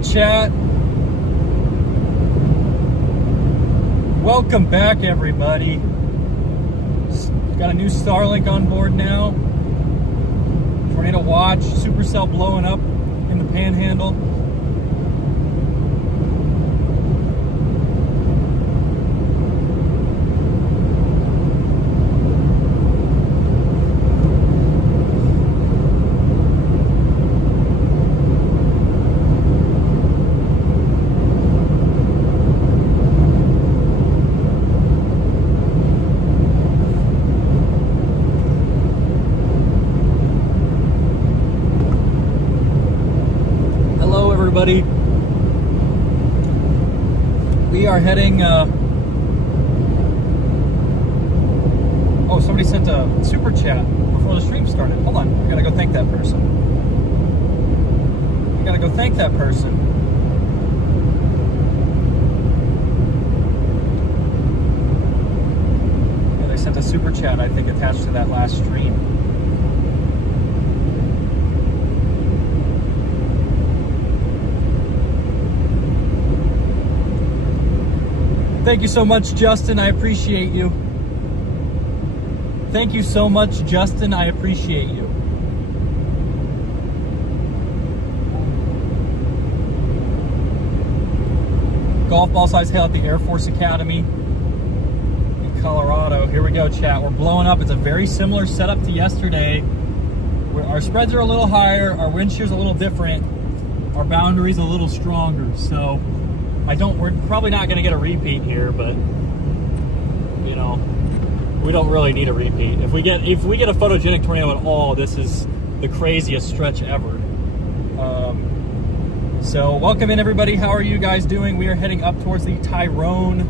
right, chat. Welcome back, everybody. Got a new Starlink on board now. Tornado watch, Supercell blowing up in the panhandle. Everybody, we are heading oh, somebody sent a super chat before the stream started. Hold on, I gotta go thank that person. Yeah, they sent a super chat, I think, attached to that last stream. Thank you so much, Justin. I appreciate you. Thank you so much, Justin. I appreciate you. Golf ball size hail at the Air Force Academy in Colorado. Here we go, chat. We're blowing up. It's a very similar setup to yesterday. Our spreads are a little higher. Our wind shear's a little different. Our boundary's a little stronger. So we're probably not going to get a repeat here, but you know, we don't really need a repeat. If we get a photogenic tornado at all, this is the craziest stretch ever. So welcome in, everybody. How are you guys doing? We are heading up towards the Tyrone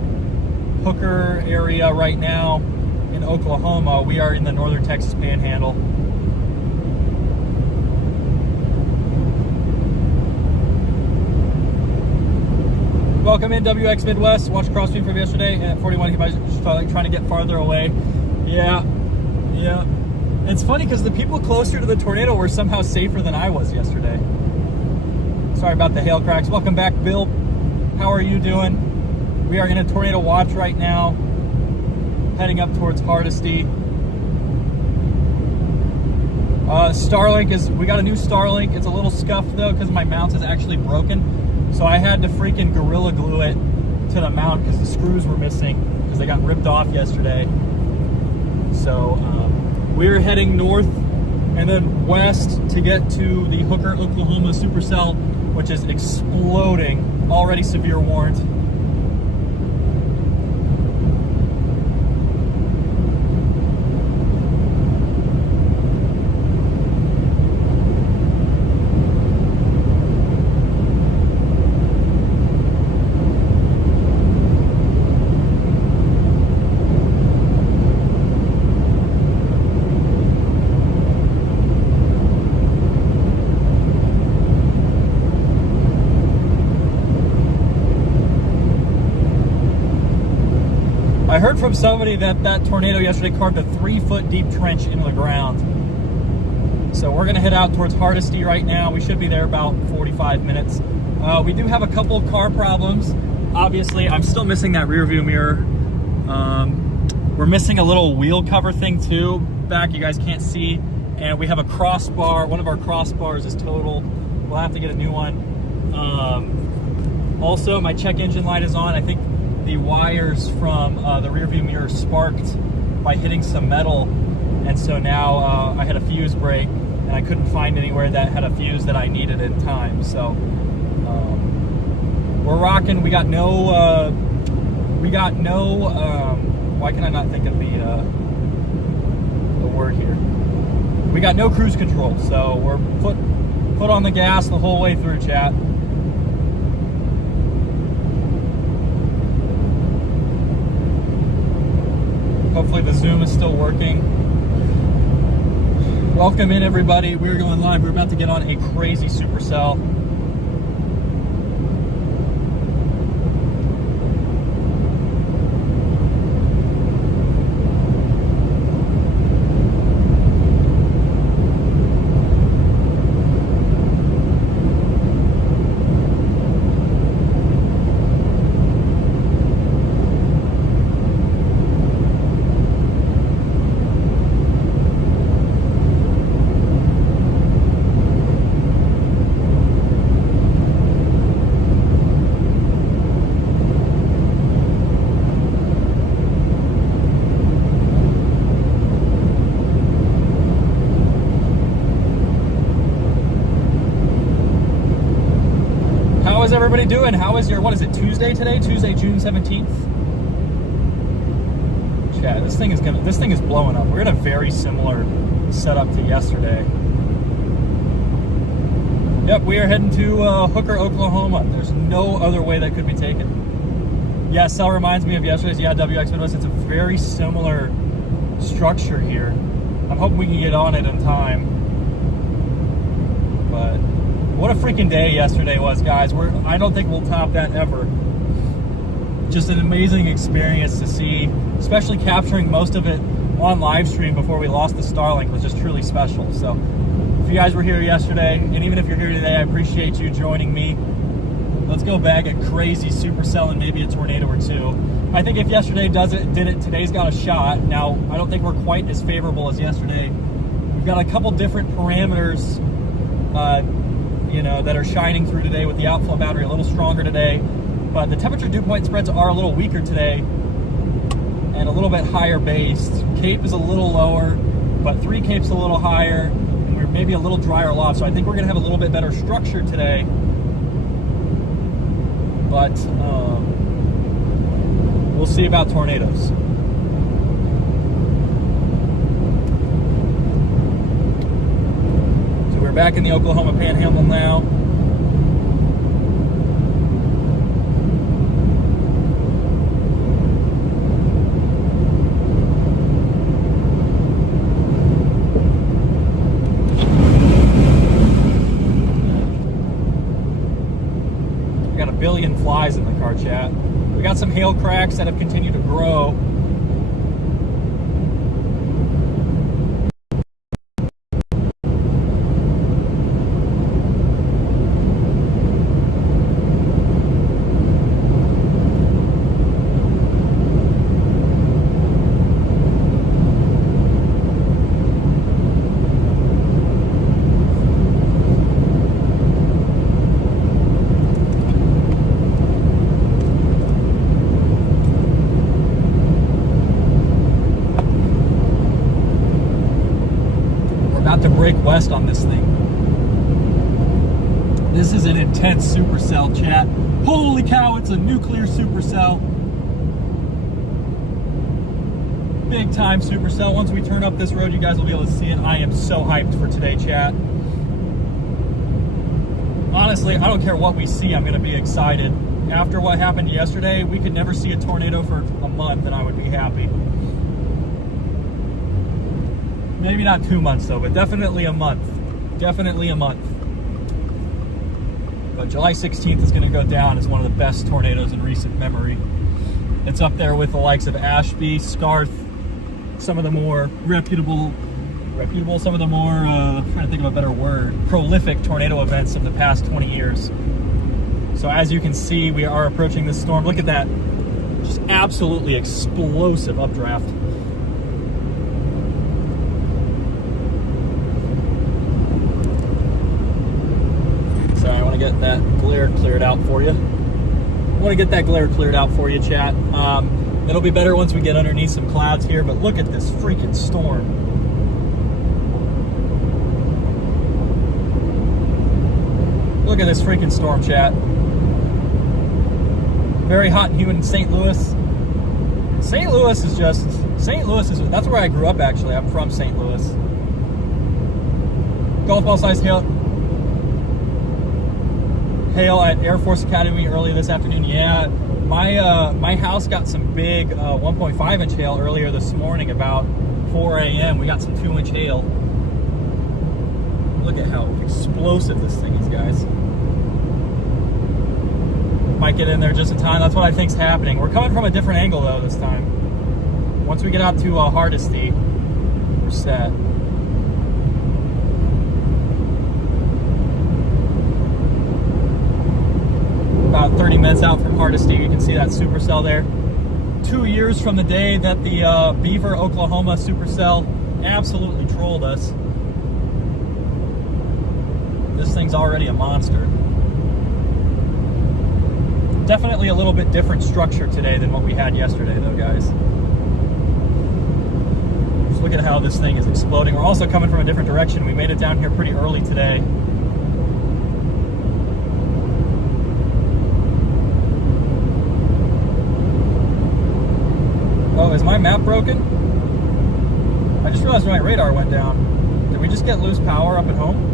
Hooker area right now in Oklahoma. We are in the northern Texas Panhandle. Welcome in, WX Midwest. Watch crossfeed from yesterday at 41. He might just trying to get farther away. Yeah. It's funny because the people closer to the tornado were somehow safer than I was yesterday. Sorry about the hail cracks. Welcome back, Bill. How are you doing? We are in a tornado watch right now, heading up towards Hardesty. We got a new Starlink. It's a little scuffed though because my mount is actually broken. So I had to freaking Gorilla Glue it to the mount because the screws were missing because they got ripped off yesterday. So we're heading north and then west to get to the Hooker, Oklahoma Supercell, which is exploding. Already severe warned. I heard from somebody that tornado yesterday carved a 3-foot deep trench into the ground. So we're gonna head out towards Hardesty right now. We should be there about 45 minutes. We do have a couple of car problems. Obviously, I'm still missing that rear view mirror. We're missing a little wheel cover thing too. Back, you guys can't see. And we have a crossbar. One of our crossbars is total. We'll have to get a new one. Also, my check engine light is on. I think the wires from the rear view mirror sparked by hitting some metal, and so now I had a fuse break and I couldn't find anywhere that had a fuse that I needed in time. So we're rocking. We got no why can I not think of the word here? We got no cruise control, so we're foot on the gas the whole way through, chat. Hopefully the Zoom is still working. Welcome in, everybody. We're going live. We're about to get on a crazy supercell. How's everybody doing? How is your, what is it, Tuesday today? Tuesday, June 17th? Chat, this thing is blowing up. We're in a very similar setup to yesterday. Yep, we are heading to Hooker, Oklahoma. There's no other way that could be taken. Yeah, cell reminds me of yesterday's. Yeah, WX Midwest. It's a very similar structure here. I'm hoping we can get on it in time. But what a freaking day yesterday was, guys. I don't think we'll top that ever. Just an amazing experience to see, especially capturing most of it on live stream before we lost the Starlink was just truly special. So if you guys were here yesterday, and even if you're here today, I appreciate you joining me. Let's go bag a crazy supercell and maybe a tornado or two. I think if yesterday did it, today's got a shot. Now, I don't think we're quite as favorable as yesterday. We've got a couple different parameters, you know, that are shining through today with the outflow boundary a little stronger today. But the temperature dew point spreads are a little weaker today and a little bit higher based. Cape is a little lower, but 3 Cape's a little higher, and we're maybe a little drier loft. So I think we're gonna have a little bit better structure today. But we'll see about tornadoes. So we're back in the Oklahoma Panhandle now. Billion flies in the car, chat. We got some hail cracks that have continued to grow. To break west on this thing. This is an intense supercell, chat. Holy cow, it's a nuclear supercell. Big time supercell. Once we turn up this road, you guys will be able to see it. I am so hyped for today, chat. Honestly, I don't care what we see, I'm gonna be excited. After what happened yesterday, we could never see a tornado for a month and I would be happy. Maybe not 2 months though, but definitely a month. Definitely a month. But July 16th is going to go down as one of the best tornadoes in recent memory. It's up there with the likes of Ashby, Scarth, some of the more reputable, some of the more, trying to think of a better word, prolific tornado events of the past 20 years. So as you can see, we are approaching this storm. Look at that. Just absolutely explosive updraft. Get that glare cleared out for you. I want to get that glare cleared out for you, chat. It'll be better once we get underneath some clouds here, but look at this freaking storm. Look at this freaking storm, chat. Very hot and humid in St. Louis. St. Louis is, that's where I grew up actually. I'm from St. Louis. Golf ball size hail at Air Force Academy early this afternoon. Yeah, my house got some big 1.5 inch hail earlier this morning about 4 a.m. We got some 2-inch hail. Look at how explosive this thing is, guys. Might get in there just in time. That's what I think's happening. We're coming from a different angle though this time. Once we get out to Hardesty, we're set. About 30 minutes out from Hardesty, you can see that supercell there. 2 years from the day that the Beaver, Oklahoma supercell absolutely trolled us. This thing's already a monster. Definitely a little bit different structure today than what we had yesterday though, guys. Just look at how this thing is exploding. We're also coming from a different direction. We made it down here pretty early today. Oh, is my map broken? I just realized my radar went down. Did we just get loose power up at home?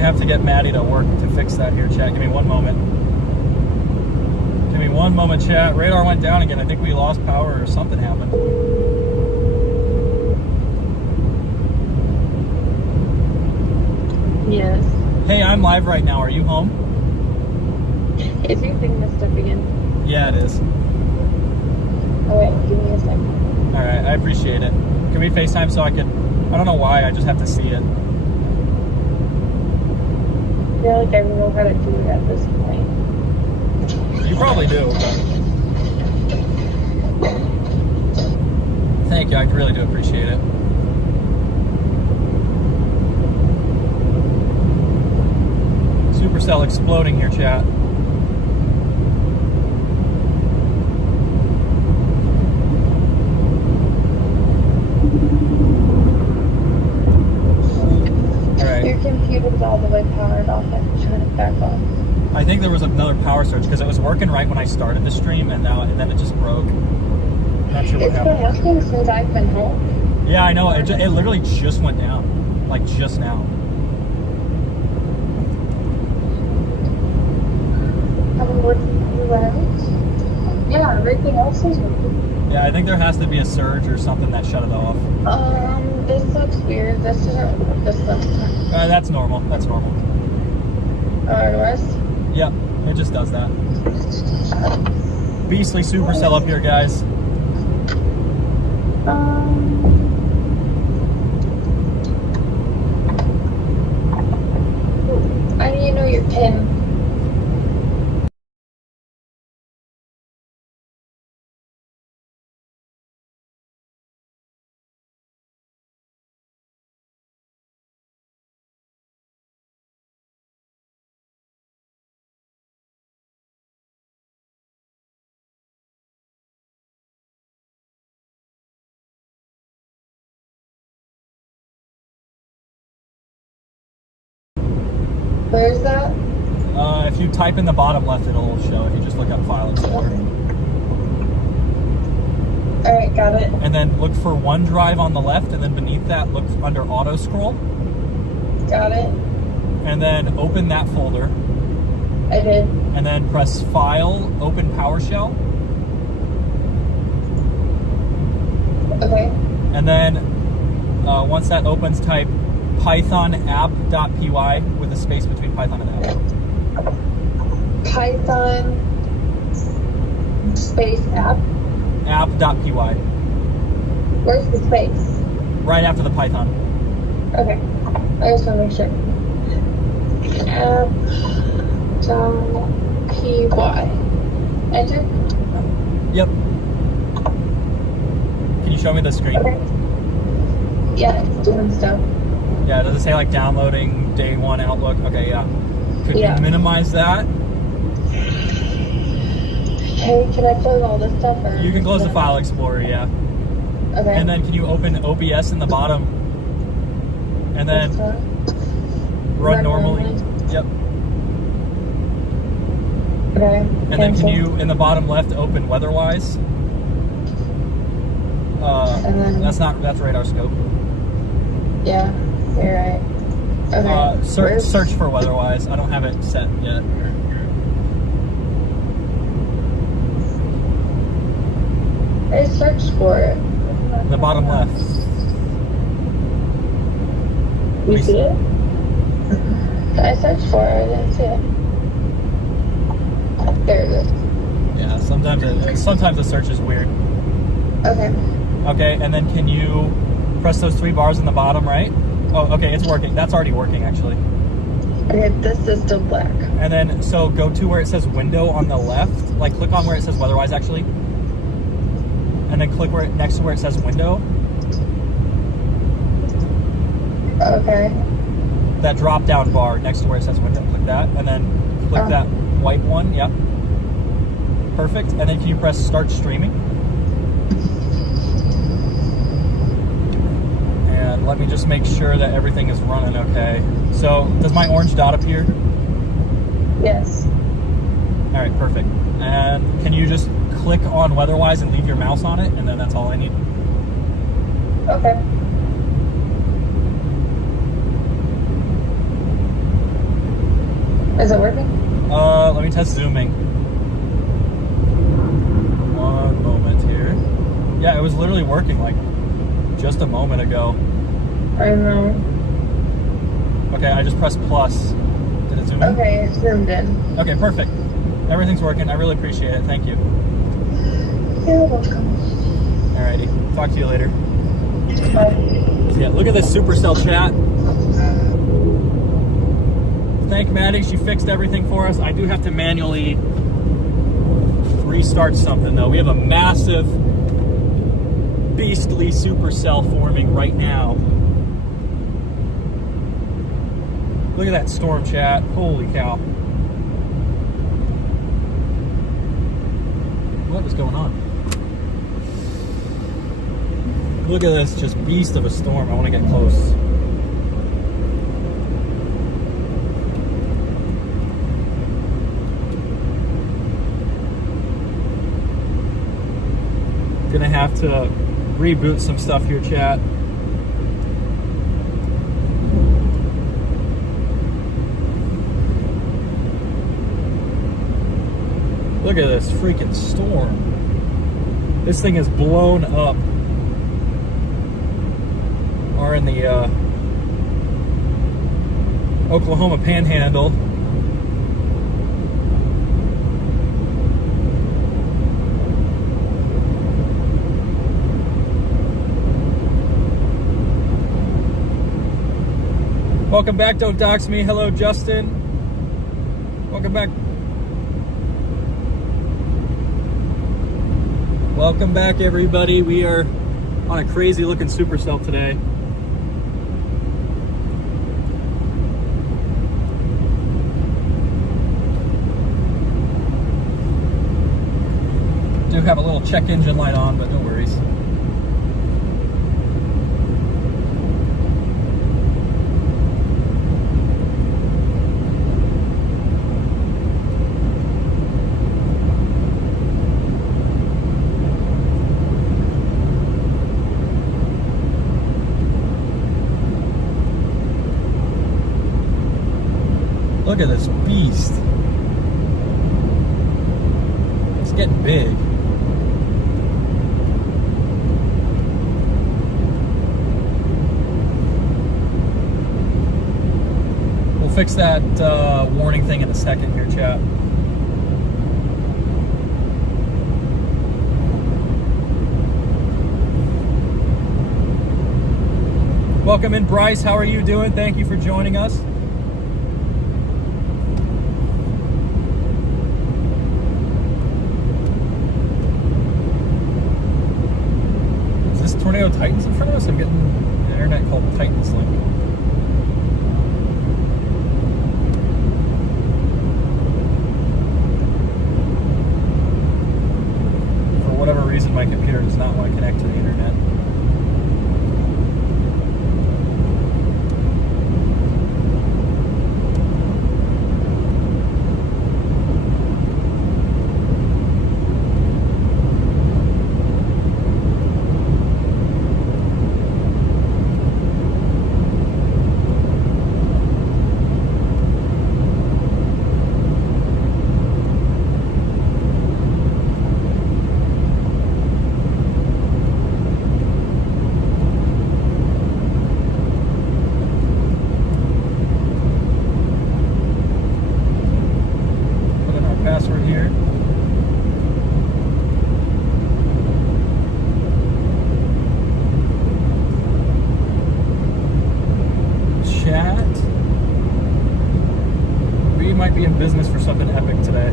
Have to get Maddie to work to fix that here, chat. Give me one moment. Give me one moment, chat. Radar went down again. I think we lost power or something happened. Yes. Hey, I'm live right now. Are you home? Is your thing messed up again? Yeah, it is. Alright, give me a second. Alright, I appreciate it. Can we FaceTime so I can... I don't know why, I just have to see it. I feel like I know how to do it at this point. You probably do. Thank you, I really do appreciate it. Supercell exploding here, chat. Your computer's all the way powered off. I have to turn it back on. I think there was another power surge because it was working right when I started the stream, and then it just broke. Not sure what happened. It's been working since I've been home. Yeah, I know. It literally just went down, like just now. I'm working around. Yeah, everything else is working. Yeah, I think there has to be a surge or something that shut it off. This looks weird. This doesn't work this time. That's normal. That's normal. Otherwise? Yep, it just does that. Beastly Supercell up here, guys. I need to know your PIN. Where is that? If you type in the bottom left, it'll show. If you just look up File Explorer. Alright, got it. And then look for OneDrive on the left, and then beneath that, look under Auto Scroll. Got it. And then open that folder. I did. And then press File, Open PowerShell. Okay. And then once that opens, type Python app.py with a space between Python and app. Python space app. App.py. Where's the space? Right after the Python. Okay. I just want to make sure. App.py. Enter? Yep. Can you show me the screen? Okay. Yeah, it's doing stuff. Yeah, does it say like downloading day one Outlook? Okay, yeah. Could Yeah. you minimize that? Hey, can I close all this stuff? Or You can close the File Explorer, yeah. Okay. And then can you open OBS in the bottom? And then run normally. Yep. Okay. And then can you, in the bottom left, open Weatherwise? And then, That's radar scope. yeah, you're right. Okay. Search for Weatherwise. I don't have it set yet. I searched for it. The bottom left. You see it? I searched for it. I didn't see it. There it is. Yeah, sometimes the search is weird. Okay. Okay, and then can you press those three bars in the bottom right? Oh, okay, it's working. That's already working, actually. Okay, this is still black. And then, so go to where it says window on the left. Like, click on where it says Weatherwise, actually. And then click next to where it says window. Okay. That drop-down bar next to where it says window. Click that, and then click that white one. Yep. Perfect. And then can you press start streaming? let me just make sure that everything is running okay. So, does my orange dot appear? Yes. All right, perfect. And can you just click on weather-wise and leave your mouse on it, and then that's all I need? Okay. Is it working? Let me test zooming. One moment here. Yeah, it was literally working like just a moment ago. I know. Okay, I just pressed plus. Did it zoom in? Okay, it's zoomed in. Okay, perfect. Everything's working. I really appreciate it. Thank you. You're welcome. Alrighty. Talk to you later. Bye. So yeah, look at this Supercell chat. Thank Maddie. She fixed everything for us. I do have to manually restart something though. We have a massive beastly supercell forming right now. Look at that storm, chat. Holy cow. What is going on? Look at this just beast of a storm. I want to get close. Gonna have to reboot some stuff here, chat. Look at this freaking storm. This thing is blown up. Are in the Oklahoma Panhandle. Welcome back, Don't Dox Me. Hello, Justin. Welcome back. Welcome back, everybody. We are on a crazy looking supercell today. Do have a little check engine light on, but no worries. Look at this beast. It's getting big. We'll fix that warning thing in a second here, chat. Welcome in, Bryce. How are you doing? Thank you for joining us. Tornado Titans in front of us? I'm getting an internet called Titans Link. For whatever reason, my computer does not want to connect to the internet. Business for something epic today.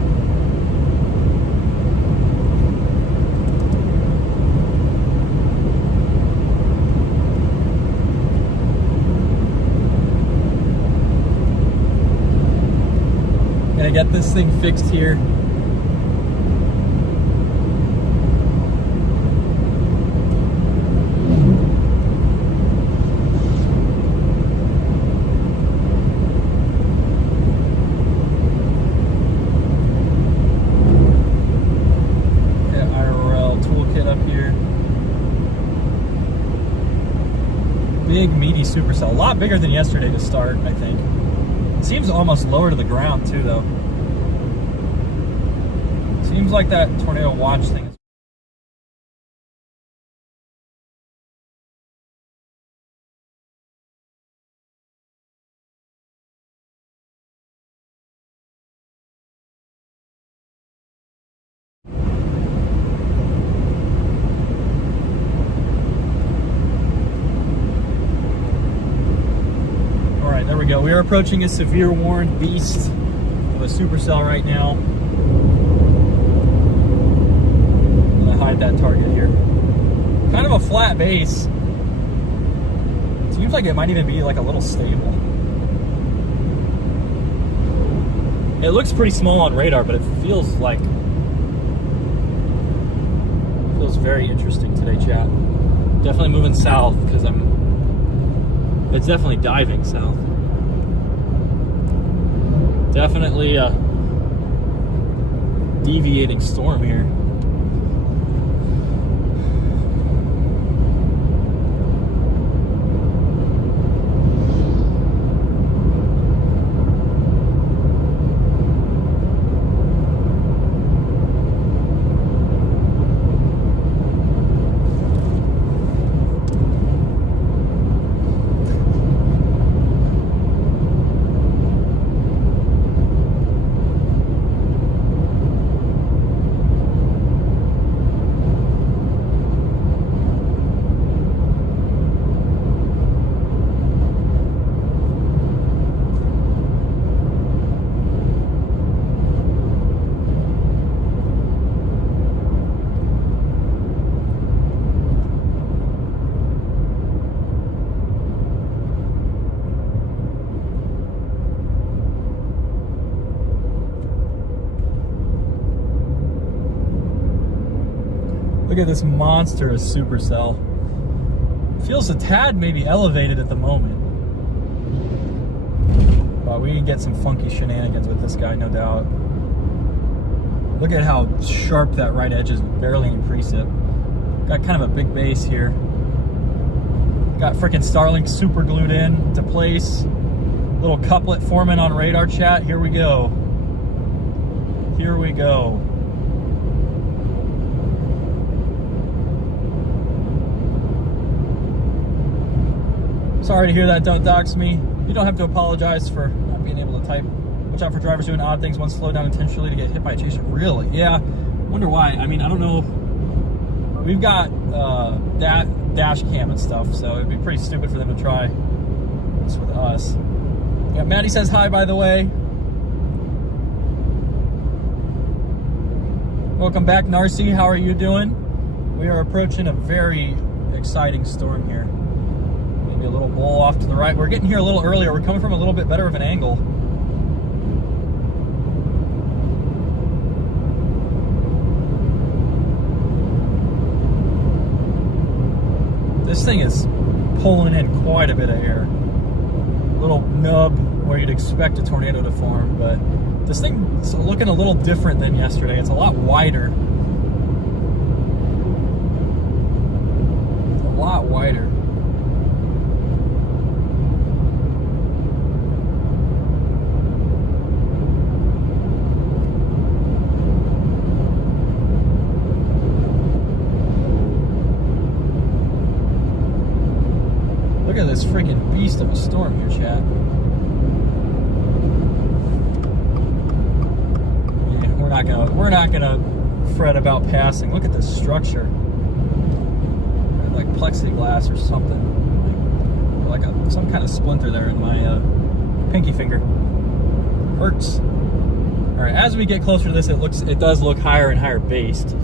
Gonna get this thing fixed here. supercell. A lot bigger than yesterday to start, I think. It seems almost lower to the ground too, though. Seems like that tornado watch thing is. There we go. We are approaching a severe warned beast of a supercell right now. I'm gonna hide that target here. Kind of a flat base. Seems like it might even be like a little stable. It looks pretty small on radar, but it feels very interesting today, chat. Definitely moving south because it's definitely diving south. Definitely a deviating storm here. Look at this monstrous supercell. Feels a tad maybe elevated at the moment. Wow, we can get some funky shenanigans with this guy, no doubt. Look at how sharp that right edge is, barely in precip. Got kind of a big base here. Got freaking Starlink super glued in to place. Little couplet forming on radar, chat. Here we go. Here we go. Sorry to hear that, don't dox me. You don't have to apologize for not being able to type. Watch out for drivers doing odd things, one slow down intentionally to get hit by a chaser. Really? Yeah, wonder why. I mean, I don't know. We've got dash cam and stuff, so it'd be pretty stupid for them to try this with us. Yeah, Maddie says hi, by the way. Welcome back, Narcy. How are you doing? We are approaching a very exciting storm here. Maybe a little bowl off to the right. We're getting here a little earlier. We're coming from a little bit better of an angle. This thing is pulling in quite a bit of air. Little nub where you'd expect a tornado to form, but this thing's looking a little different than yesterday. It's a lot wider. A lot wider. Look at this freaking beast of a storm here, chat. Yeah, we're not gonna fret about passing. Look at this structure. Like plexiglass or something. Like some kind of splinter there in my pinky finger. Hurts. All right, as we get closer to this, it does look higher and higher based.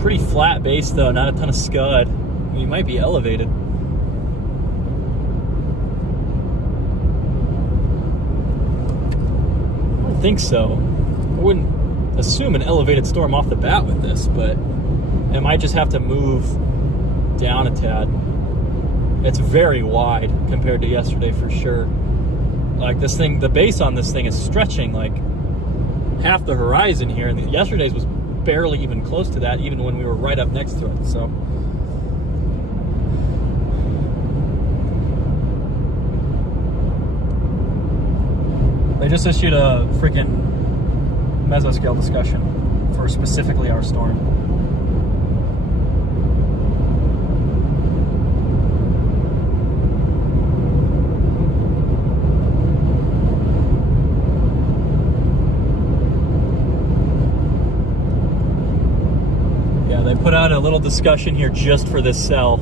Pretty flat base though, not a ton of scud. We might be elevated. I don't think so. I wouldn't assume an elevated storm off the bat with this, but it might just have to move down a tad. It's very wide compared to yesterday for sure. Like this thing, the base on this thing is stretching like half the horizon here, and yesterday's was barely even close to that, even when we were right up next to it. So they just issued a freaking mesoscale discussion for specifically our storm. Yeah, they put out a little discussion here just for this cell.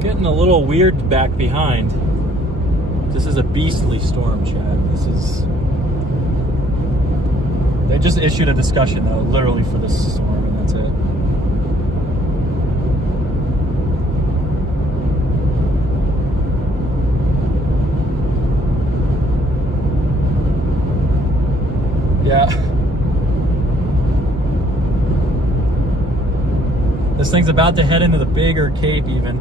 Getting a little weird back behind. This is a beastly storm, Chad. This is... They just issued a discussion, though, literally for this storm, and that's it. Yeah. This thing's about to head into the bigger Cape, even.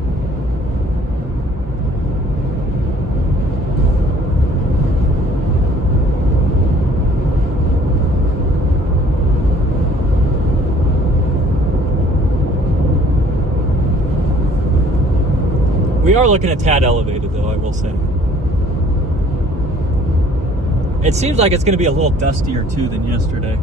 We are looking a tad elevated, though, I will say. It seems like it's going to be a little dustier, too, than yesterday.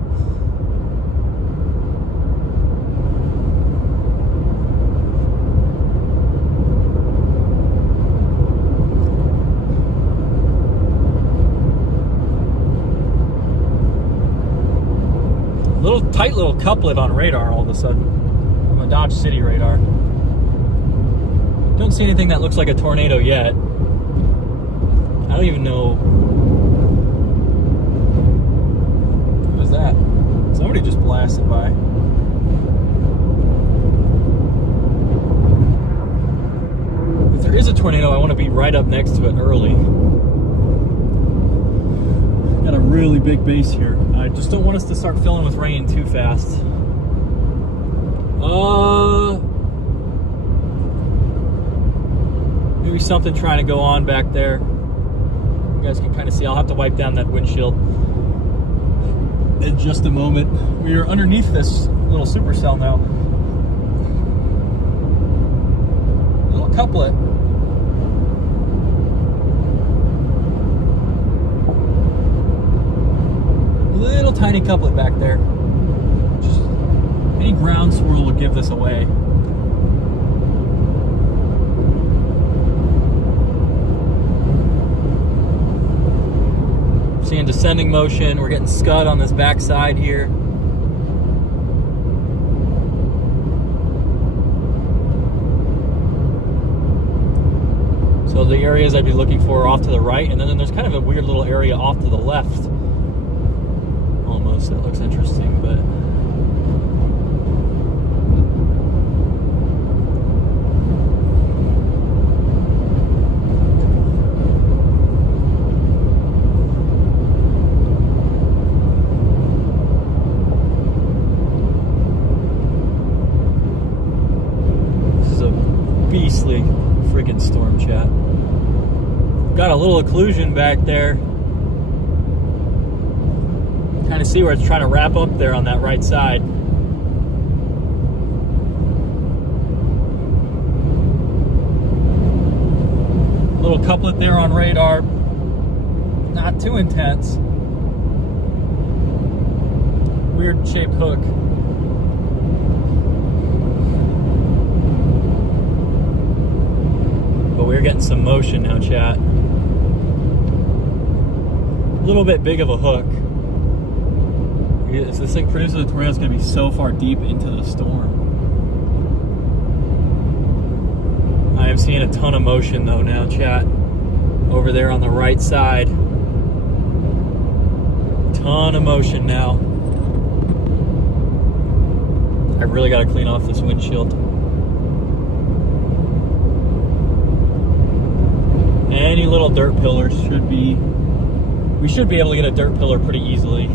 Tight little couplet on radar all of a sudden from a Dodge City radar. Don't see anything that looks like a tornado yet. I don't even know. What was that? Somebody just blasted by. If there is a tornado, I want to be right up next to it early. Got a really big base here. I just don't want us to start filling with rain too fast. Maybe something trying to go on back there. You guys can kind of see. I'll have to wipe down that windshield in just a moment. We are underneath this little supercell now. Little couplet. Little tiny couplet back there. Just any ground swirl would give this away. Seeing descending motion. We're getting scud on this backside here. So the areas I'd be looking for are off to the right, and then there's kind of a weird little area off to the left. Almost, that looks interesting, but this is a beastly friggin' storm, chat. Got a little occlusion back there. Kind of see where it's trying to wrap up there on that right side. Little couplet there on radar. Not too intense. Weird shaped hook. But we're getting some motion now, chat. A little bit big of a hook. If this thing produces a tornado, it's going to be so far deep into the storm. I am seeing a ton of motion though now, chat. Over there on the right side. Ton of motion now. I really got to clean off this windshield. Any little dirt pillar should be, we should be able to get a dirt pillar pretty easily.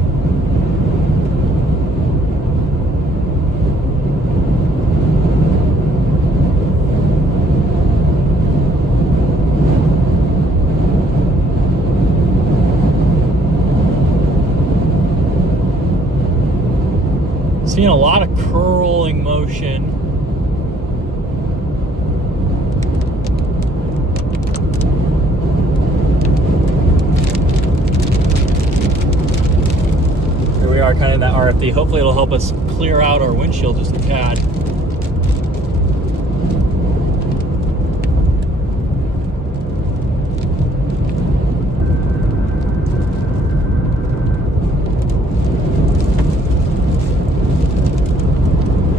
Seeing a lot of curling motion. Here we are, kind of in that RFD. Hopefully it'll help us clear out our windshield just a tad.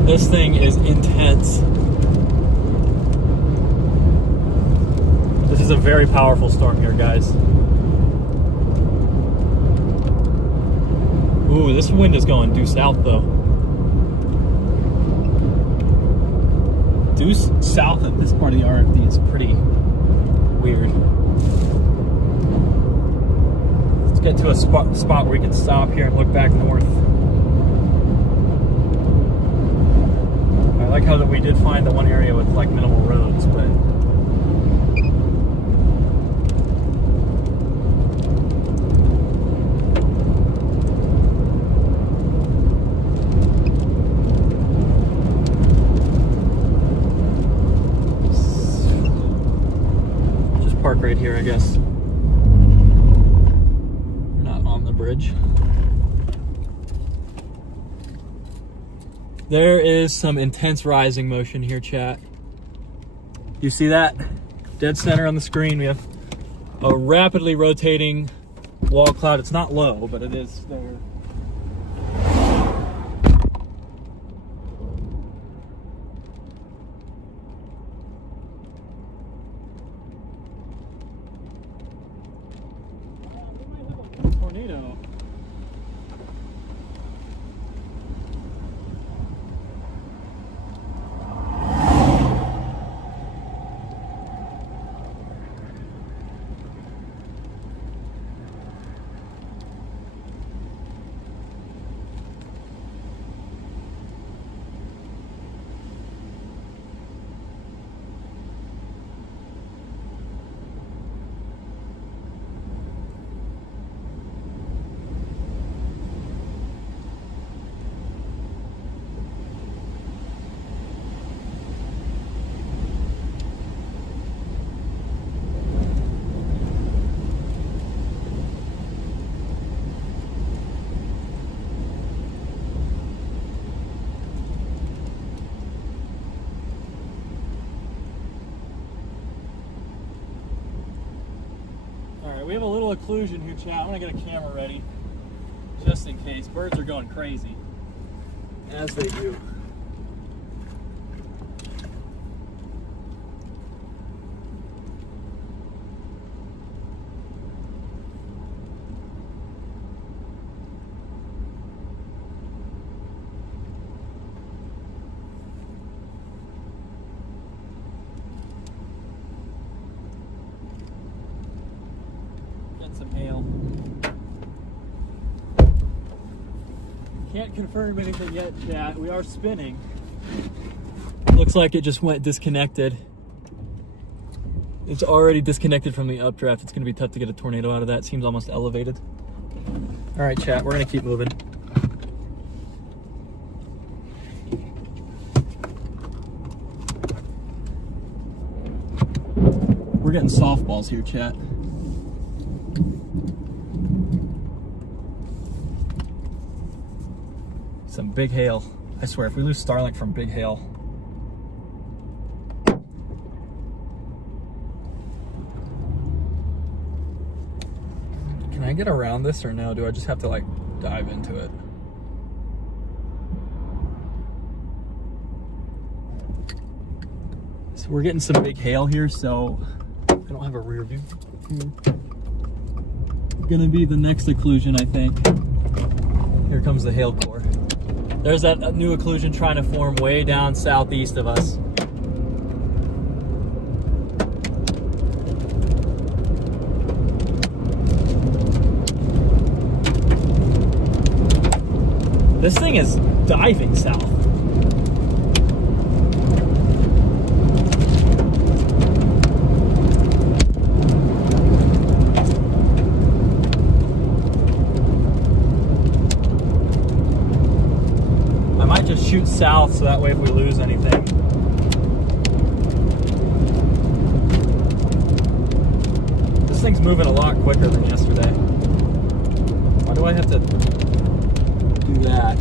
This thing is intense. This is a very powerful storm here, guys. Ooh, this wind is going due south though. Due south of this part of the RFD is pretty weird. Let's get to a spot where we can stop here and look back north. I like how that we did find the one area with like minimal roads, but just park right here, I guess. We're not on the bridge. There is some intense rising motion here, chat. You see that? Dead center on the screen, we have a rapidly rotating wall cloud. It's not low, but it is there. Tornado. We have a little occlusion here, chat. I'm gonna get a camera ready, just in case. Birds are going crazy, as they do. Some hail. Can't confirm anything yet, chat. We are spinning. Looks like it just went disconnected. It's already disconnected from the updraft. It's going to be tough to get a tornado out of that. Seems almost elevated. All right, chat. We're going to keep moving. We're getting softballs here, chat. Some big hail. I swear, if we lose Starlink from big hail. Can I get around this or no? Do I just have to like dive into it? So we're getting some big hail here, so I don't have a rear view. Gonna be the next occlusion, I think. Here comes the hail core. There's that new occlusion trying to form way down southeast of us. This thing is diving south. I might just shoot south so that way if we lose anything. This thing's moving a lot quicker than yesterday. Why do I have to do that?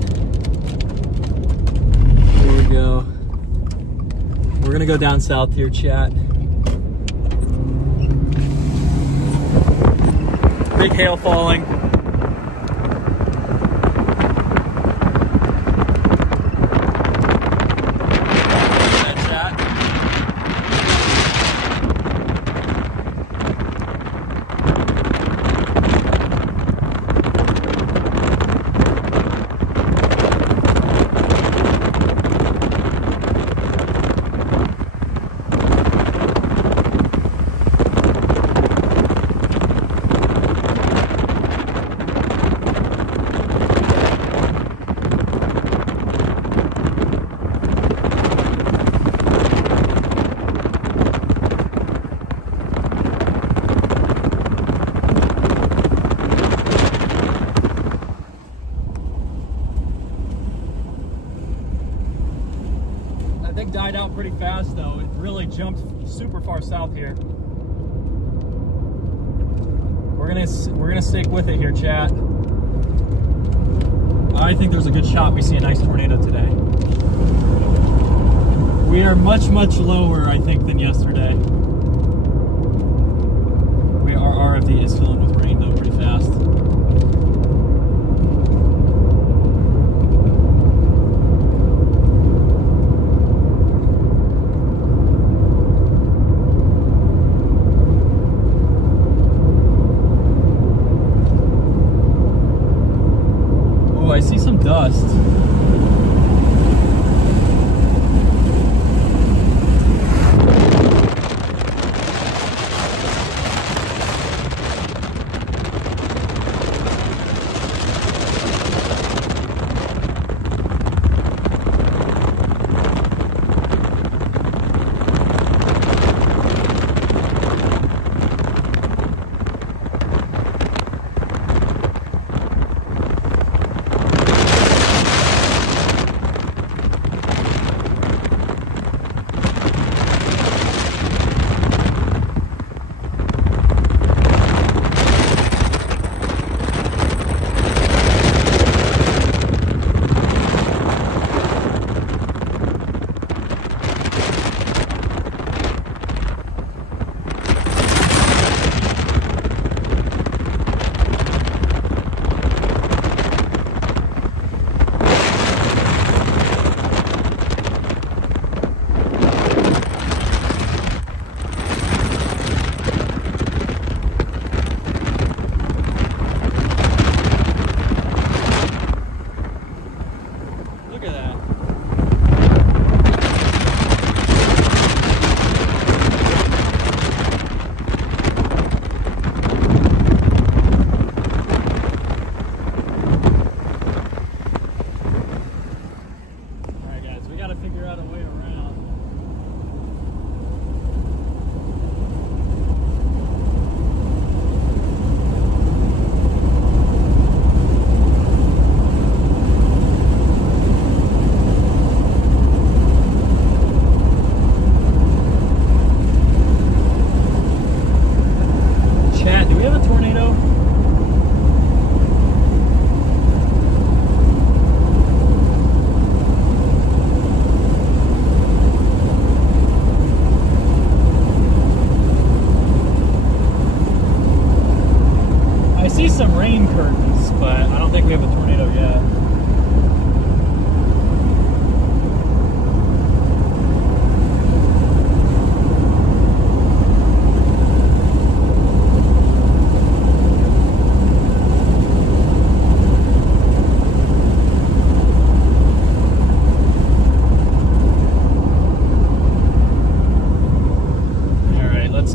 Here we go. We're gonna go down south here, chat. Big hail falling. Died out pretty fast though. It really jumped super far south here. We're gonna stick with it here, chat. I think there's a good shot we see a nice tornado today. We are much lower, I think, than yesterday. Our RFD is filling with rain though pretty fast. I see some dust.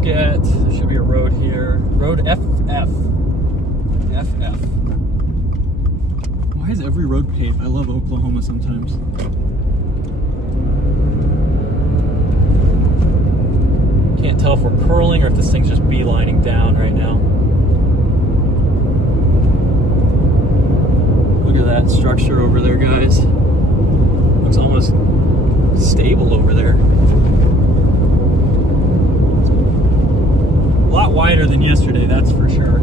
get, there should be a road here. Road FF. FF. Why is every road paved? I love Oklahoma sometimes. Can't tell if we're curling or if this thing's just beelining down right now. Look at that structure over there, guys. Looks almost stable over there. A lot wider than yesterday, that's for sure.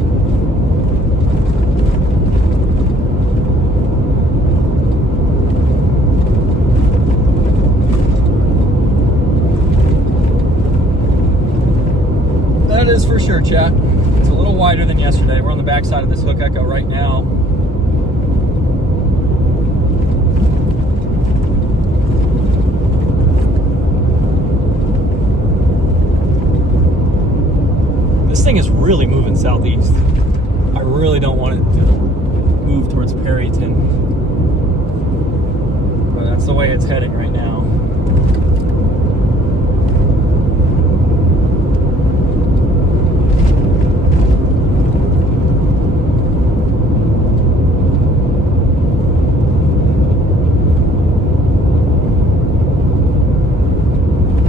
That is for sure, chat. It's a little wider than yesterday. We're on the backside of this hook echo right now. This thing is really moving southeast. I really don't want it to move towards Perryton, but that's the way it's heading right now.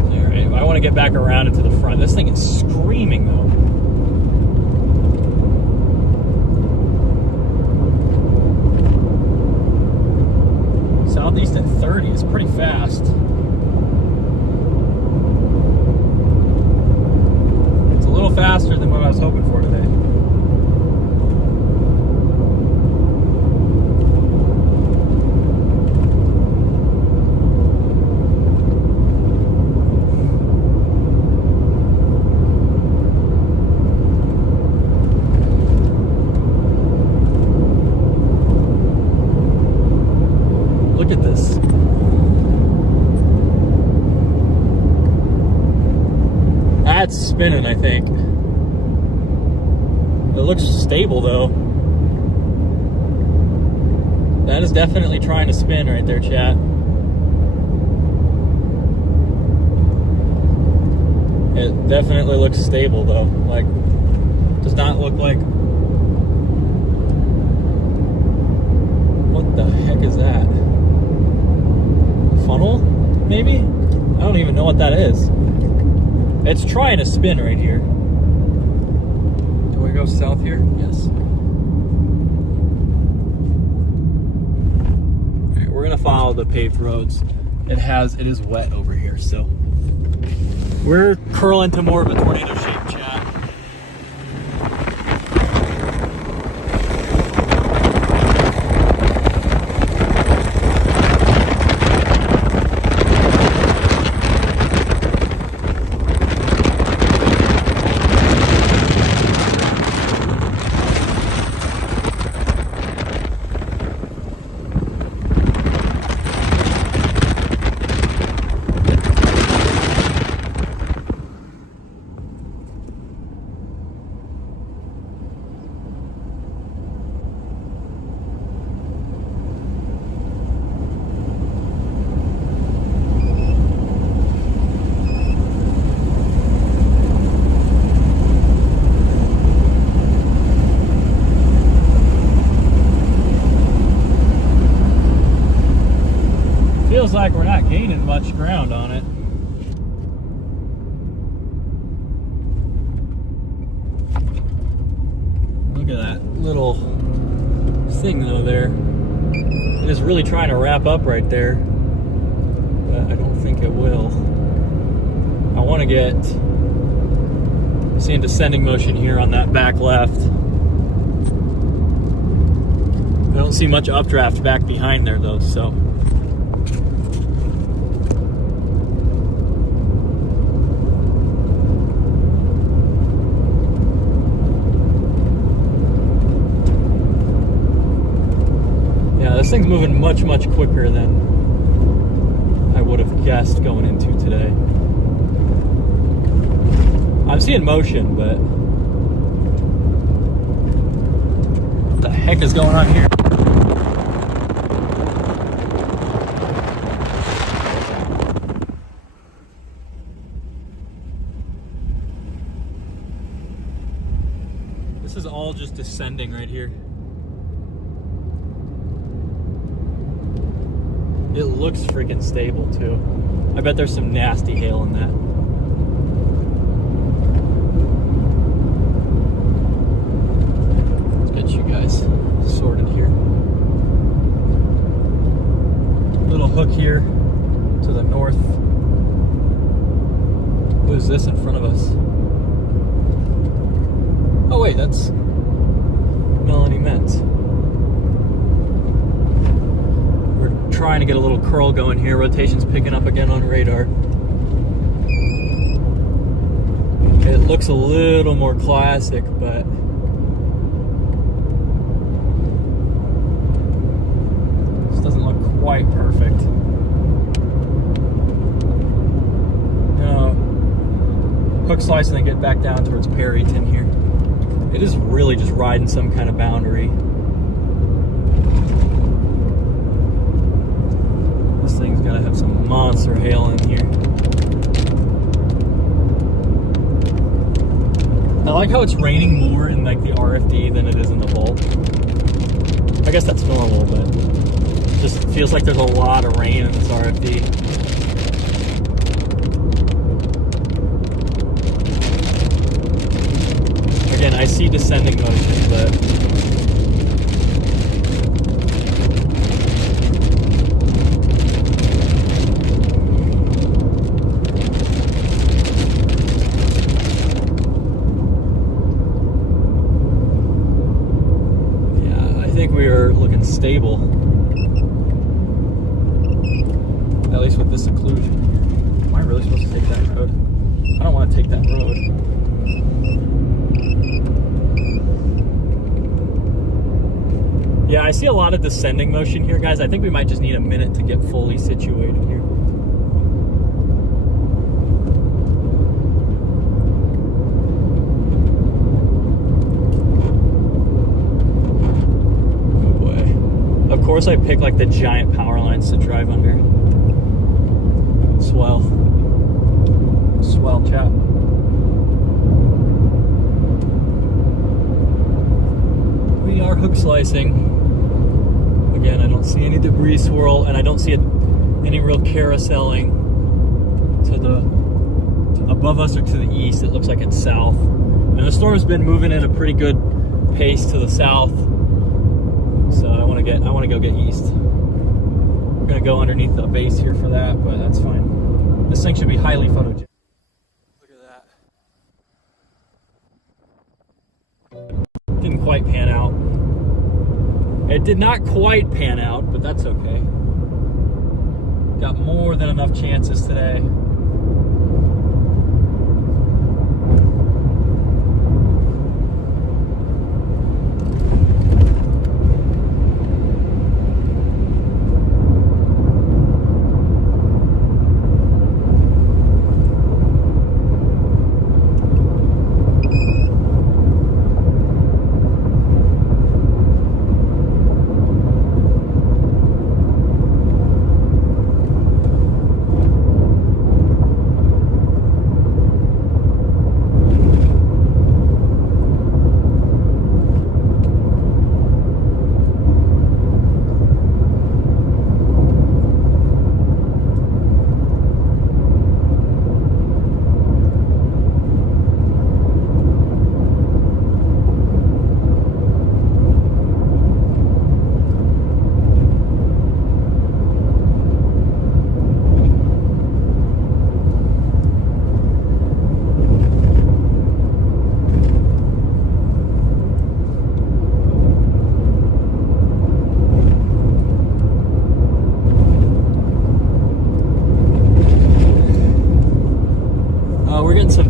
Alright, I want to get back around into the front. This thing is screaming though. Southeast at 30 is pretty fast. It's a little faster than what I was hoping for today. Look at this. That's spinning, I think. It looks stable though. That is definitely trying to spin right there, chat. It definitely looks stable though. Like, does not look like... What the heck is that? Funnel, maybe? I don't even know what that is. It's trying to spin right here. Do we go south here? Yes. Alright, we're gonna follow the paved roads. It is wet over here, so we're curling to more of a tornado shape, chat. Feels like we're not gaining much ground on it. Look at that little thing though there. It is really trying to wrap up right there, but I don't think it will. I want to get seeing descending motion here on that back left. I don't see much updraft back behind there though, so. This thing's moving much, much quicker than I would have guessed going into today. I'm seeing motion, but what the heck is going on here? This is all just descending right here. It looks freaking stable too. I bet there's some nasty hail in that. Let's get you guys sorted here. Little hook here to the north. What is this in front of us? Oh wait, that's Melanie Metz. We're trying to get a little curl going here. Rotation's picking up again on radar. It looks a little more classic, but this doesn't look quite perfect. No. Hook slice and then get back down towards Perryton here. It is really just riding some kind of boundary. This thing's gotta have some monster hail in here. I like how it's raining more in like the RFD than it is in the Volt. I guess that's normal, but it just feels like there's a lot of rain in this RFD. Again, I see descending motion, but yeah, I think we are looking stable. At least with this occlusion. Am I really supposed to take that road? I don't want to take that road. Yeah, I see a lot of descending motion here, guys. I think we might just need a minute to get fully situated here. Oh boy. Of course I pick like the giant power lines to drive under. Swell. Swell, chat. We are hook slicing. Again, I don't see any debris swirl, and I don't see any real carouseling to the above us or to the east. It looks like it's south, and the storm's been moving at a pretty good pace to the south. So I want to go get east. We're gonna go underneath the base here for that, but that's fine. This thing should be highly photogenic. Look at that. Didn't quite pan out. It did not quite pan out, but that's okay. Got more than enough chances today.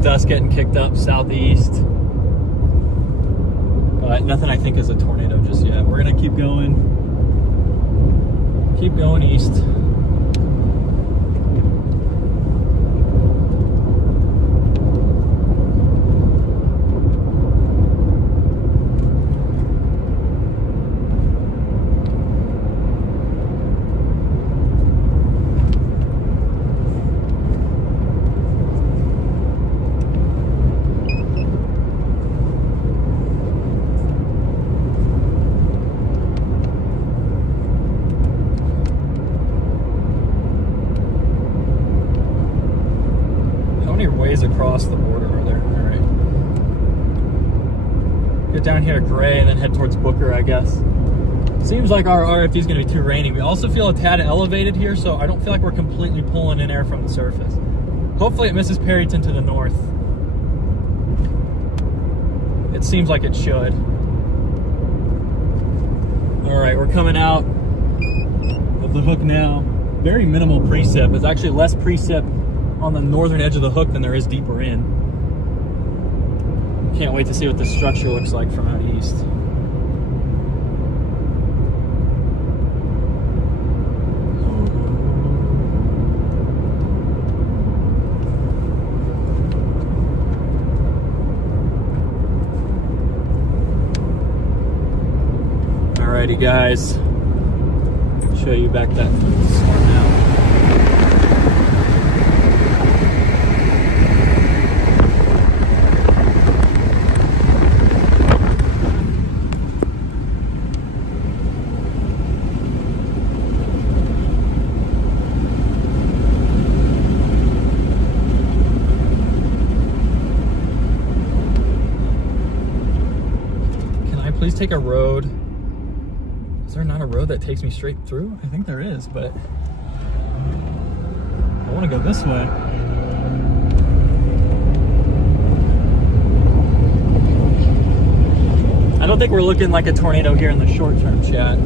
Dust getting kicked up southeast, but nothing I think is a tornado just yet. We're gonna keep going east. the border over there. All right. Get down here at Gray and then head towards Booker, I guess. Seems like our RFD is going to be too rainy. We also feel a tad elevated here, so I don't feel like we're completely pulling in air from the surface. Hopefully it misses Perryton to the north. It seems like it should. All right, we're coming out of the hook now. Very minimal precip. It's actually less precip on the northern edge of the hook than there is deeper in. Can't wait to see what this structure looks like from out east. Alrighty guys, show you back that storm now. Can I please take a road? Is there not a road that takes me straight through? I think there is, but I want to go this way. I don't think we're looking like a tornado here in the short term, chat.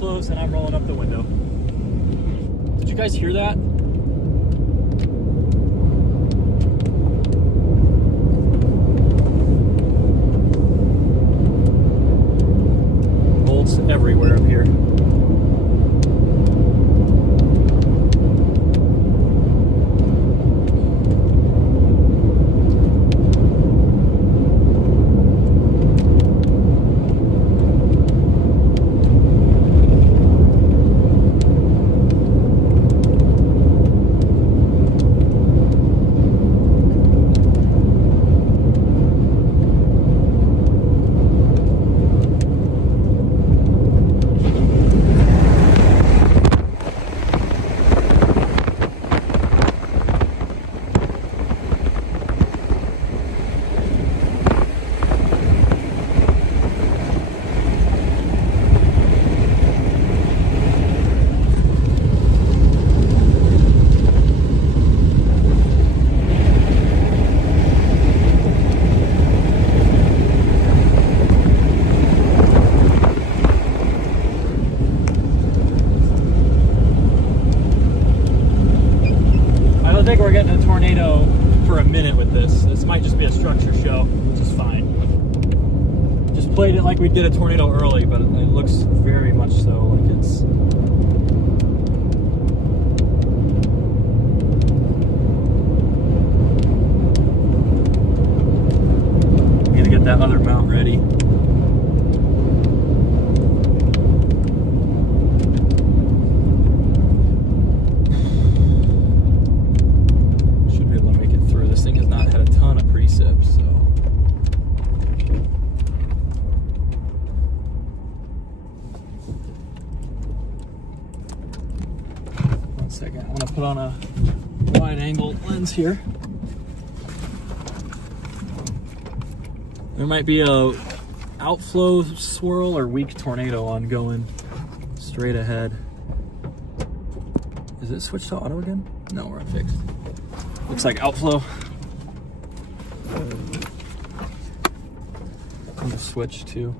Close, and I'm rolling up the window. Did you guys hear that? Bolts everywhere up here. I think we're getting a tornado for a minute with this. This might just be a structure show, which is fine. Just played it like we did a tornado early, but it looks very much so like it's... I'm gonna get that other mount ready. Second, I want to put on a wide angle lens here. There might be a outflow swirl or weak tornado ongoing straight ahead. Is it switched to auto again? No, we're fixed. Looks like outflow. I'm gonna switch to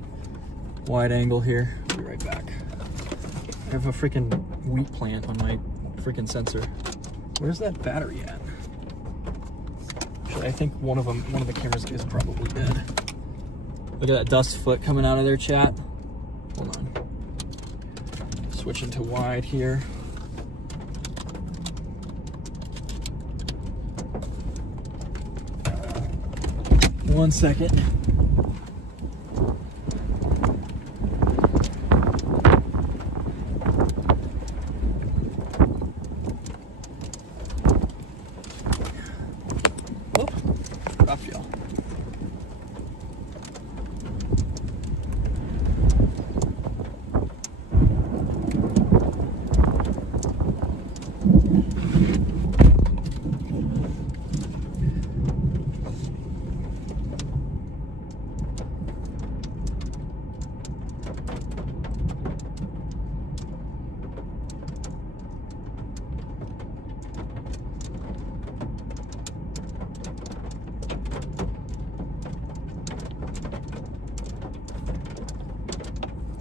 wide angle here. I'll be right back. I have a freaking wheat plant on my freaking sensor. Where's that battery at? Actually, I think one of the cameras is probably dead. Look at that dust foot coming out of there, chat. Hold on. Switching to wide here. One second.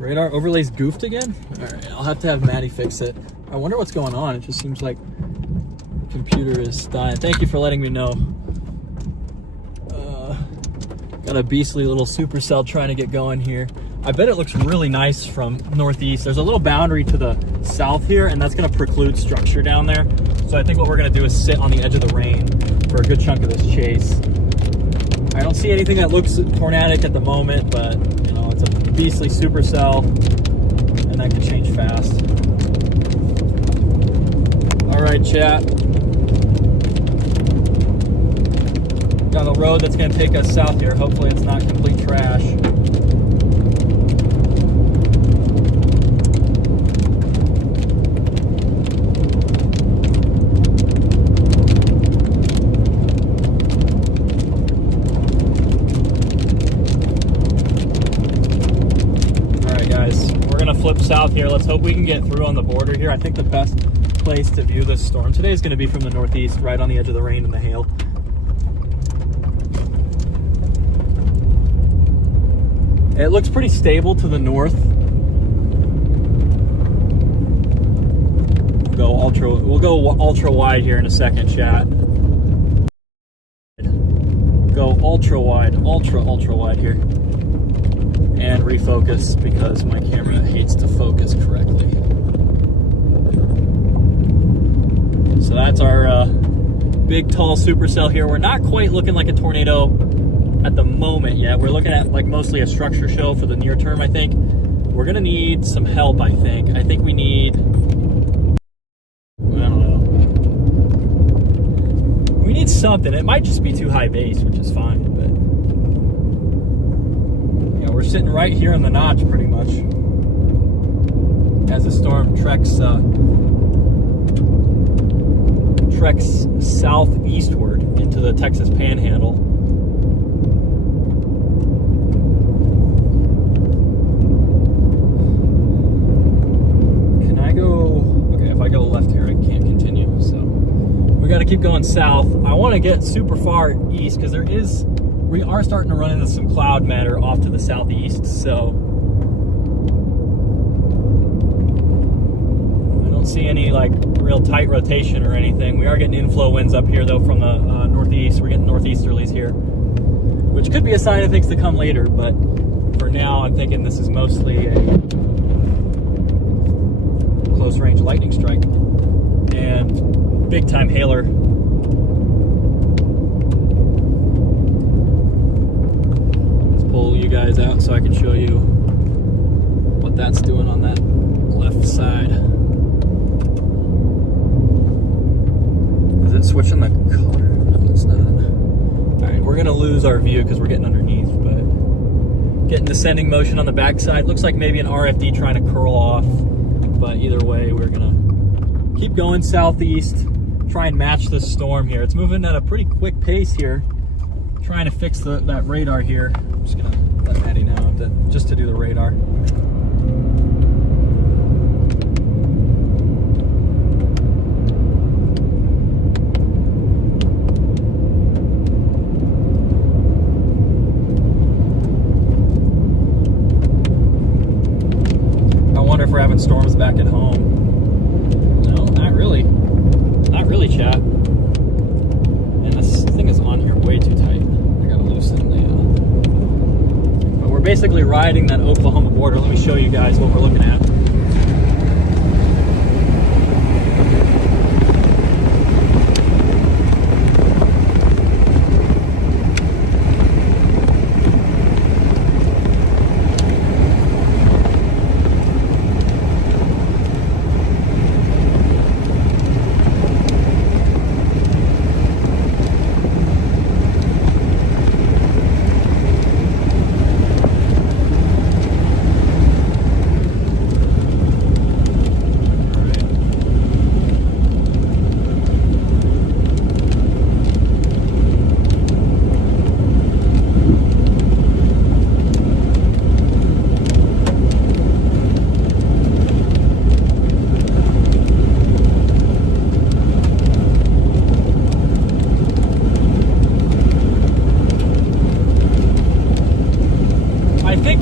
Radar overlay's goofed again? All right, I'll have to have Maddie fix it. I wonder what's going on. It just seems like the computer is dying. Thank you for letting me know. Got a beastly little Supercell trying to get going here. I bet it looks really nice from northeast. There's a little boundary to the south here, and that's gonna preclude structure down there. So I think what we're gonna do is sit on the edge of the rain for a good chunk of this chase. I don't see anything that looks tornadic at the moment, but you know, it's a beastly Supercell, and that could change fast. All right, chat. Got a road that's gonna take us south here. Hopefully it's not complete trash. Flip south here. Let's hope we can get through on the border here. I think the best place to view this storm today is going to be from the northeast, right on the edge of the rain and the hail. It looks pretty stable to the north. We'll go ultra wide here in a second, chat. Go ultra wide here. And refocus because my camera hates to focus correctly. So that's our big tall Supercell here. We're not quite looking like a tornado at the moment yet. We're looking at like mostly a structure show for the near term, I think. We're gonna need some help, I think. I think we need, I don't know. We need something. It might just be too high base, which is fine, but we're sitting right here in the notch pretty much as the storm treks southeastward into the Texas Panhandle. Can I go? Okay, if I go left here, I can't continue. So we got to keep going south. I want to get super far east because we are starting to run into some cloud matter off to the southeast, so I don't see any like real tight rotation or anything. We are getting inflow winds up here though from the northeast. We're getting northeasterlies here, which could be a sign of things to come later, but for now I'm thinking this is mostly a close range lightning strike and big time hailer. Pull you guys out so I can show you what that's doing on that left side. Is it switching the color? No, it's not. Alright, we're gonna lose our view because we're getting underneath, but getting descending motion on the backside. Looks like maybe an RFD trying to curl off, but either way, we're gonna keep going southeast, try and match this storm here. It's moving at a pretty quick pace here. Trying to fix that radar here. I'm just gonna let Maddie know just to do the radar. I wonder if we're having storms back at home. No, not really. Not really, chat. And this thing is on here way too tight. But we're basically riding that Oklahoma border. Let me show you guys what we're looking at.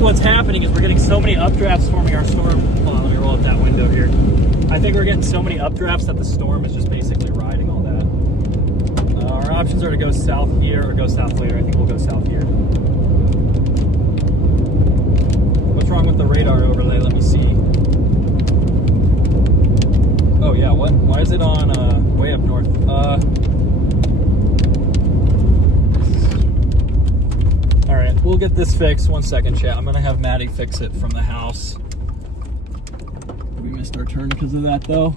what's happening is we're getting so many updrafts forming think we're getting so many updrafts that the storm is just basically riding all that. Our options are to go south here or go south later. I think we'll go south here. What's wrong with the radar overlay? Let me see. Oh yeah, what? Why is it on way up north? All right, we'll get this fixed. 1 second, chat. I'm gonna have Maddie fix it from the house. We missed our turn because of that, though.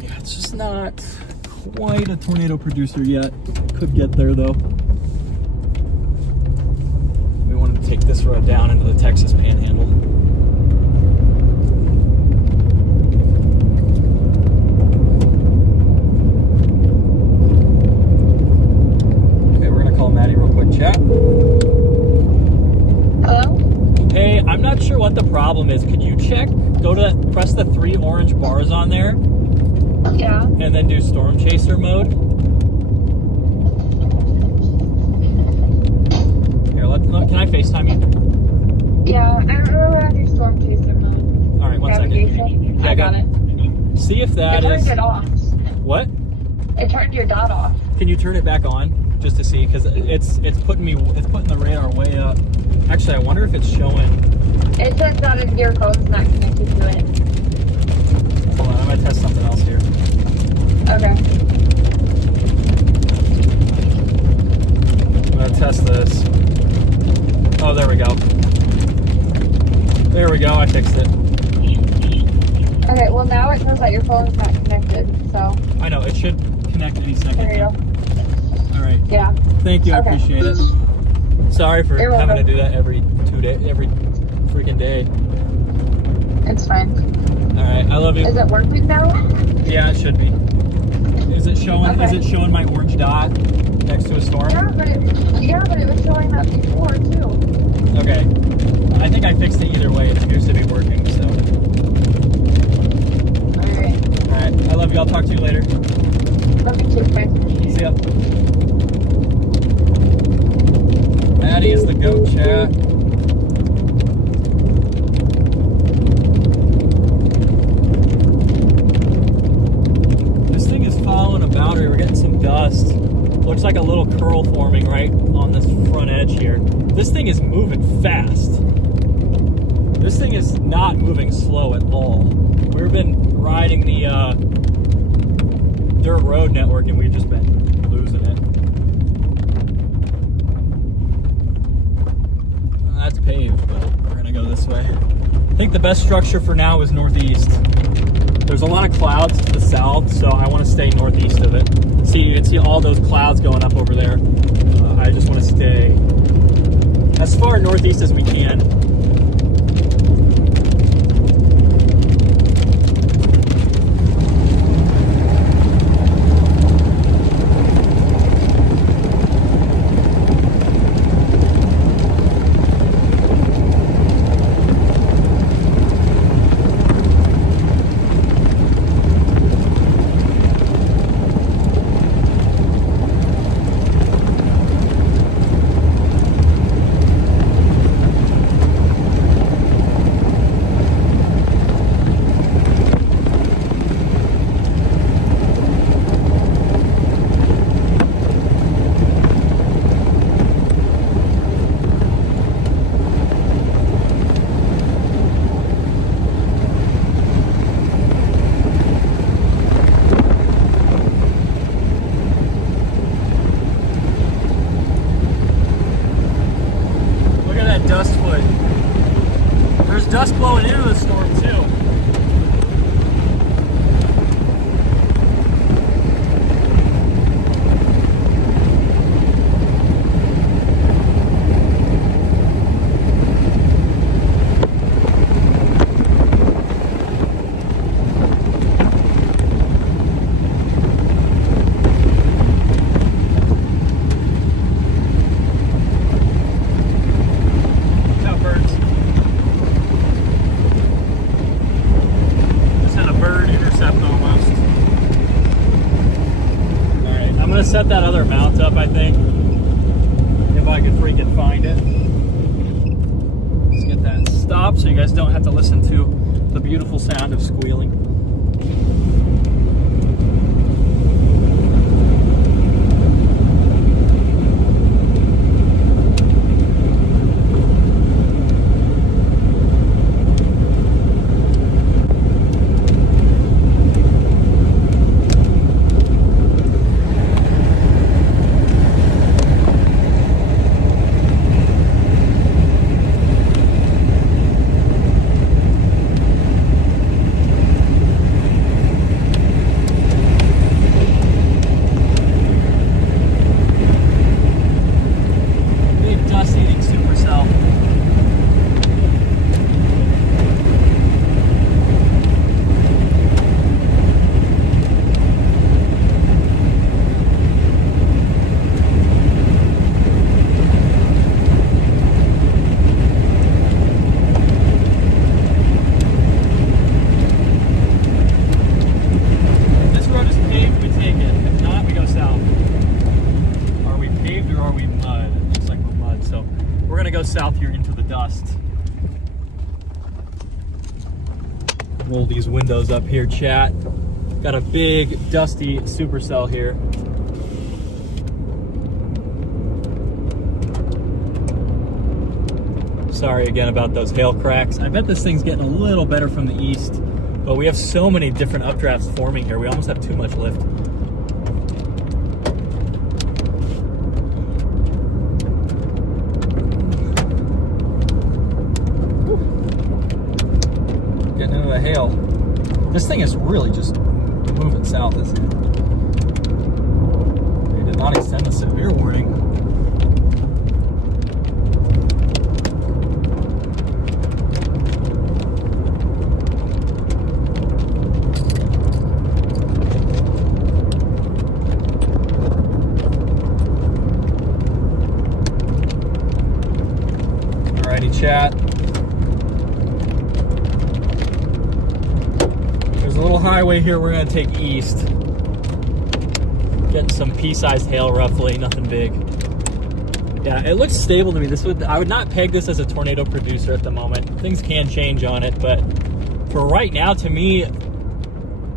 Yeah, it's just not quite a tornado producer yet. Could get there, though. We wanted to take this road down into the Texas Panhandle. Maddie real quick, chat. Hello? Hey, I'm not sure what the problem is. Could you check? Press the 3 orange bars on there. Yeah. And then do storm chaser mode. Here, can I FaceTime you? Yeah, I don't know how to do storm chaser mode. All right, 1 second. Navigation. I got it. See if that It is. turned it off. What? It turned your dot off. Can you turn it back on just to see? Because it's putting the radar way up. Actually, I wonder if it's showing. It says that your phone's not connected to it. Hold on, I'm gonna test something else here. Okay. I'm gonna test this. Oh, there we go. There we go. I fixed it. Okay, well now it says that your phone's not connected, so. I know, it should connect any second. There you go. All right. Yeah. Thank you. I Okay. appreciate it. Sorry for You're having welcome. to do that every freaking day. It's fine. All right. I love you. Is it working now? Yeah, it should be. Is it showing? Okay. Is it showing my orange dot next to a storm? Yeah, but it was showing that before too. Okay. I think I fixed it either way. It appears to be working. So. Alright. All right. I love you. I'll talk to you later. Let me check my. See ya. Maddie is the goat, chat. This thing is following a boundary. We're getting some dust. Looks like a little curl forming right on this front edge here. This thing is moving fast. This thing is not moving slow at all. We've been riding the dirt road network and we've just been losing it. That's paved, but we're gonna go this way. I think the best structure for now is northeast. There's a lot of clouds to the south, so I want to stay northeast of it. See, you can see all those clouds going up over there. I just want to stay as far northeast as we can. Dust foot. There's dust blowing into the storm too. Set that other mount up, I think, if I could freaking find it. Let's get that stopped so you guys don't have to listen to The beautiful sound of squealing. South here into the dust. Roll these windows up here, chat. Got a big dusty Supercell here. Sorry again about those hail cracks. I bet this thing's getting a little better from the east, but we have so many different updrafts forming here. We almost have too much lift. Hail. This thing is really just moving south, isn't it? They did not extend the severe warning. Alrighty, chat. A little highway here we're going to take east. Getting some pea-sized hail roughly, nothing big. Yeah, it looks stable to me. I would not peg this as a tornado producer at the moment. Things can change on it, but for right now, to me,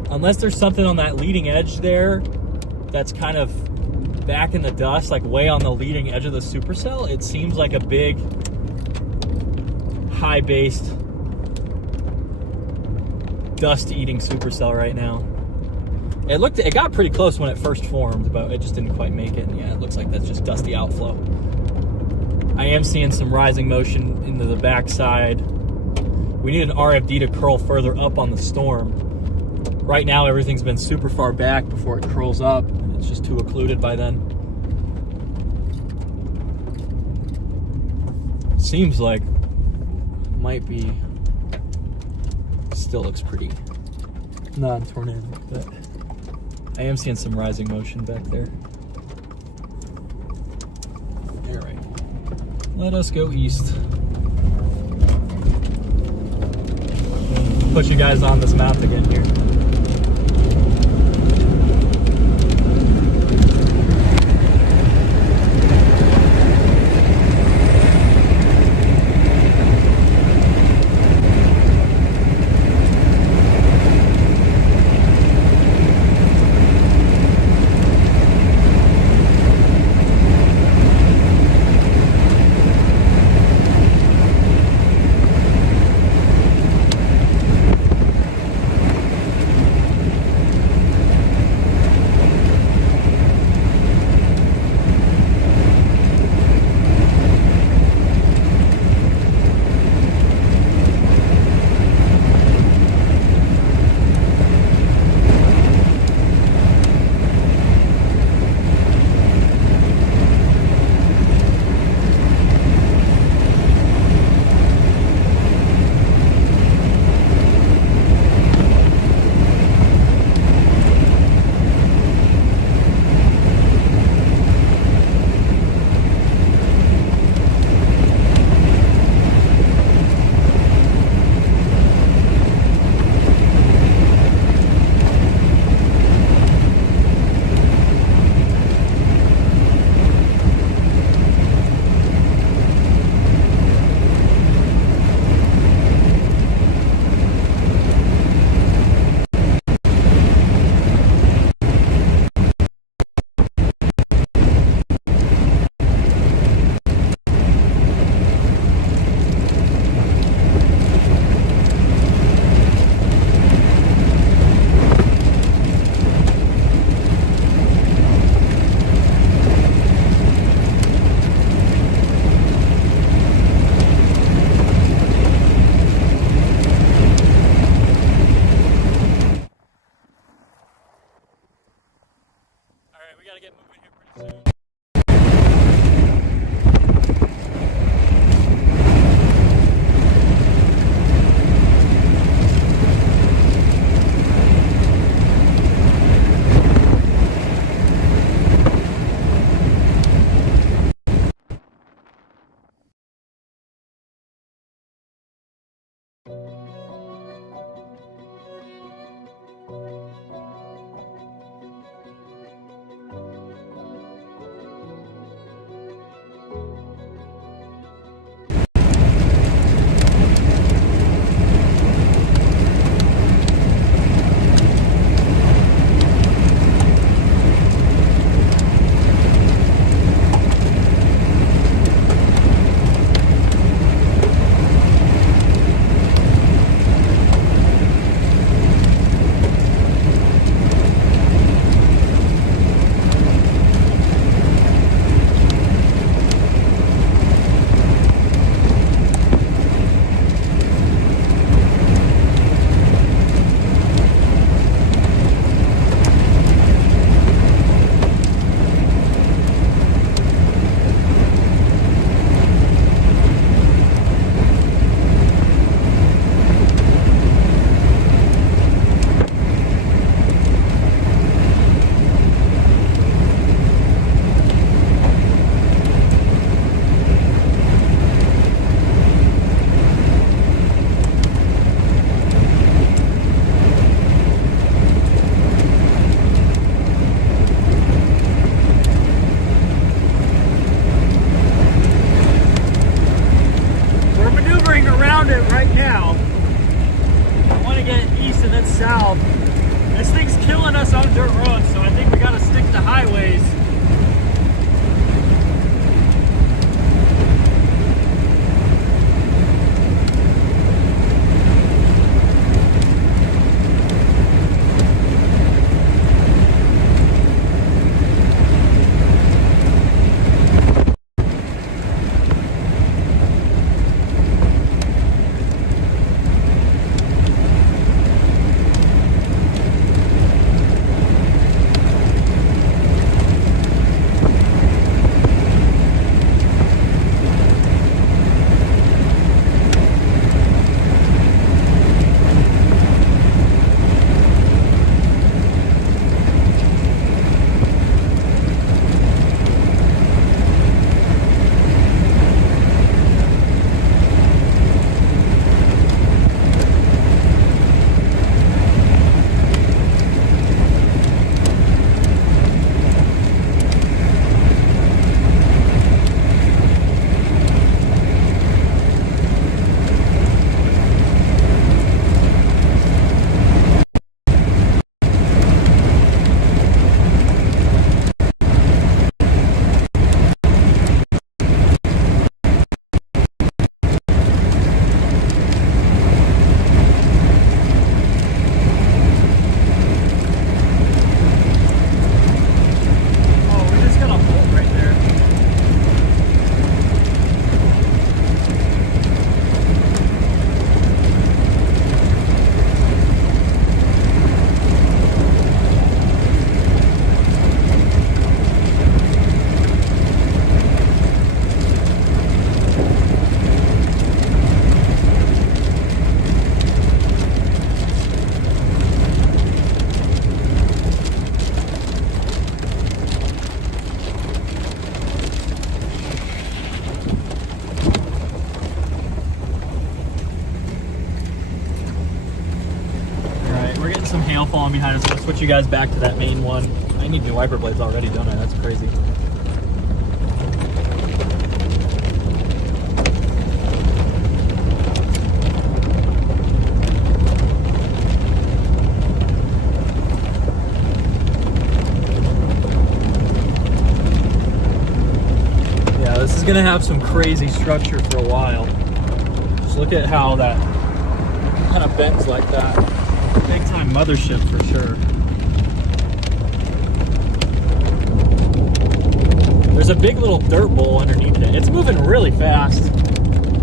unless there's something on that leading edge there that's kind of back in the dust, like way on the leading edge of the supercell, it seems like a big high-based dust-eating supercell right now. It got pretty close when it first formed, but it just didn't quite make it. And yeah, it looks like that's just dusty outflow. I am seeing some rising motion into the backside. We need an RFD to curl further up on the storm. Right now, everything's been super far back before it curls up. It's just too occluded by then. Seems like might be. Still looks pretty non-tornado, but I am seeing some rising motion back there. All right, let us go east. Put you guys on this map again here. head south. This thing's killing us on dirt roads, so I think we gotta stick to highways. Some hail falling behind us. I'm gonna switch you guys back to that main one. I need new wiper blades already, don't I? That's crazy. Yeah, this is gonna have some crazy structure for a while. Just look at how that kind of bends like that. Big time mothership for sure. There's a big little dirt bowl underneath it. It's moving really fast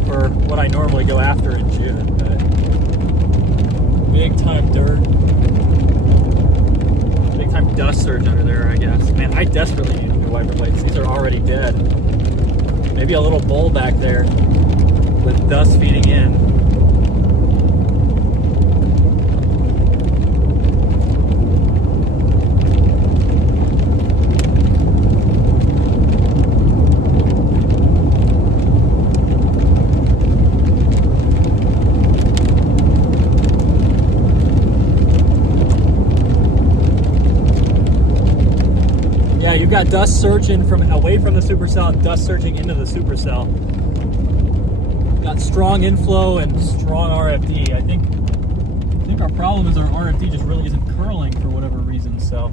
for what I normally go after in June, but big time dirt. Big time dust surge under there, I guess. Man, I desperately need new wiper blades. These are already dead. Maybe a little bowl back there with dust feeding in. You've got dust surging from away from the supercell and dust surging into the supercell. Got strong inflow and strong RFD. I think our problem is our RFD just really isn't curling for whatever reason. So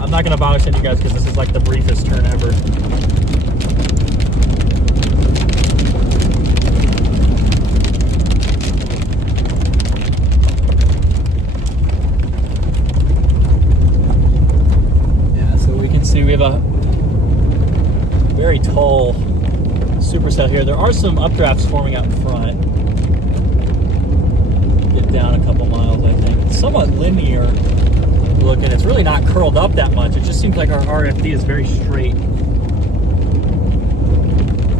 I'm not gonna bother sending you guys because this is like the briefest turn ever. We have a very tall supercell here. There are some updrafts forming out in front. Get down a couple miles, I think. It's somewhat linear looking. It's really not curled up that much. It just seems like our RFD is very straight.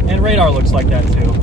And radar looks like that too.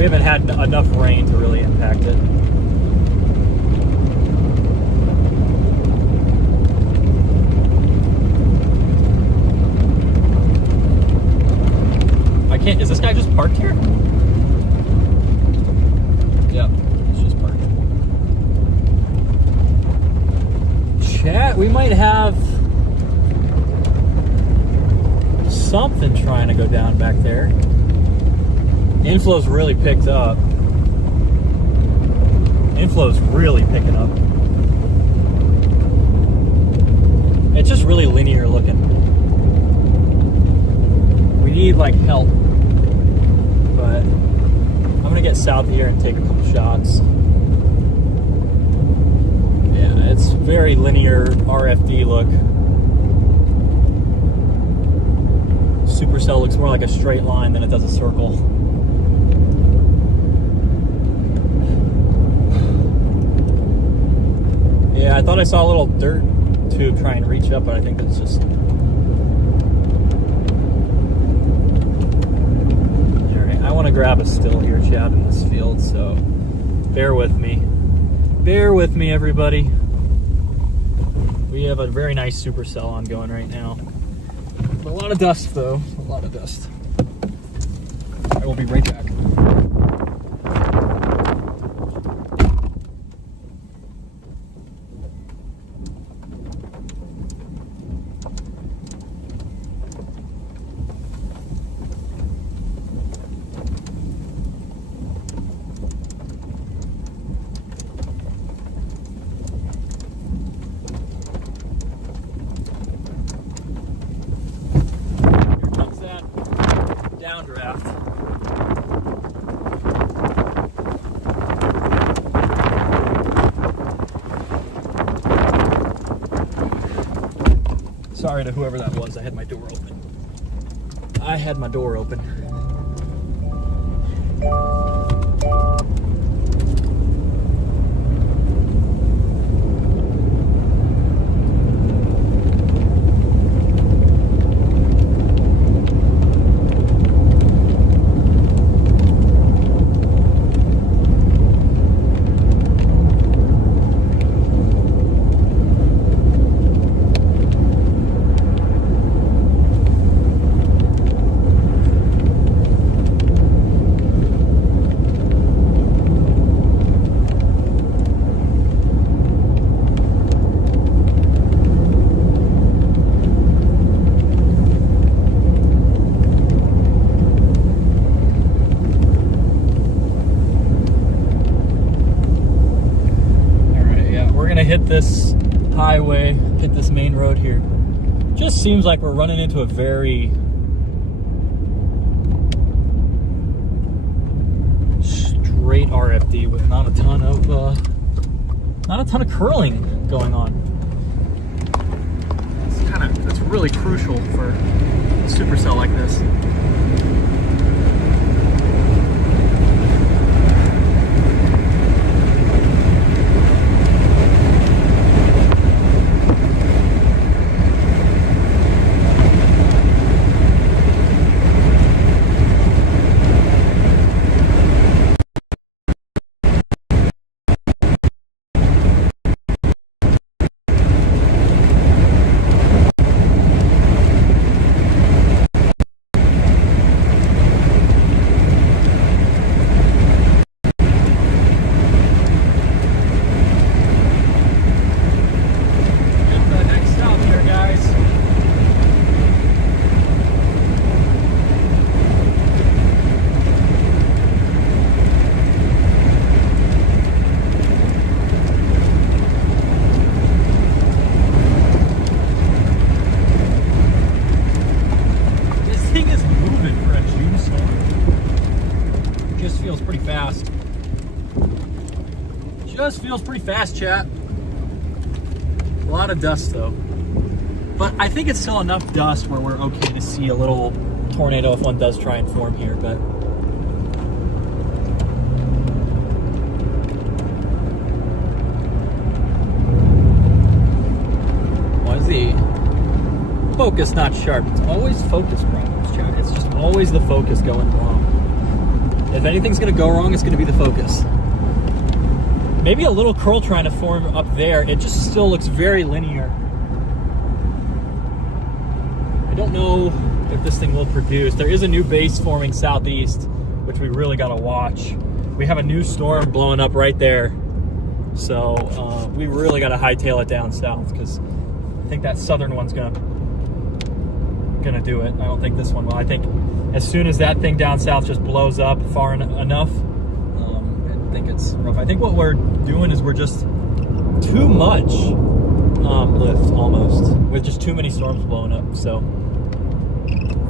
We haven't had enough rain to really impact it. I can't, is this guy just parked here? Yep, it's just parked. Chat, we might have something trying to go down back there. Inflow's really picked up. Inflow's really picking up. It's just really linear looking. We need like help. But I'm gonna get south here and take a couple shots. Yeah, it's very linear RFD look. Supercell looks more like a straight line than it does a circle. Yeah, I thought I saw a little dirt tube try and reach up, but I think that's just... Alright, I want to grab a still here, Chad, in this field, so bear with me. Bear with me, everybody. We have a very nice Supercell ongoing right now. A lot of dust, though. A lot of dust. I will be right back. Downdraft. Sorry to whoever that was, I had my door open. I had my door open. Hit this highway, hit this main road here. Just seems like we're running into a very straight RFD with not a ton of curling going on. It's really crucial for a Supercell like this. Just feels pretty fast, chat. A lot of dust though. But I think it's still enough dust where we're okay to see a little tornado if one does try and form here, but why is the focus not sharp? It's always focus problems, chat. It's just always the focus going wrong. If anything's going to go wrong, it's going to be the focus. Maybe a little curl trying to form up there. It just still looks very linear. I don't know if this thing will produce. There is a new base forming southeast, which we really got to watch. We have a new storm blowing up right there. So we really got to hightail it down south, because I think that southern one's gonna do it. I don't think this one will. I think as soon as that thing down south just blows up far enough, I think it's rough. I think what we're doing is we're just too much lift almost, with just too many storms blowing up. So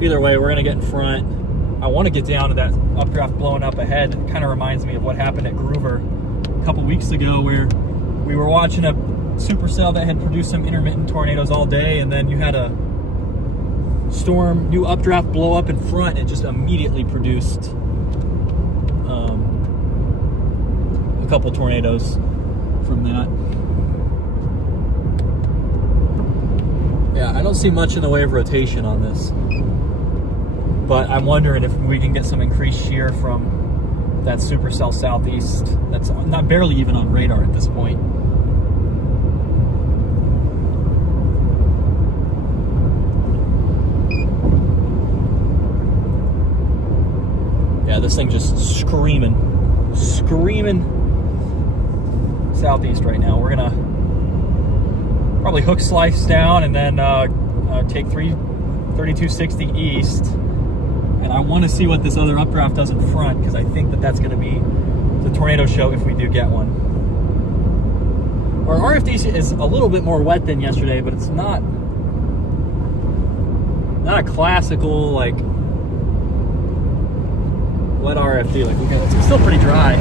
either way, we're gonna get in front. I want to get down to that updraft blowing up ahead. It kind of reminds me of what happened at Groover a couple weeks ago, where we were watching a supercell that had produced some intermittent tornadoes all day, and then you had a storm, new updraft blow up in front, and just immediately produced a couple tornadoes from that. Yeah, I don't see much in the way of rotation on this, but I'm wondering if we can get some increased shear from that supercell southeast that's not barely even on radar at this point. Yeah, this thing just screaming southeast right now. We're gonna probably hook slice down and then take 3260 east. And I want to see what this other updraft does in front, because I think that that's going to be the tornado show if we do get one. Our RFD is a little bit more wet than yesterday, but it's not a classical like wet RFD. Like it's still pretty dry.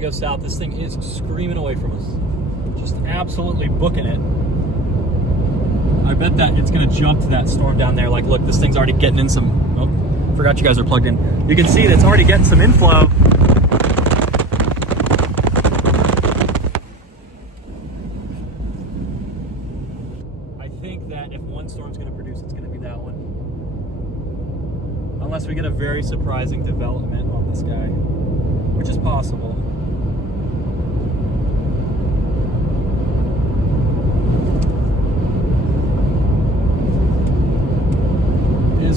Go south. This thing is screaming away from us, just absolutely booking it. I bet that it's gonna jump to that storm down there. Like, look, this thing's already getting in some, oh, forgot you guys are plugged in. You can see that it's already getting some inflow. I think that if one storm's gonna produce, it's gonna be that one, unless we get a very surprising development on this guy, which is possible.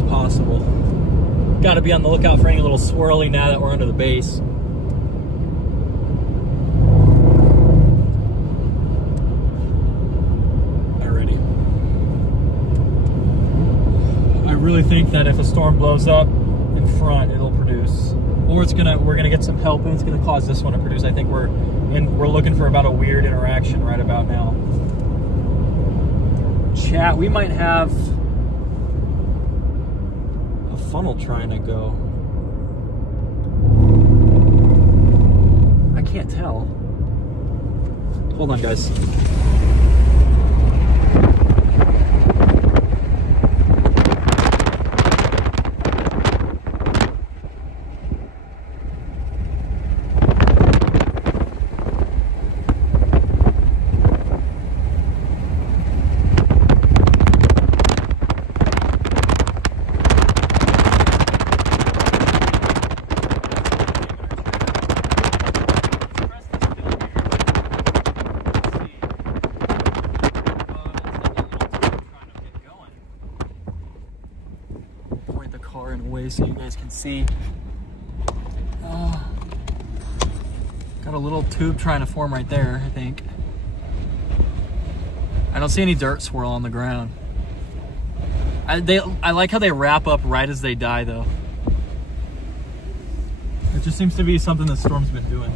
Possible. Got to be on the lookout for any little swirly now that we're under the base. Alrighty. I really think that if a storm blows up in front, it'll produce, or we're gonna get some help, and it's gonna cause this one to produce. I think we're looking for about a weird interaction right about now. Chat, we might have funnel trying to go. I can't tell. Hold on, guys. So you guys can see. Got a little tube trying to form right there, I think. I don't see any dirt swirl on the ground. I like how they wrap up right as they die, though. It just seems to be something the storm's been doing.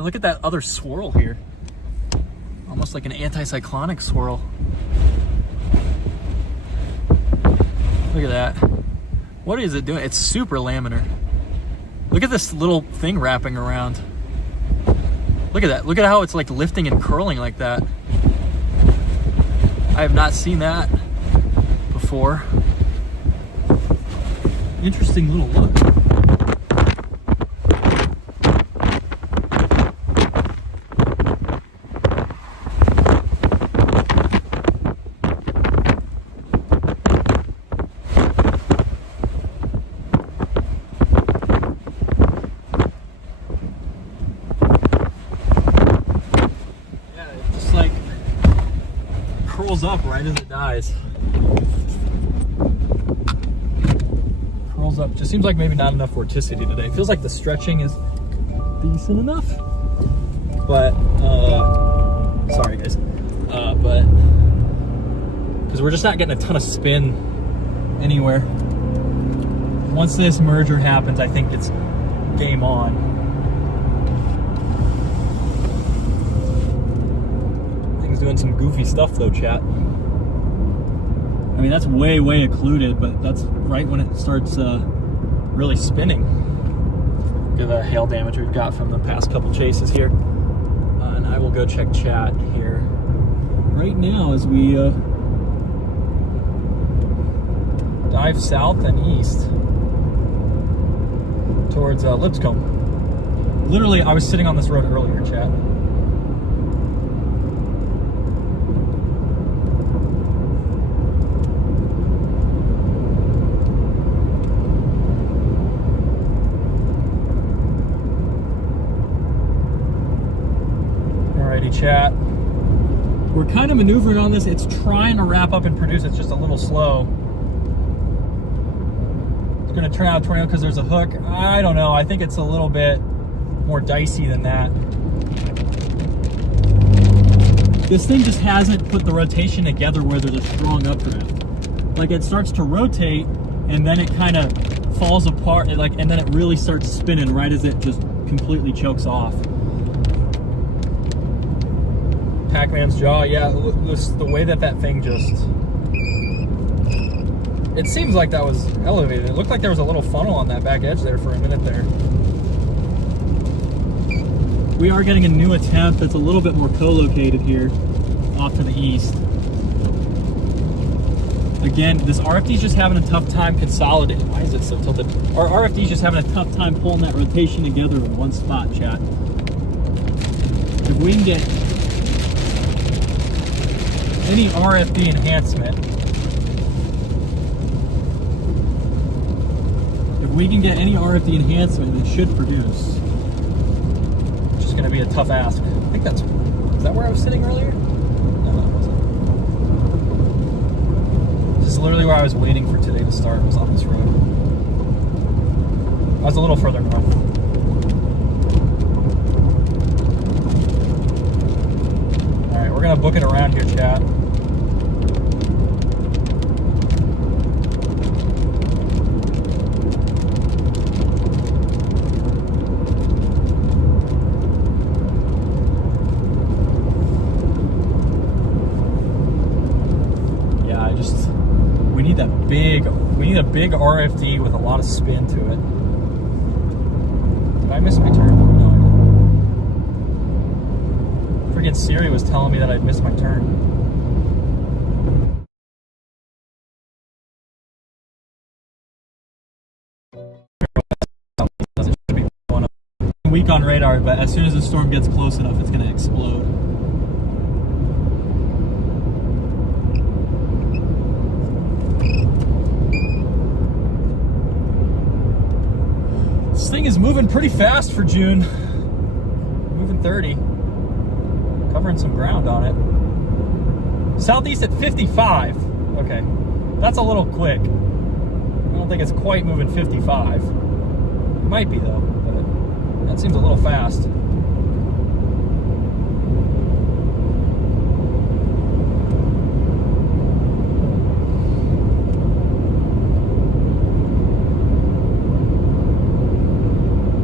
And look at that other swirl here. Almost like an anticyclonic swirl. Look at that. What is it doing? It's super laminar. Look at this little thing wrapping around. Look at that. Look at how it's like lifting and curling like that. I have not seen that before. Interesting little look. Up right as it dies. Curls up. Just seems like maybe not enough vorticity today. Feels like the stretching is decent enough. But, sorry guys. But, because we're just not getting a ton of spin anywhere. Once this merger happens, I think it's game on. Doing some goofy stuff though, chat. I mean, that's way occluded, but that's right when it starts really spinning. Look at the hail damage we've got from the past couple chases here. And I will go check chat here right now as we dive south and east towards Lipscomb. Literally, I was sitting on this road earlier, chat. Chat. We're kind of maneuvering on this. It's trying to wrap up and produce. It's just a little slow. It's going to turn out a tornado because there's a hook. I don't know. I think it's a little bit more dicey than that. This thing just hasn't put the rotation together where there's a strong updraft. Like it starts to rotate and then it kind of falls apart and then it really starts spinning right as it just completely chokes off. Pac-Man's jaw, yeah, the way that thing just... It seems like that was elevated. It looked like there was a little funnel on that back edge there for a minute there. We are getting a new attempt that's a little bit more co-located here off to the east. Again, this RFD's just having a tough time consolidating. Why is it so tilted? Our RFD's just having a tough time pulling that rotation together in one spot, chat. If we can get any RFD enhancement, it should produce. It's just going to be a tough ask. I think is that where I was sitting earlier? No, that wasn't. This is literally where I was waiting for today to start, was on this road. I was a little further north. Alright, we're going to book it around here, chat. We need a big RFD with a lot of spin to it. Did I miss my turn? No, I didn't. Freaking Siri was telling me that I'd missed my turn. Weak on radar, but as soon as the storm gets close enough, it's going to explode. This thing is moving pretty fast for June. Moving 30. Covering some ground on it. Southeast at 55. Okay. That's a little quick. I don't think it's quite moving 55. It might be though, but that seems a little fast.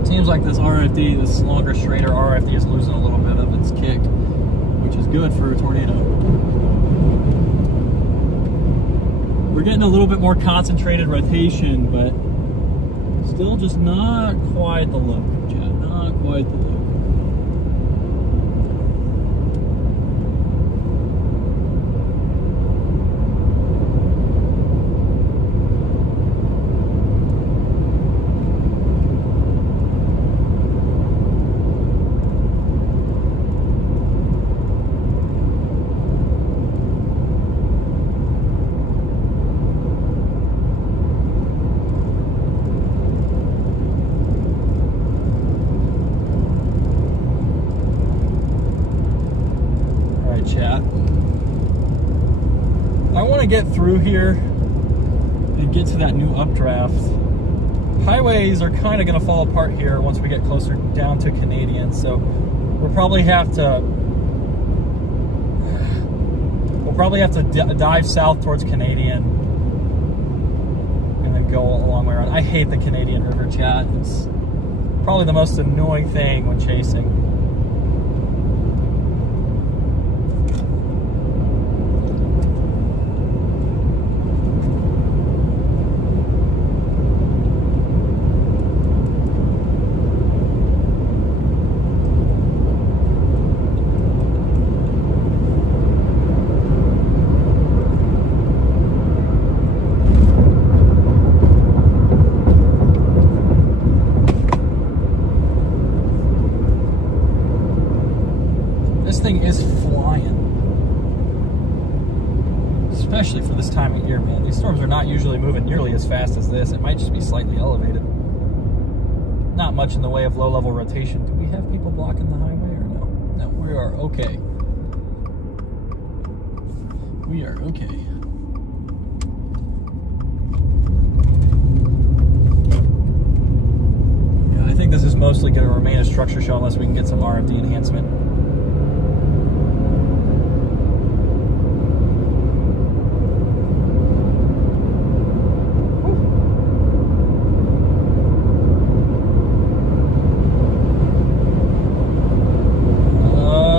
Seems like this RFD RFD, this longer, straighter RFD is losing a little bit of its kick, which is good for a tornado. We're getting a little bit more concentrated rotation, but still just not quite the look, Chad, not quite the look. Chat. I want to get through here and get to that new updraft. Highways are kind of going to fall apart here once we get closer down to Canadian, so we'll probably have to dive south towards Canadian and then go a long way around. I hate the Canadian River, chat. It's probably the most annoying thing when chasing. Thing is flying, especially for this time of year, man. These storms are not usually moving nearly as fast as this. It might just be slightly elevated. Not much in the way of low-level rotation. Do we have people blocking the highway or no? No, we are okay. We are okay. Yeah, I think this is mostly going to remain a structure show unless we can get some RFD enhancement.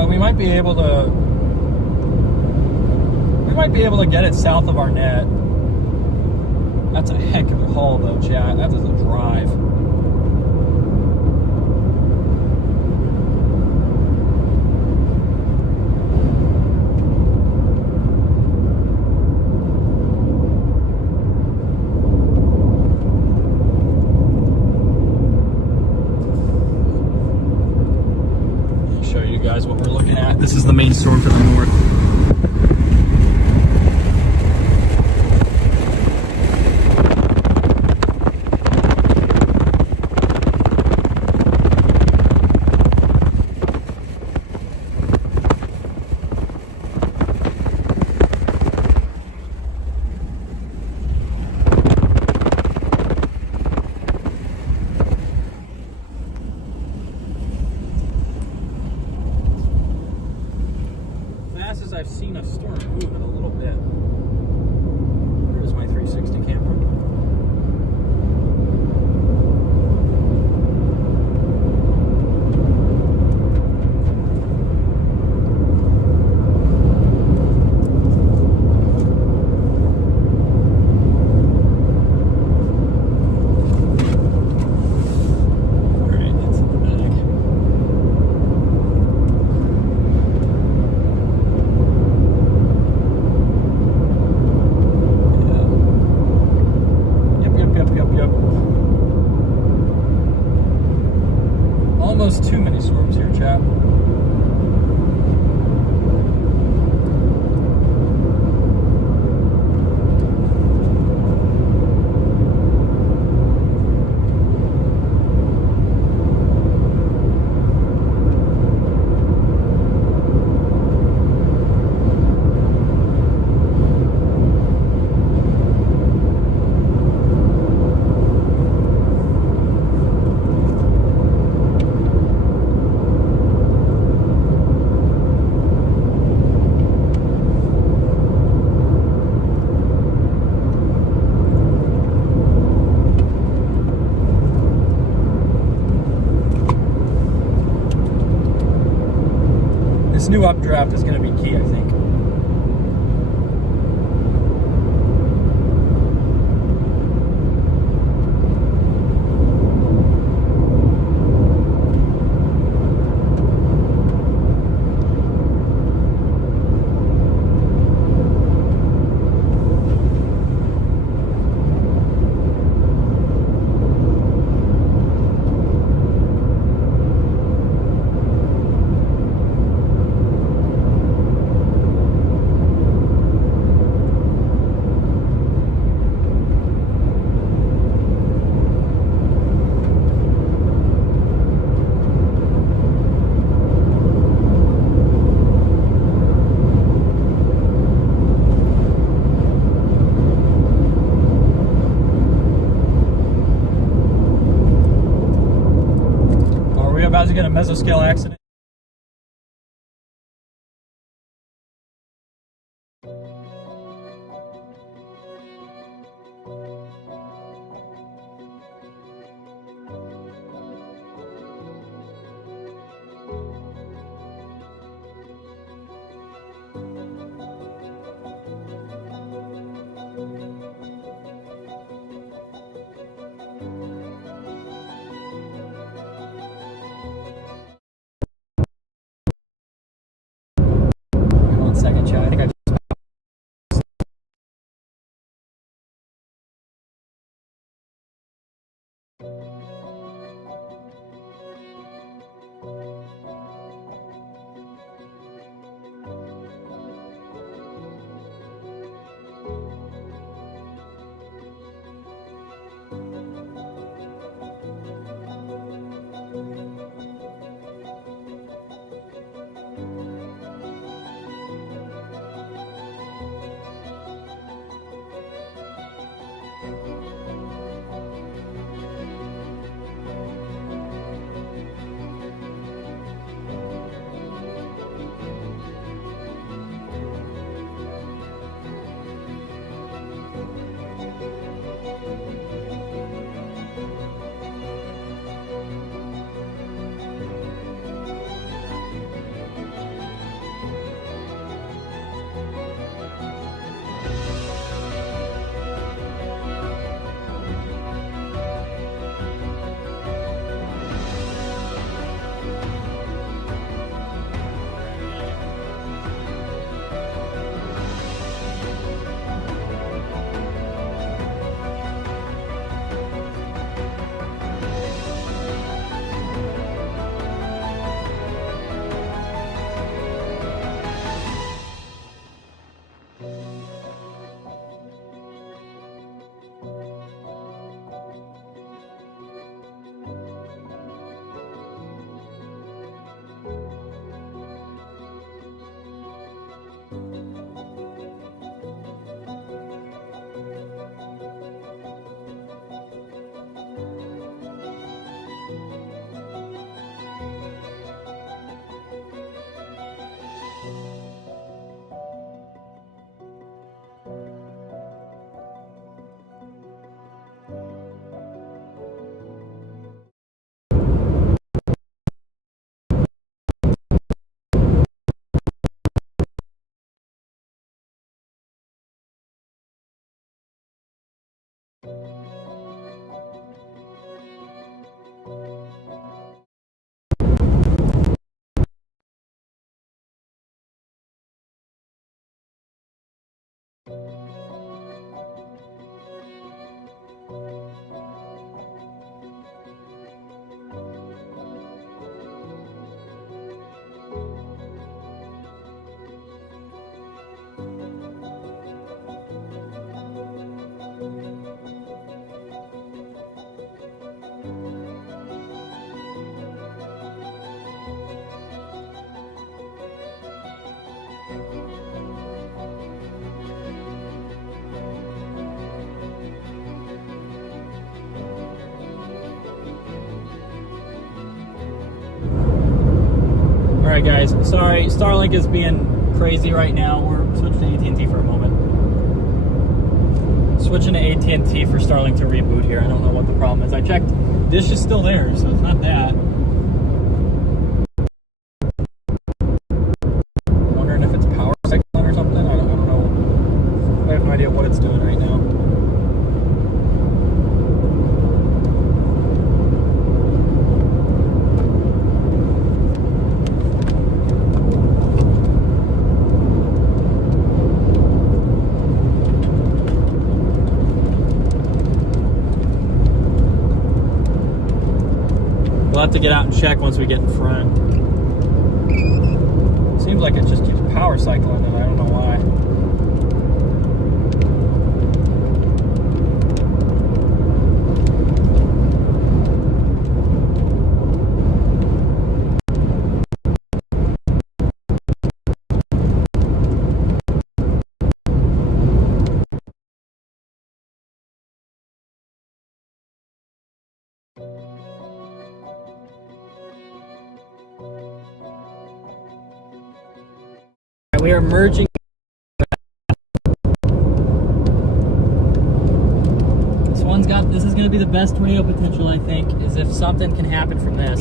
We might be able to get it south of our net. That's a heck of a haul though, chat. That is a drive. Show you guys what we're looking at. This is the main storm to the north. As I've seen a storm move it a little bit. There's my 360 camera. This new updraft is going to be key, I think. About to get a mesoscale accident. Second chat. I think I Alright guys, sorry, Starlink is being crazy right now. We're switching to AT&T for a moment. Switching to AT&T for Starlink to reboot here. I don't know what the problem is. I checked, Dish is still there, so it's not that. have to get out and check once we get in front. Seems like it just keeps power cycling, and I don't know why. We are merging. This is going to be the best tornado potential, I think, is if something can happen from this.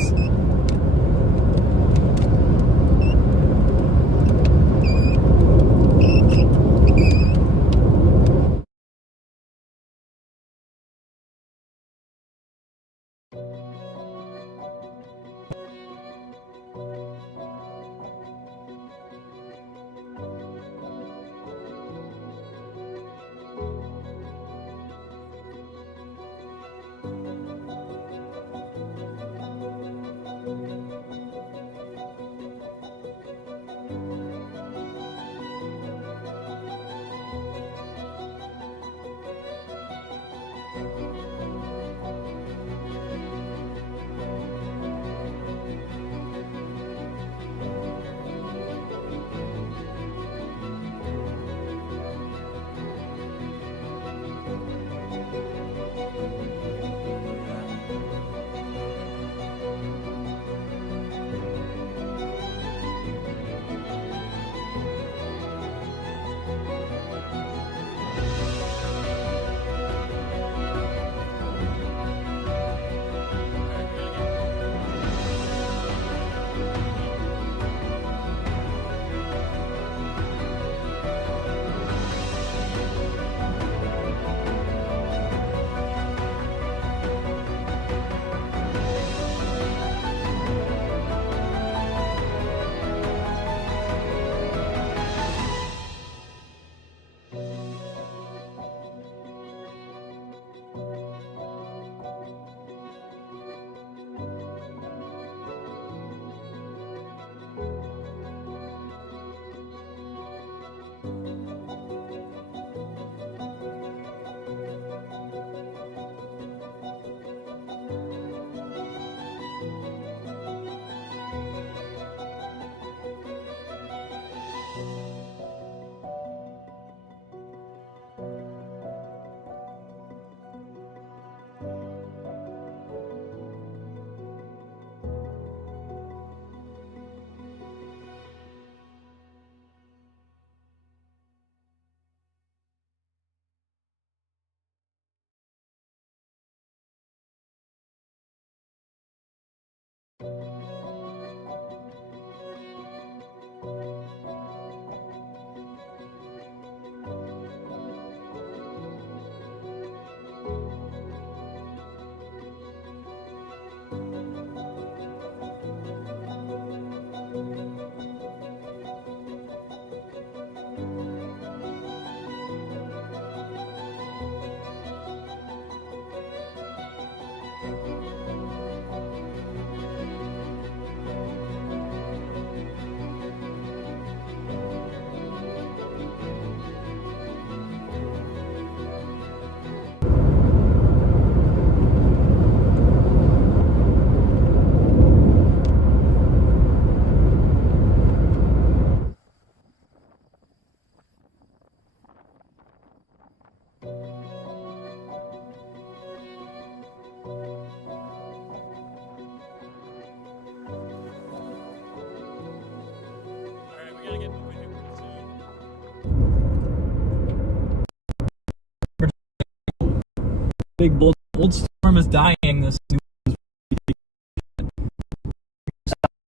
Big old storm is dying. This new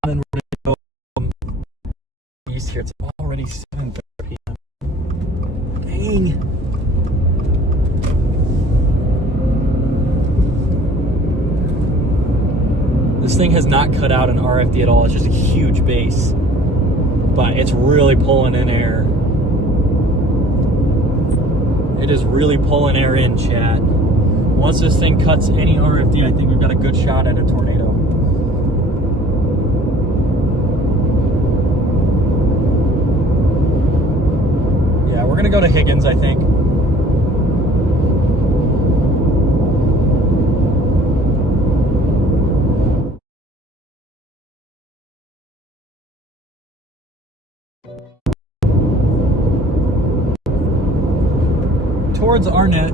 and we're gonna go east here. It's already 7:30 p.m. Dang. This thing has not cut out an RFD at all. It's just a huge base, but it's really pulling in air. It is really pulling air in, chat. Once this thing cuts any RFD, I think we've got a good shot at a tornado. gonna go to Higgins, I think. Towards Arnett.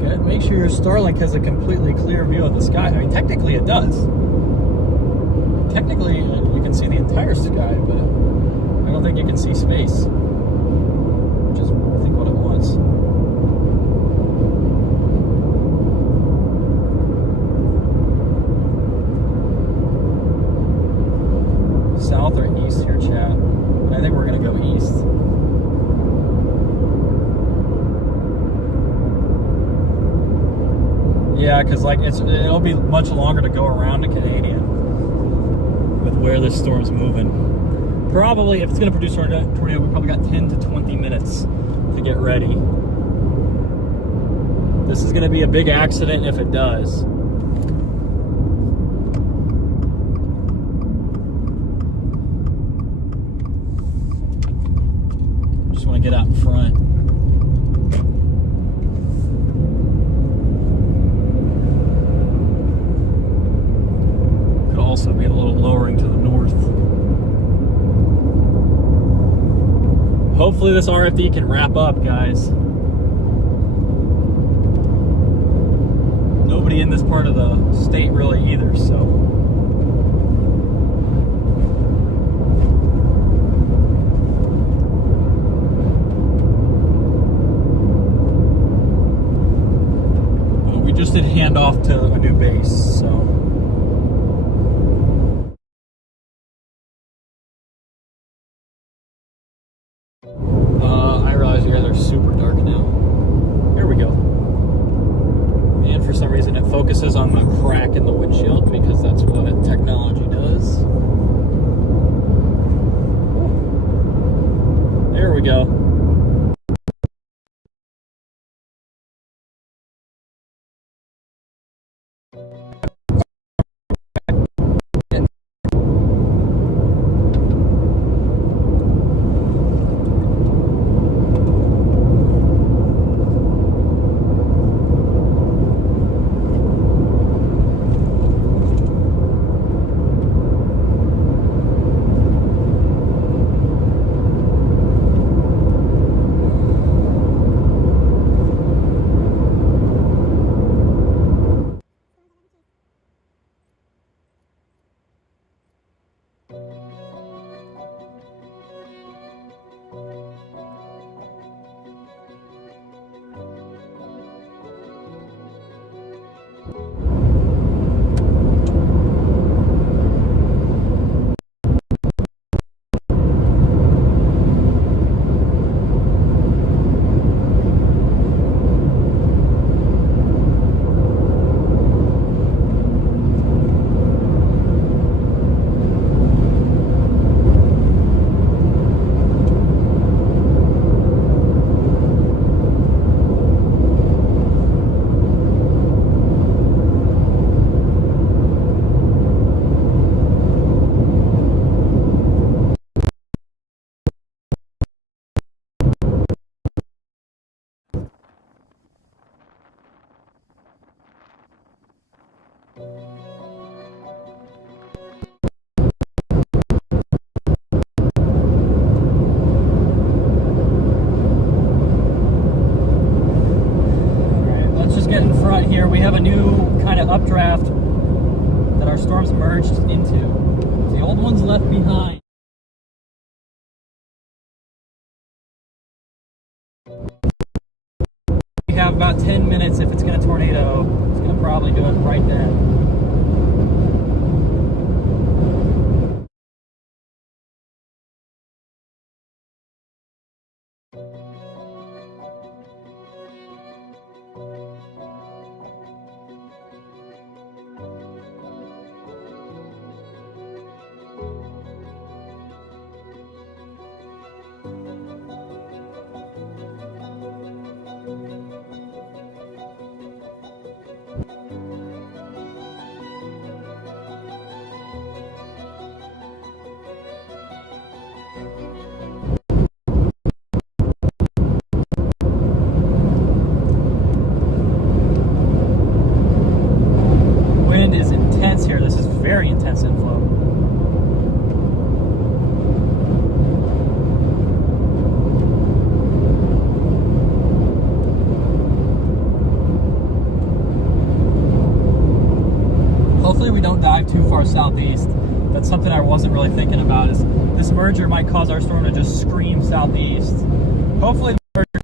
Good. Make sure your Starlink has a completely clear view of the sky. I mean, technically it does. Technically, you can see the entire sky, but I don't think you can see space, which is, I think, what it wants. South or east here, chat? I think we're gonna go east. Yeah, because like it'll be much longer to go around to Canadian with where this storm's moving. Probably, if it's gonna produce a tornado, we probably got 10 to 20 minutes to get ready. This is gonna be a big accident if it does. Just want to get out in front. Could also be a little lowering to the north. Hopefully this RFD can wrap up, guys. Nobody in this part of the state really either, so. Just did hand off to a new base, so. I realize you guys are super dark now. Here we go. And for some reason it focuses on the crack in the windshield because that's what technology does. There we go. Here we have a new kind of updraft that our storm's merged into. The old one's left behind. We have about 10 minutes. If it's going to tornado, it's going to probably do it right then. hopefully we don't dive too far southeast. That's something I wasn't really thinking about, is this merger might cause our storm to just scream southeast. Hopefully the merger.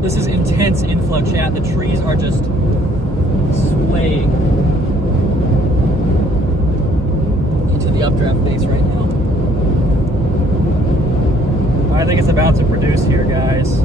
This is intense inflow, chat. The trees are just swaying into the updraft base right now. I think it's about to produce here, guys.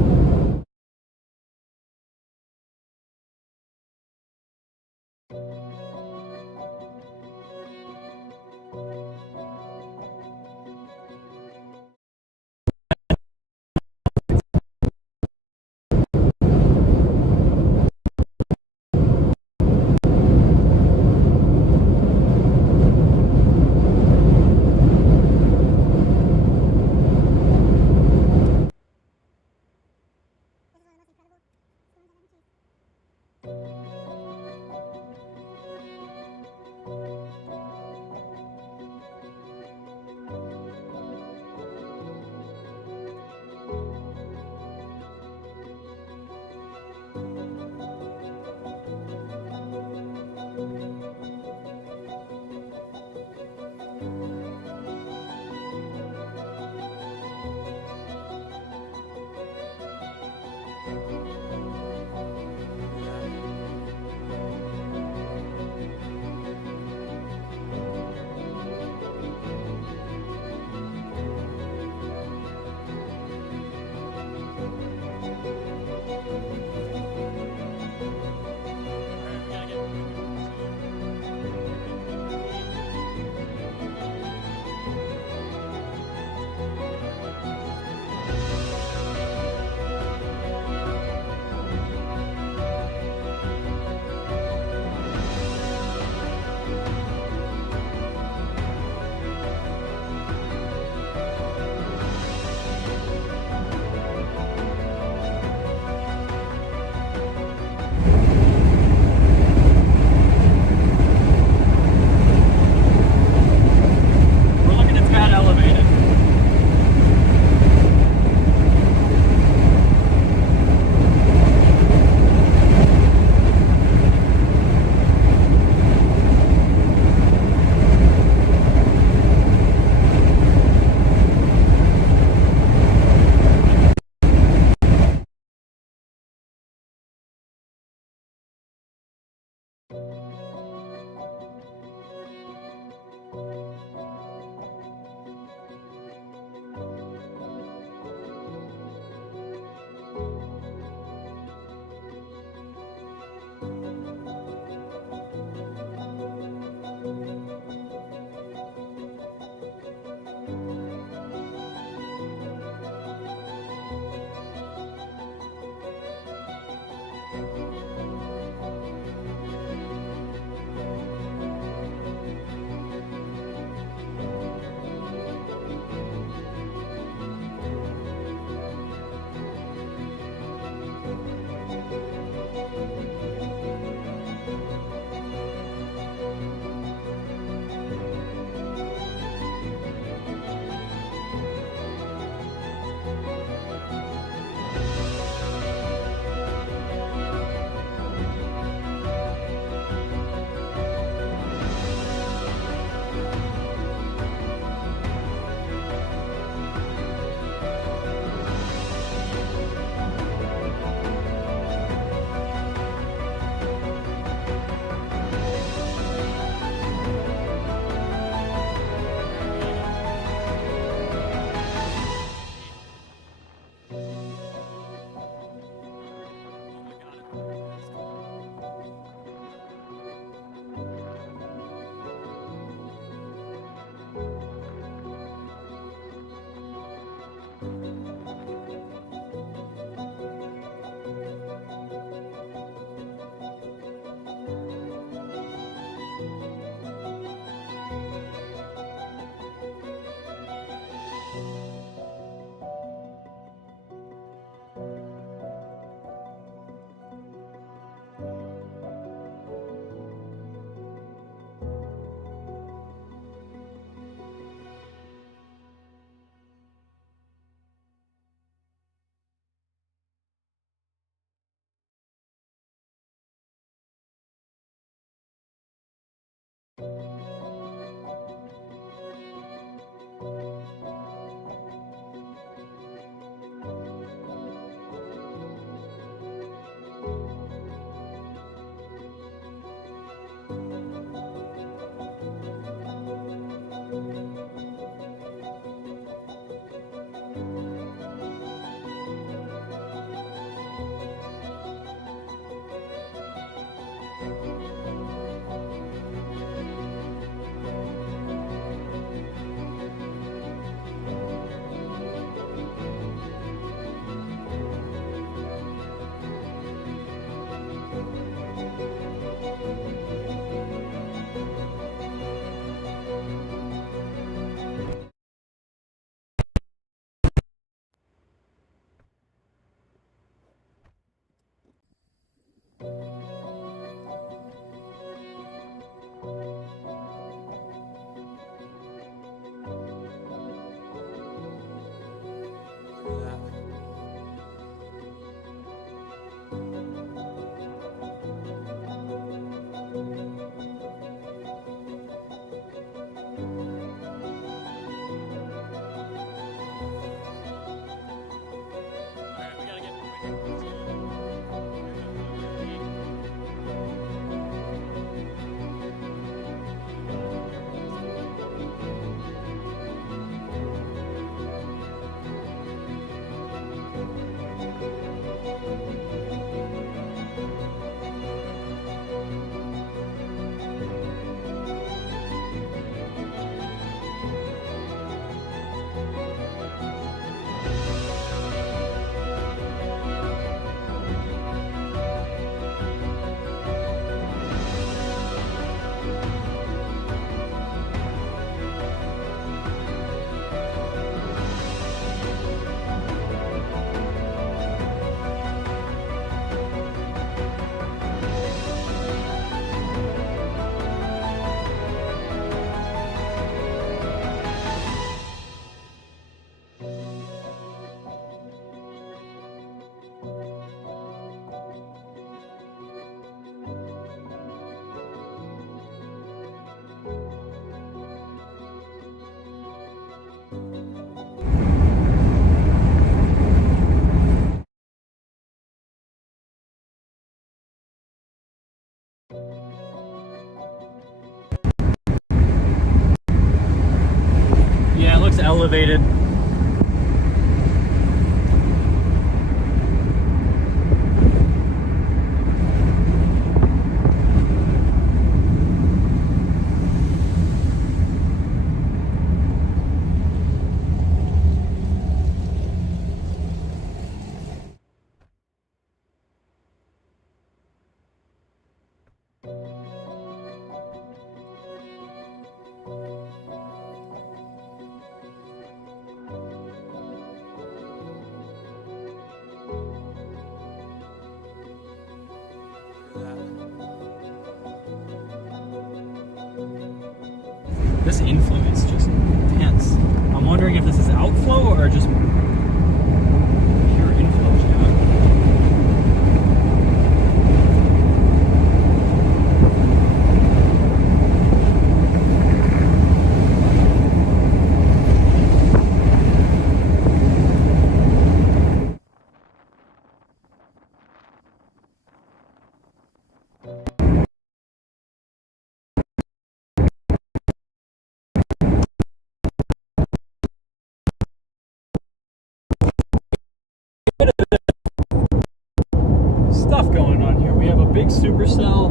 elevated. This inflow is just intense. I'm wondering if this is outflow or just pure inflow, Chad. Stuff going on here. We have a big supercell,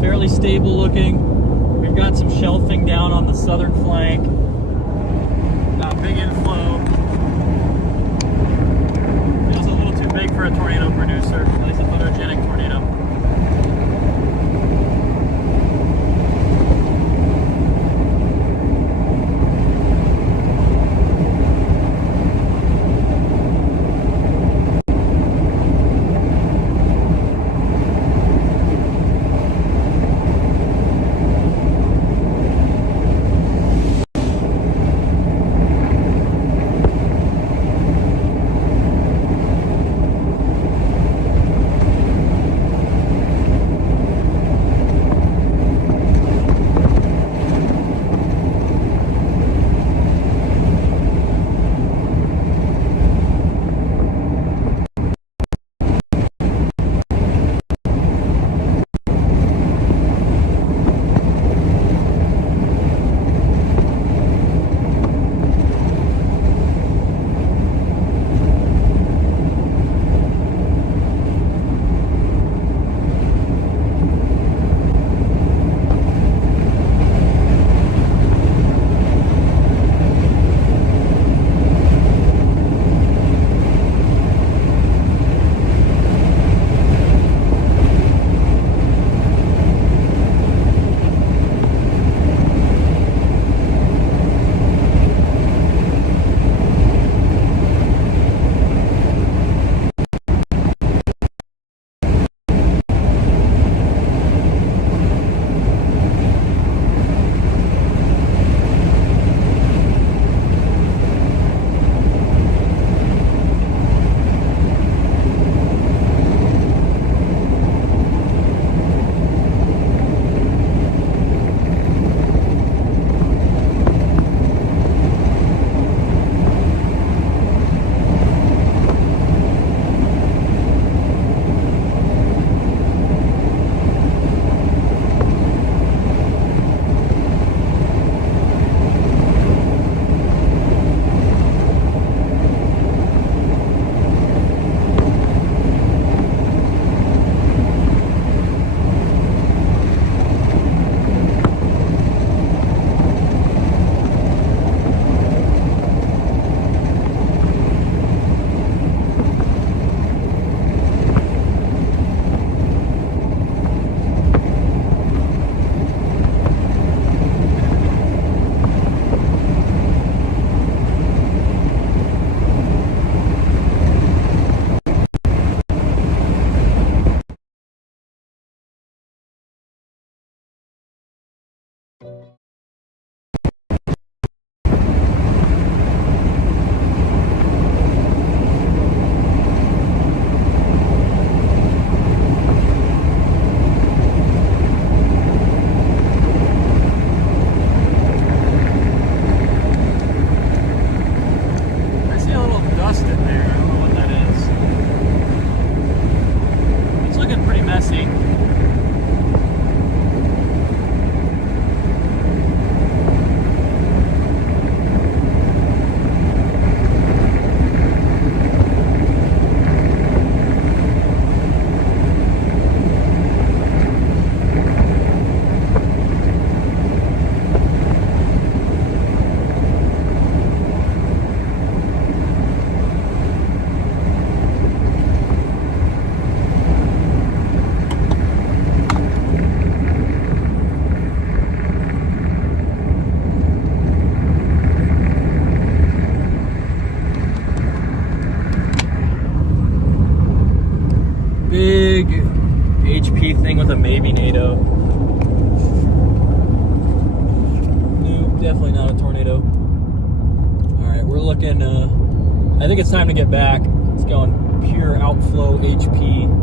fairly stable looking. We've got some shelving down on the southern flank. Got big inflow. Feels a little too big for a tornado producer, at least a photogenic tornado. anything with a maybe NATO. Nope, definitely not a tornado. All right, we're looking, I think it's time to get back. It's going pure outflow HP.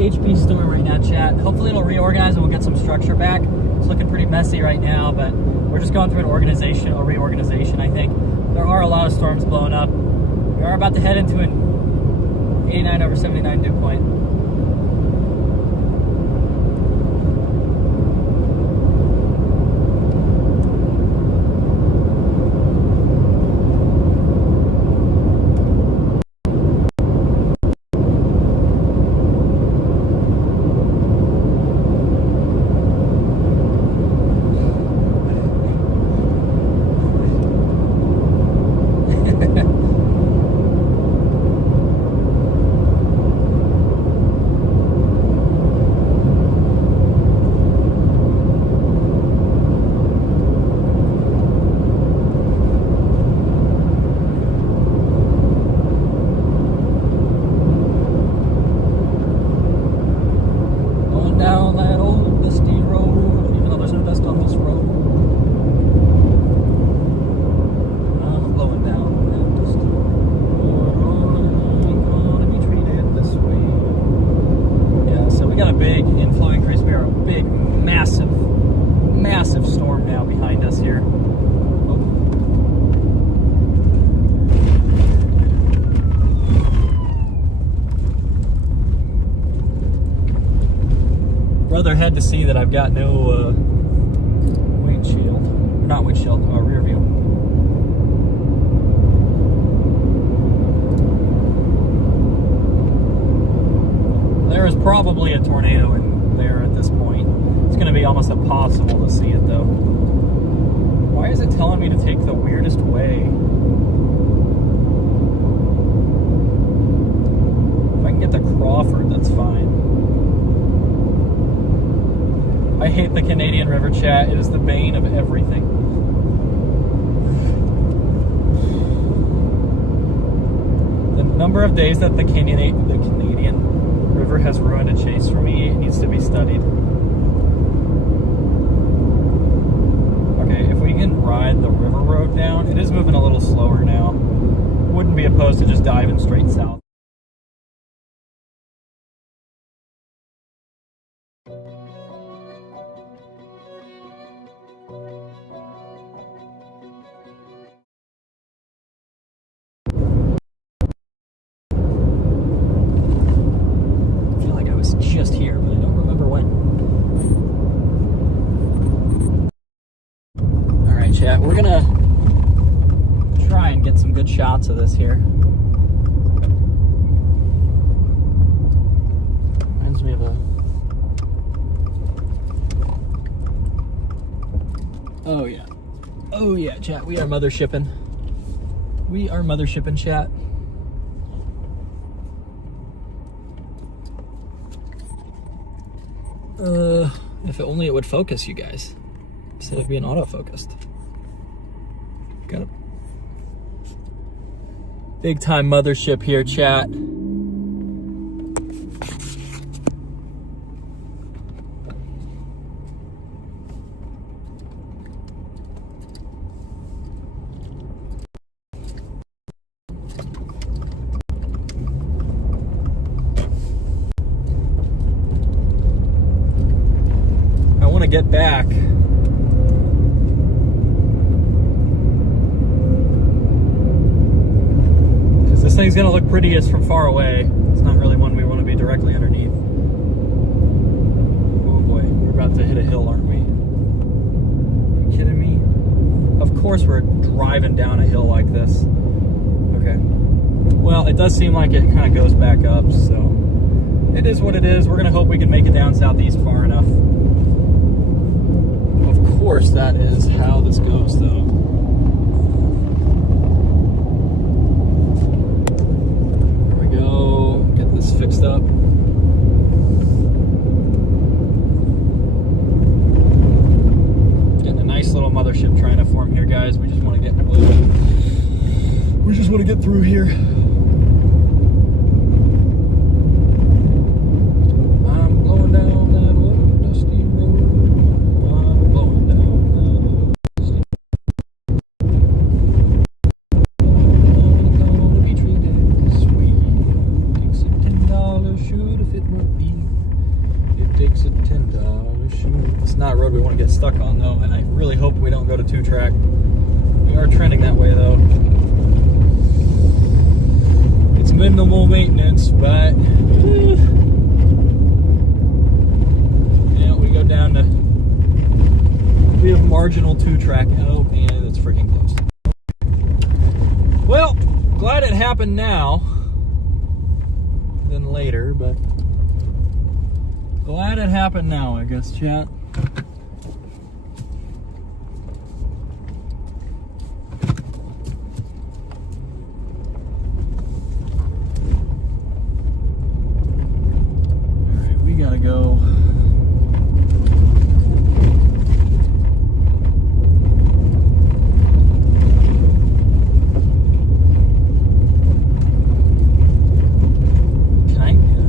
HB storm right now, chat. Hopefully it'll reorganize and we'll get some structure back. It's looking pretty messy right now, but we're just going through a reorganization, I think. There are a lot of storms blowing up. We are about to head into an 89/79 dew point. Down that old dusty road, even though there's no dust on this road. I'm blowing down that dusty road. I ain't gonna be treated this way. Yeah, so we got a big inflow increase. We are a big, massive storm now behind us here. Brother had to see that I've got no rear view. There is probably a tornado in there at this point. It's going to be almost impossible to see it though. Why is it telling me to take the weirdest way? If I can get to Crawford, that's fine. I hate the Canadian River, chat. It is the bane of everything. The number of days that the Canadian River has ruined a chase for me needs to be studied. Okay, if we can ride the river road down, it is moving a little slower now. Wouldn't be opposed to just diving straight south. Just here, but I don't remember when. Alright, chat, we're gonna try and get some good shots of this here. Reminds me of a... Oh yeah. Oh yeah, chat, we are mothershipping. We are mothershipping, chat. If only it would focus, you guys, instead of being auto-focused. Got a big time mothership here, chat. Get back. Because this thing's gonna look prettiest from far away. It's not really one we want to be directly underneath. Oh boy, we're about to hit a hill, aren't we? Are you kidding me? Of course we're driving down a hill like this. Okay. Well, it does seem like it kind of goes back up, so it is what it is. We're gonna hope we can make it down southeast far enough. Of course, that is how this goes, though. There we go. Get this fixed up. Getting a nice little mothership trying to form here, guys. We just want to get through here. I'm blowing down that old dusty road. I'm blowing down that old dusty road. I'm gonna be treated this way. Takes a $10 shoe to fit my feet. stuck on though, and I really hope we don't go to 2-track. We are trending that way though. It's minimal maintenance, but yeah, we go down to, we have marginal 2-track. Oh, and it's freaking close. Well, glad it happened now than later, but glad it happened now, I guess, chat. Alright, we gotta go.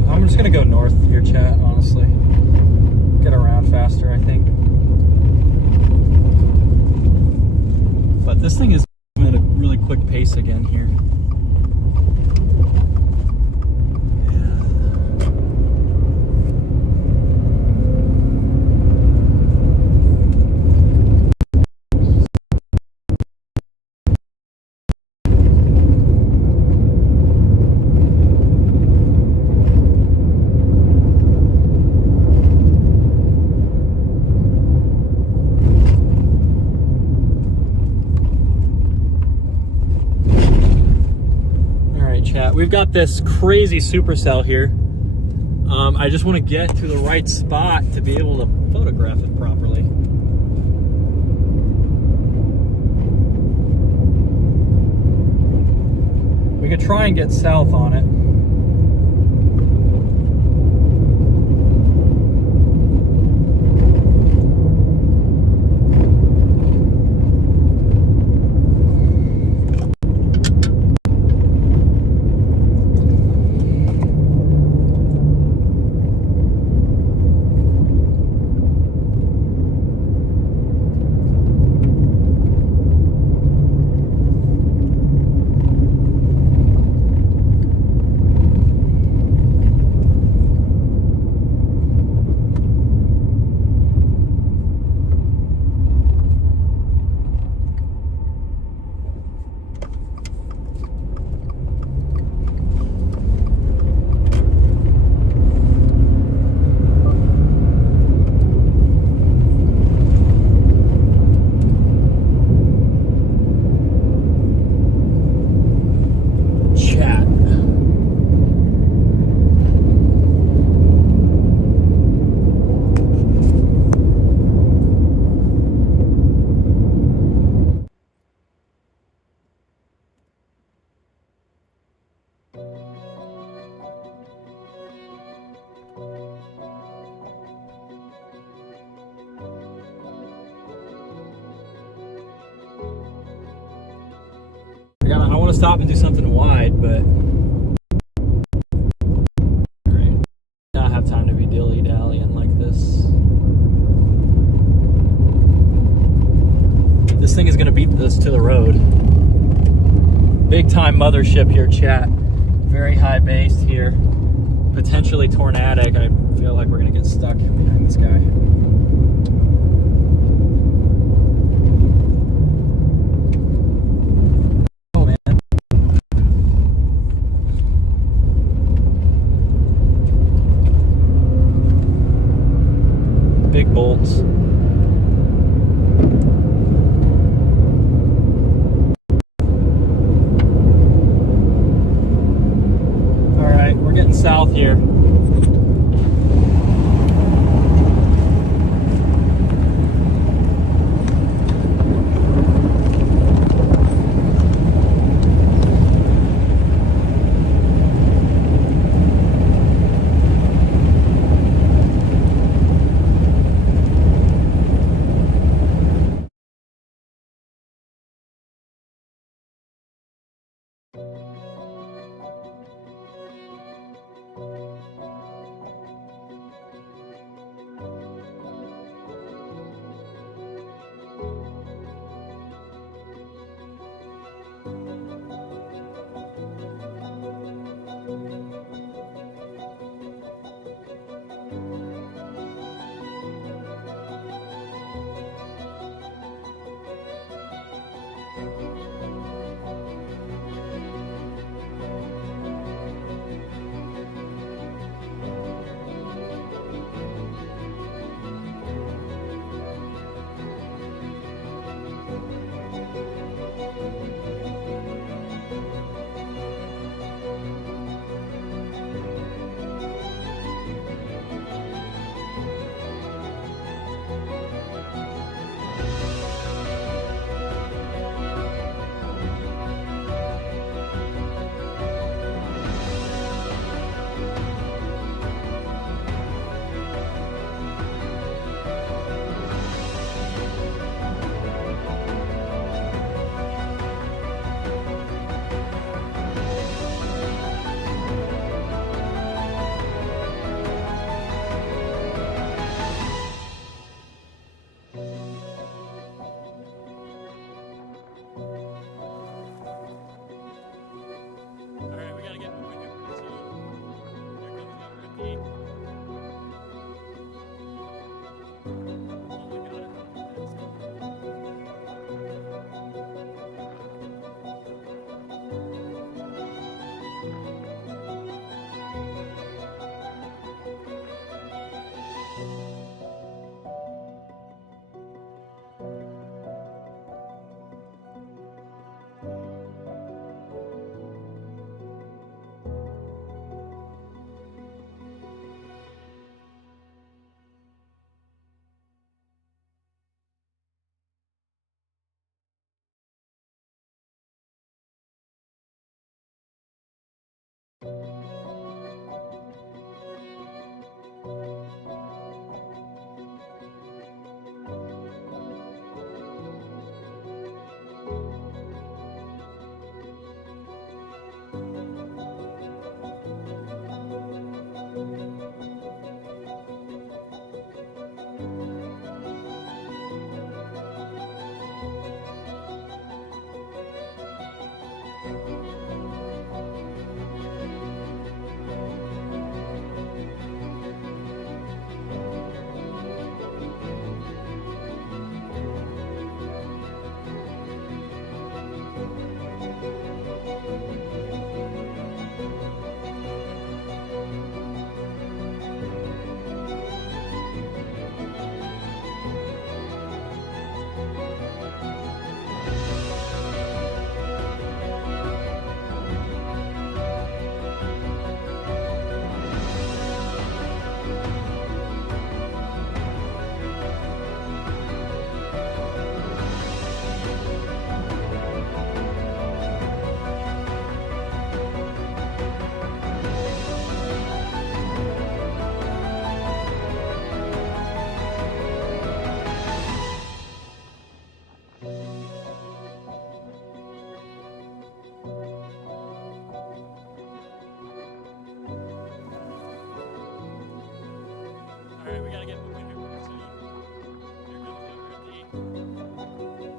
I'm just gonna go north here, chat, honestly. Get around faster, I think. But this thing is at a really quick pace again here. Chat. We've got this crazy Supercell here. I just want to get to the right spot to be able to photograph it properly. We could try and get south on it. I want to stop and do something wide, but alright, not have time to be dilly-dallying like this. This thing is going to beat this to the road. Big time mothership here, chat. Very high base here. Potentially tornadic. I feel like we're going to get stuck behind this guy. Big bolts. All right, we're getting south here. Alright, we gotta get moving here pretty soon. Here comes number 8. Oh my god. Alright, we gotta get moving here pretty soon. Here comes number 8. Oh my god.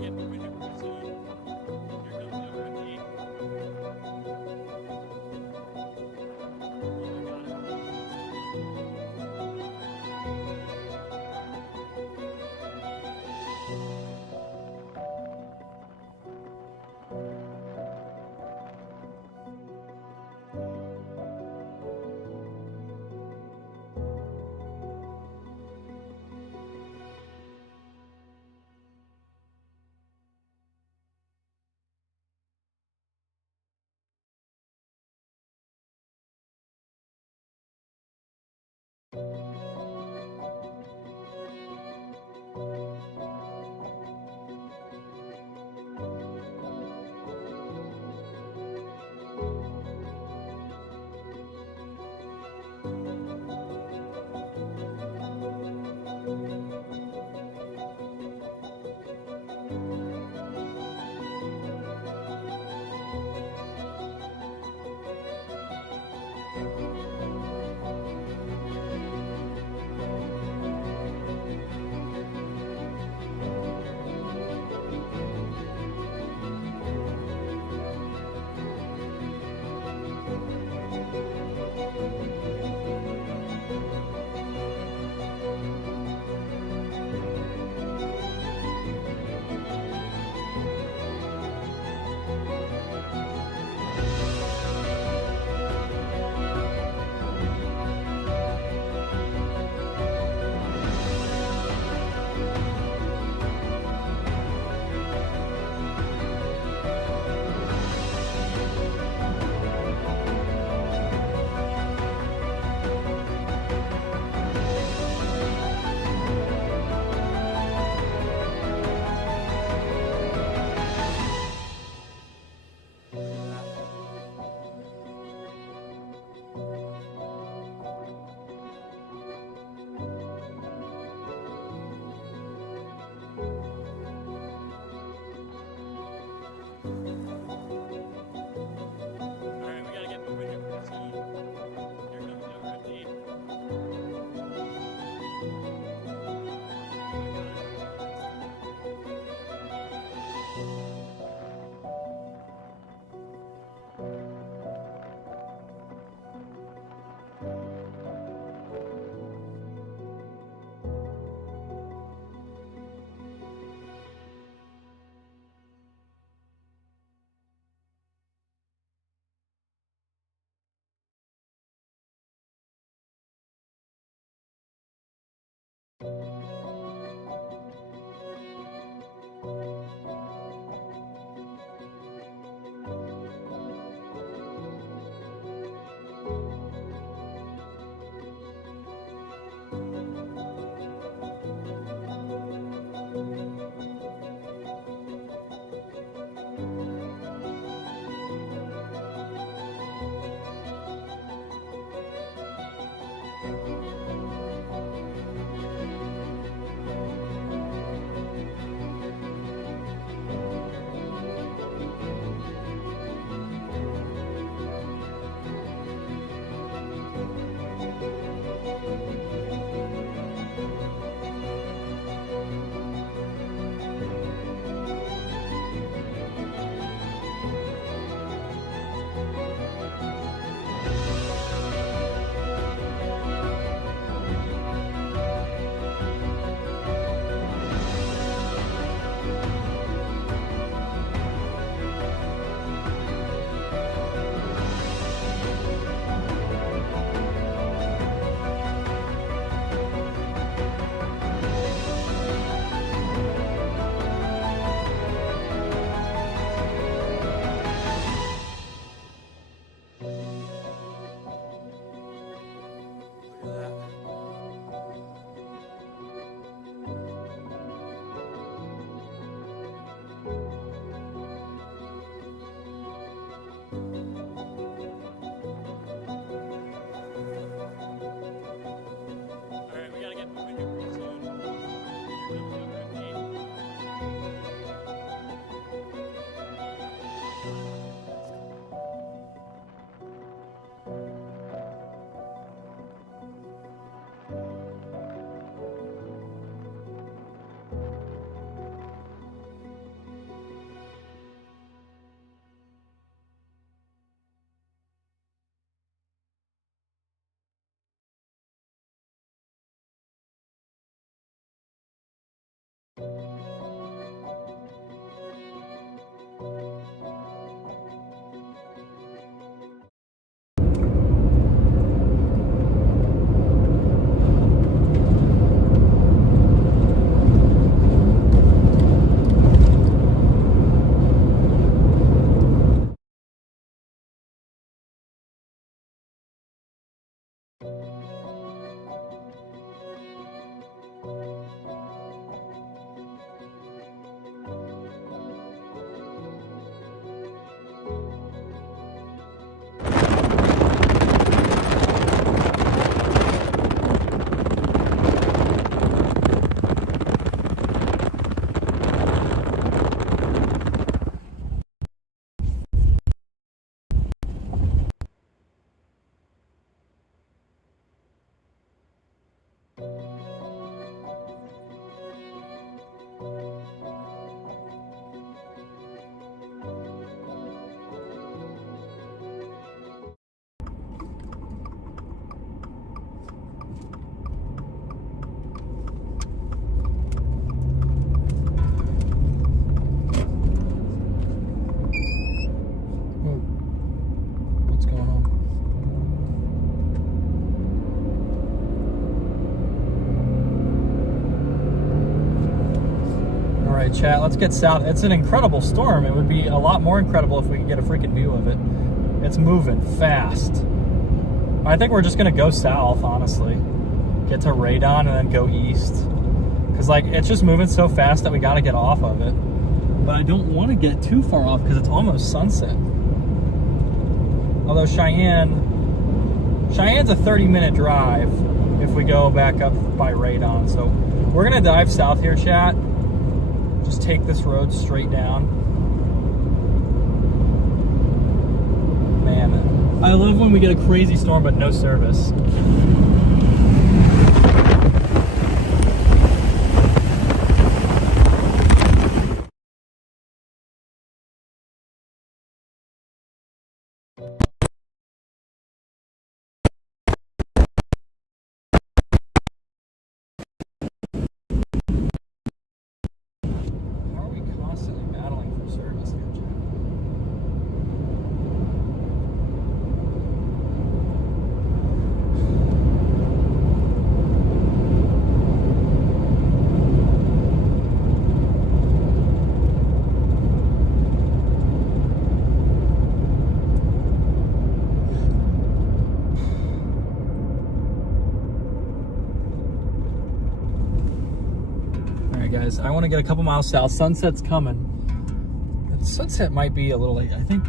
gotta get moving here pretty soon. Here comes number 8. Oh, I got right, chat, let's get south. It's an incredible storm. It would be a lot more incredible if we could get a freaking view of it. It's moving fast. I think we're just gonna go south, honestly. Get to Radon and then go east. Cause like, it's just moving so fast that we gotta get off of it. But I don't wanna get too far off because it's almost sunset. Although Cheyenne's a 30-minute drive if we go back up by Radon. So we're gonna dive south here, chat. Just take this road straight down. Man, I love when we get a crazy storm but no service. Guys, I want to get a couple miles south. Sunset's coming. The sunset might be a little late. I think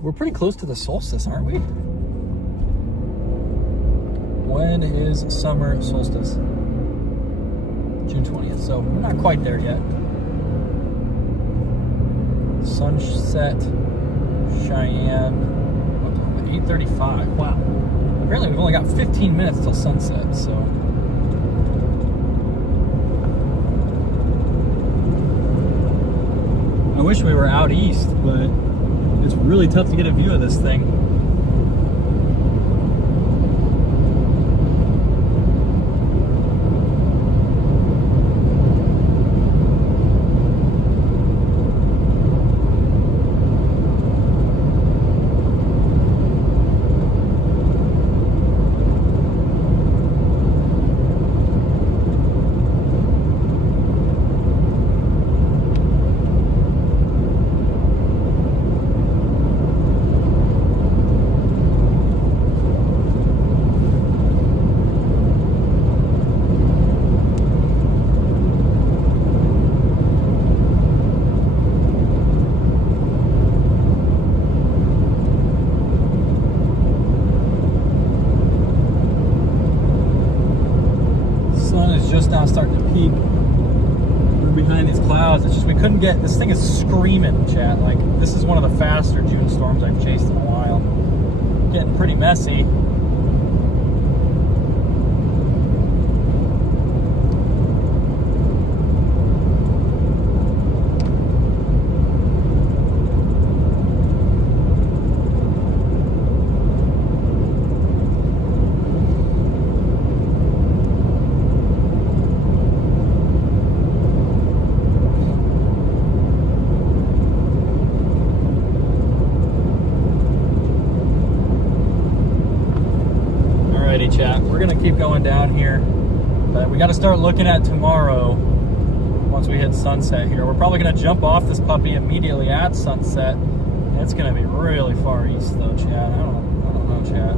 we're pretty close to the solstice, aren't we? When is summer solstice? June 20th. So we're not quite there yet. Sunset, Cheyenne, 8:35. Wow. Apparently we've only got 15 minutes till sunset, so. I wish we were out east, but it's really tough to get a view of this thing. Now starting to peak. We're behind these clouds. It's just we couldn't get, this thing is screaming, chat. Like, this is one of the faster June storms I've chased in a while. Getting pretty messy. Chat. We're gonna keep going down here, but we got to start looking at tomorrow once we hit sunset here. We're probably gonna jump off this puppy immediately at sunset. It's gonna be really far east though, chat. I don't know, chat.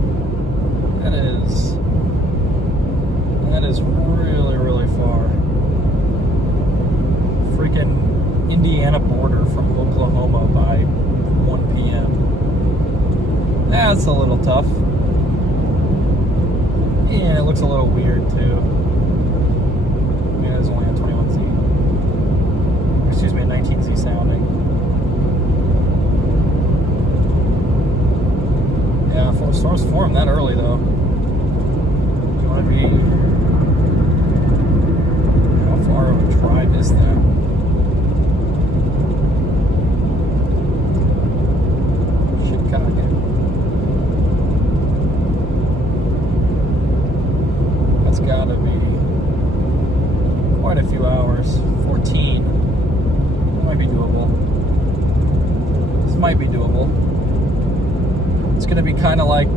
That is really, really far. Freaking Indiana border from Oklahoma by 1 p.m. That's a little tough. Yeah, it looks a little weird too. Maybe it's only a 21Z. Excuse me, a 19Z sounding. Yeah, storms form that early though. You want to be? How far of a drive is that? Chicago. That's gotta be quite a few hours. 14. That might be doable. This might be doable. It's gonna be kind of like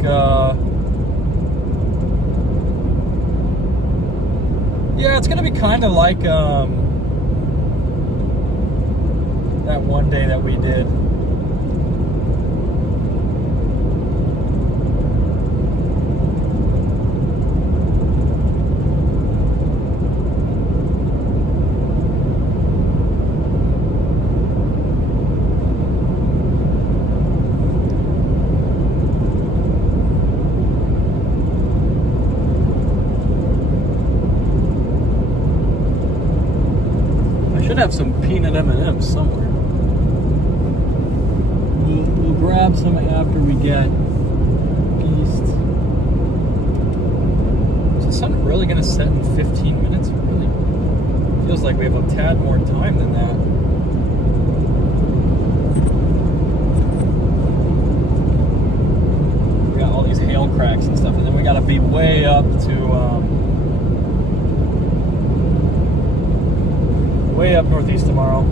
yeah, it's gonna be kind of like that one day that we did. Should have some peanut M&Ms somewhere. We'll grab some after we get east. Is the sun really going to set in 15 minutes? It really feels like we have a tad more time than that. We got all these hail cracks and stuff, and then we got to be way up to way up northeast tomorrow.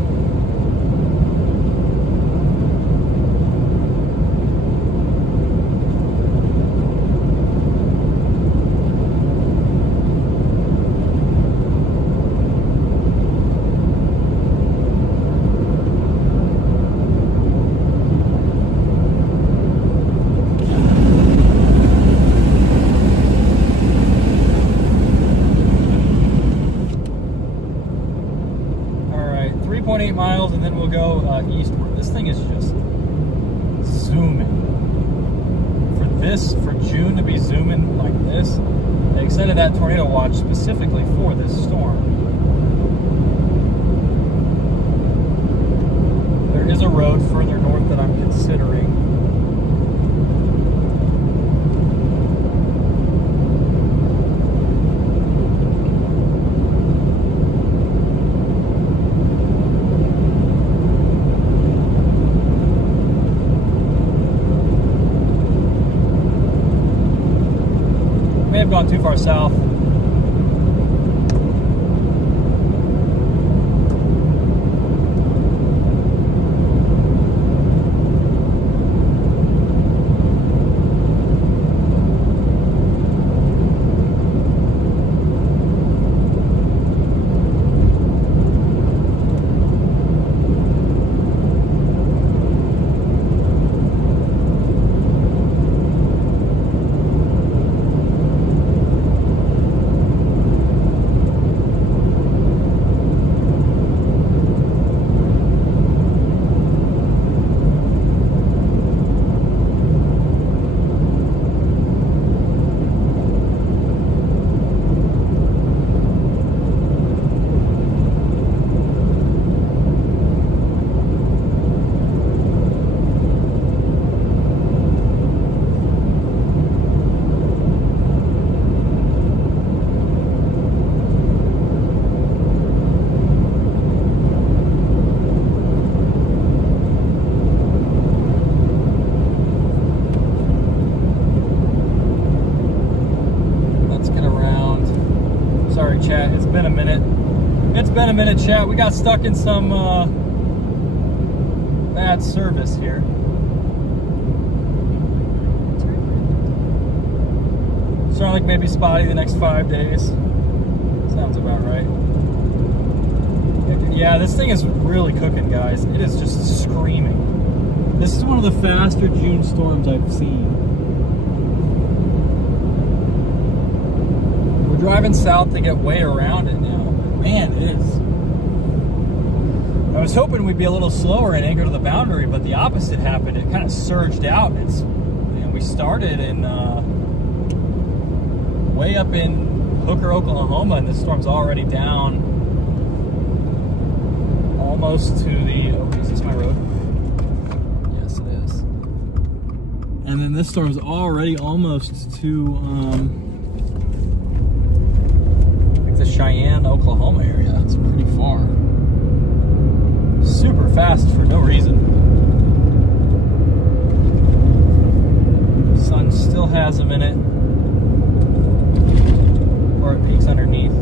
Miles, and then we'll go eastward. This thing is just zooming. For June to be zooming like this, they extended that tornado watch specifically for this storm. There is a road further north that I'm considering. Have gone too far south. Chat, it's been a minute. It's been a minute, chat. We got stuck in some bad service here. Starting like maybe spotty the next 5 days. Sounds about right. Yeah, this thing is really cooking, guys. It is just screaming. This is one of the faster June storms I've seen. Driving south to get way around it now. Man, it is. I was hoping we'd be a little slower and anchor to the boundary, but the opposite happened. It kind of surged out. We started in way up in Hooker, Oklahoma, and this storm's already down almost to the. Oh, is this my road? Yes, it is. And then this storm's already almost to the Cheyenne, Oklahoma area. It's pretty far. Super fast for no reason. Sun still has a minute, or it peaks underneath.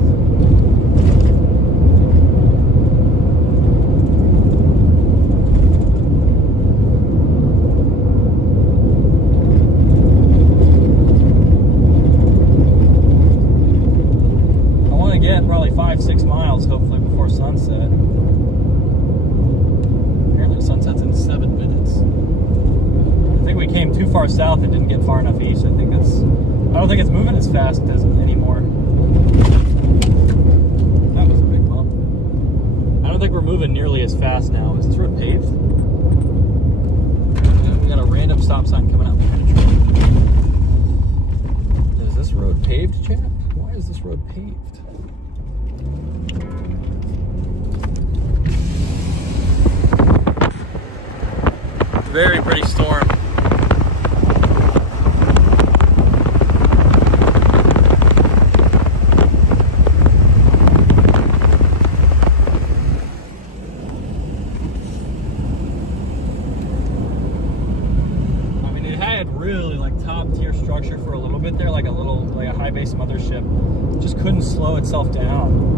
Probably 5-6 miles hopefully before sunset. far south, it didn't get far enough east. I don't think it's moving as fast as anymore. That was a big bump. I don't think we're moving nearly as fast now. Is this road paved? We got a random stop sign coming out behind the truck. Is this road paved, chap? Why is this road paved? Very pretty storm. I mean, it had really like top tier structure for a little bit there, like a high base mothership. It just couldn't slow itself down.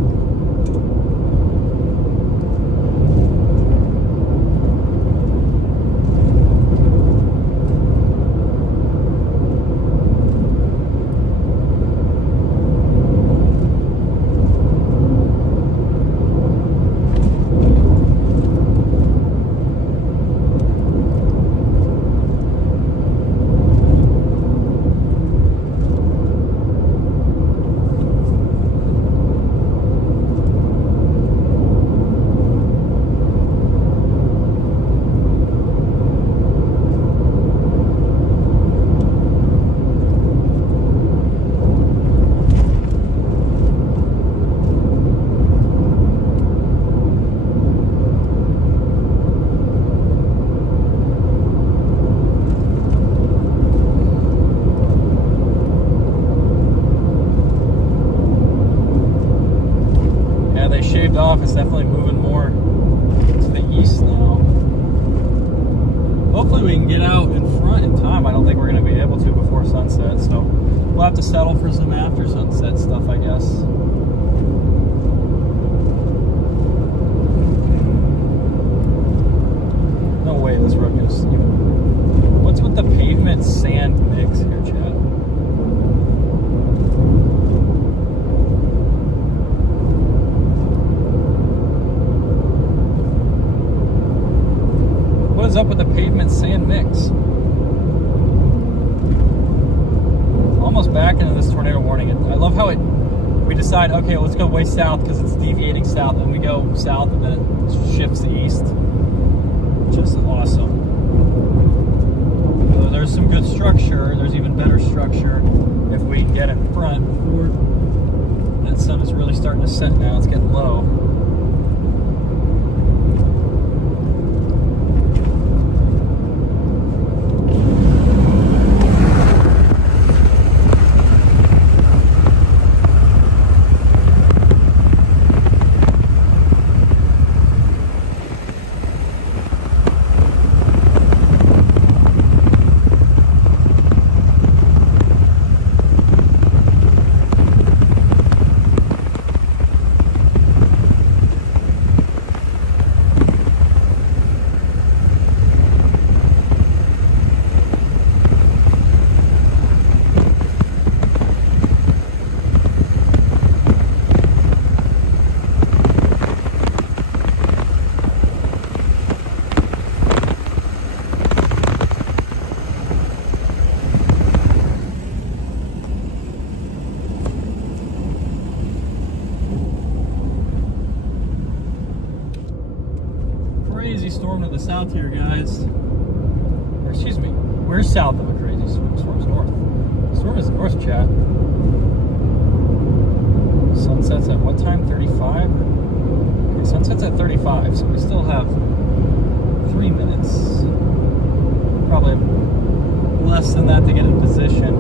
Off, it's definitely moving more to the east now. Hopefully we can get out in front in time. I don't think we're going to be able to before sunset, so we'll have to settle for some after sunset stuff, I guess. No way this road goes. What's with the pavement sand mix here, Chad? What is up with the pavement sand mix? Almost back into this tornado warning. I love how we decide, okay, let's go way south because it's deviating south, and we go south and then it shifts east. Just awesome. So there's some good structure. There's even better structure if we can get in front before that sun is really starting to set now. It's getting low. Storm to the south here, guys. Or excuse me, we're south of a crazy storm. Storm's north. The storm is north, chat. Sunset's at what time? 35? Okay, sunset's at 35, so we still have 3 minutes. Probably less than that to get in position.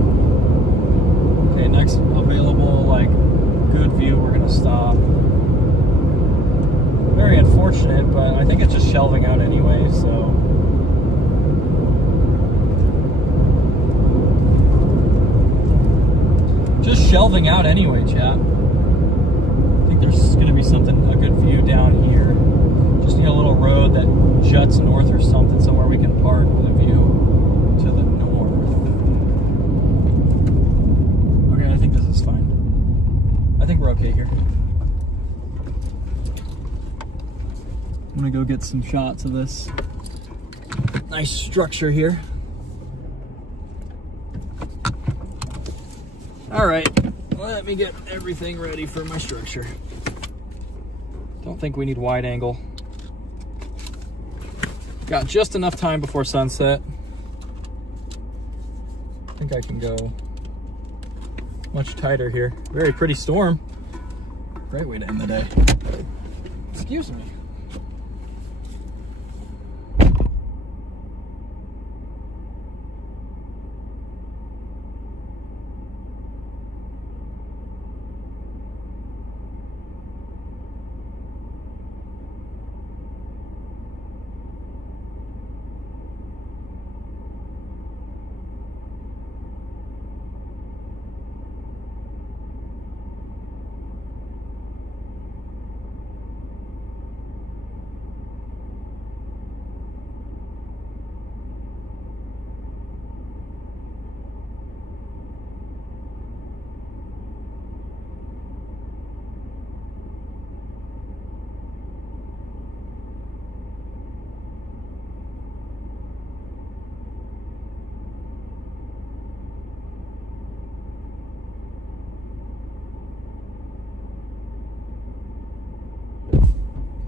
Okay, next available, like, good view, we're gonna stop. Very unfortunate, but I think it's just shelving out anyway, so. Just shelving out anyway, chat. I think there's gonna be a good view down here. Just need a little road that juts north or something, somewhere we can park with a view to the north. Okay, I think this is fine. I think we're okay here. I'm gonna go get some shots of this nice structure here. All right, let me get everything ready for my structure. Don't think we need wide angle. Got just enough time before sunset. I think I can go much tighter here. Very pretty storm. Great way to end the day. Excuse me.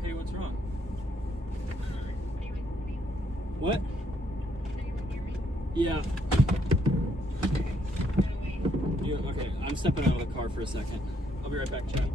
Hey, what's wrong? What? Yeah. Okay, I'm stepping out of the car for a second. I'll be right back, Chad.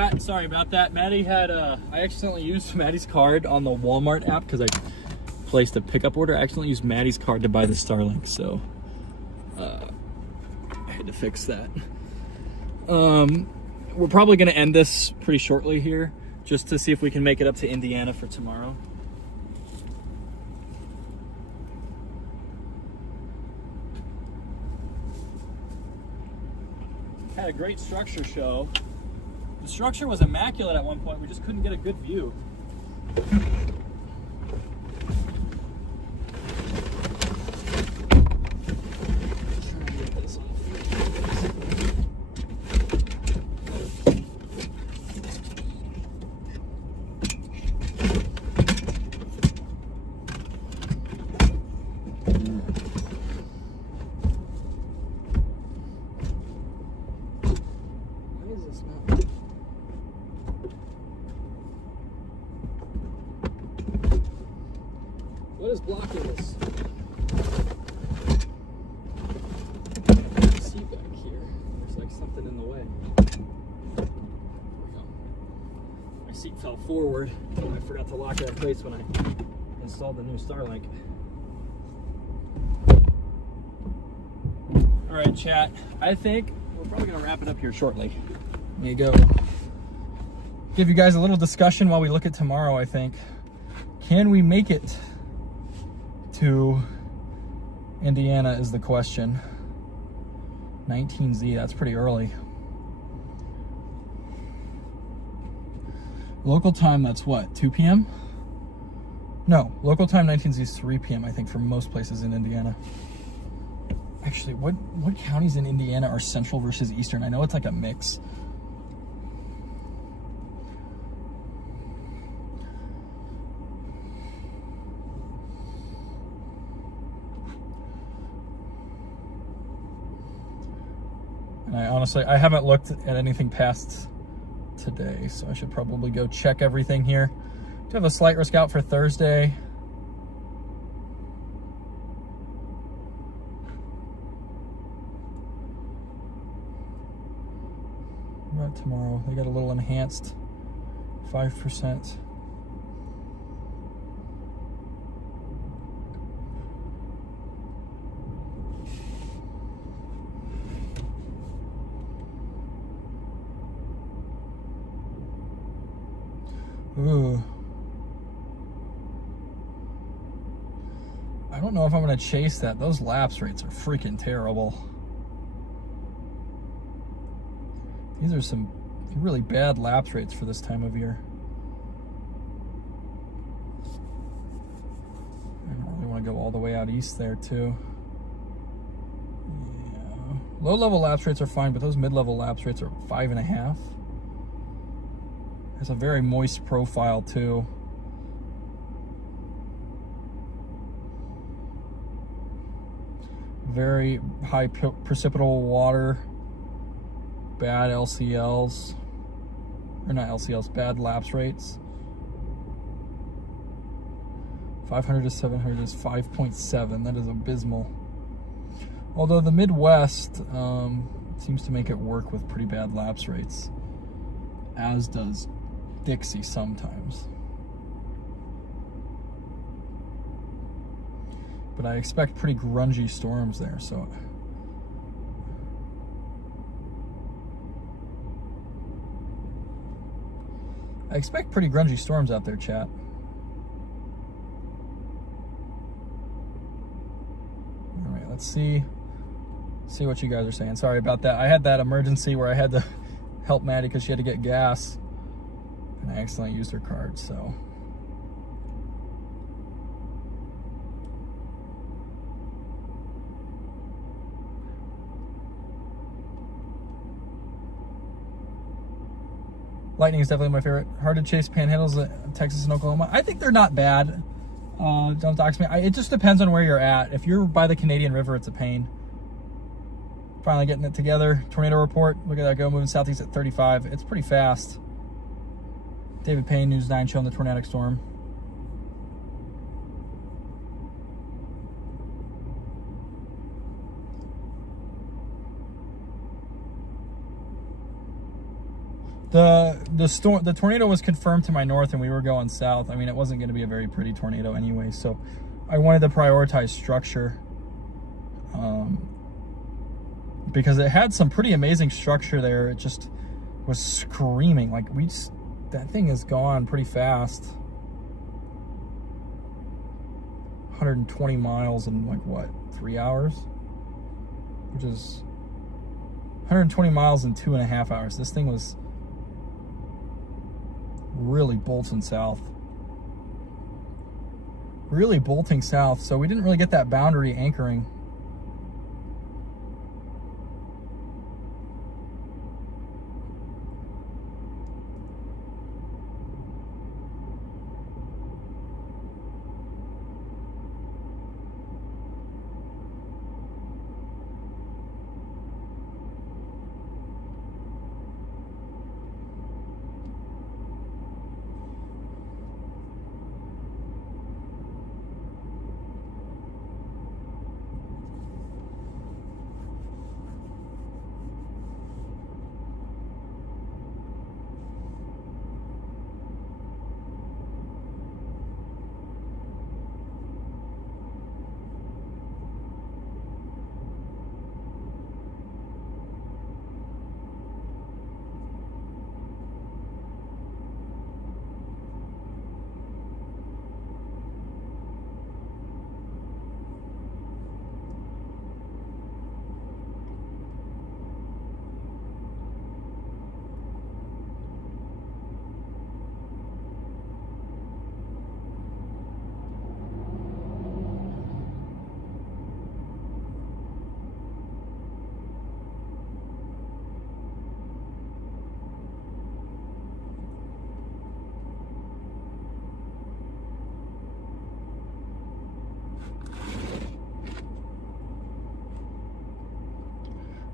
chat. Sorry about that. Maddie had, I accidentally used Maddie's card on the Walmart app because I placed a pickup order. I accidentally used Maddie's card to buy the Starlink, so I had to fix that. We're probably going to end this pretty shortly here, just to see if we can make it up to Indiana for tomorrow. Had a great structure show. The structure was immaculate at one point. We just couldn't get a good view. What is blocking this? See back here. There's like something in the way. There we go. My seat fell forward. I forgot to lock it in place when I installed the new Starlink. All right, chat. I think we're probably gonna wrap it up here shortly. Let me go give you guys a little discussion while we look at tomorrow. I think, can we make it to Indiana is the question. 19Z, that's pretty early. Local time, that's what, 2 p.m.? No, local time 19Z is 3 p.m. I think for most places in Indiana. Actually, what counties in Indiana are central versus eastern? I know it's like a mix. And I haven't looked at anything past today, so I should probably go check everything here. Do have a slight risk out for Thursday. What about tomorrow? They got a little enhanced 5%. Ooh. I don't know if I'm going to chase that. Those lapse rates are freaking terrible. These are some really bad lapse rates for this time of year. I don't really want to go all the way out east there too. Yeah. Low level lapse rates are fine, but those mid-level lapse rates are 5.5. It's a very moist profile too. Very high precipitable water. Bad LCLs. Or not LCLs, bad lapse rates. 500 to 700 is 5.7. That is abysmal. Although the Midwest seems to make it work with pretty bad lapse rates, as does Dixie sometimes. But I expect pretty grungy storms there, so I expect pretty grungy storms out there, chat. All right, let's see what you guys are saying. Sorry about that. I had that emergency where I had to help Maddie because she had to get gas, and I accidentally used her card, so. Lightning is definitely my favorite. Hard to chase panhandles in Texas and Oklahoma. I think they're not bad. Don't dox me. It just depends on where you're at. If you're by the Canadian River, it's a pain. Finally getting it together. Tornado report. Look at that go. Moving southeast at 35. It's pretty fast. David Payne, News 9, showing the tornadic storm. The tornado was confirmed to my north, and we were going south. I mean, it wasn't going to be a very pretty tornado anyway, so I wanted to prioritize structure, because it had some pretty amazing structure there. It just was screaming. Like, that thing is gone pretty fast. 120 miles in like what, 3 hours? Which is 120 miles in 2.5 hours. This thing was really bolting south. Really bolting south. So we didn't really get that boundary anchoring.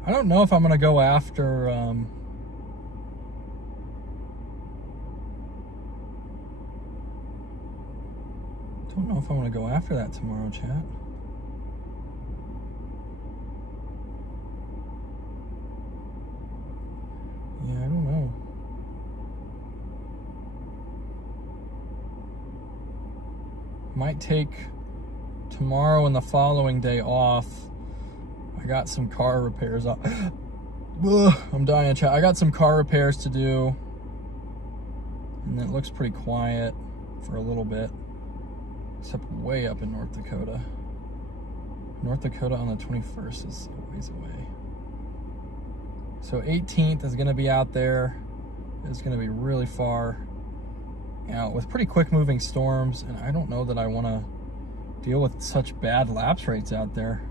I don't know if I'm gonna go after don't know if I want to go after that tomorrow, chat. Yeah, I don't know. Might take tomorrow and the following day off. I got some car repairs. I'm dying, chat. I got some car repairs to do, and it looks pretty quiet for a little bit, except way up in North Dakota. North Dakota on the 21st is a ways away. So 18th is going to be out there. It's going to be really far out with pretty quick moving storms, and I don't know that I want to deal with such bad lapse rates out there.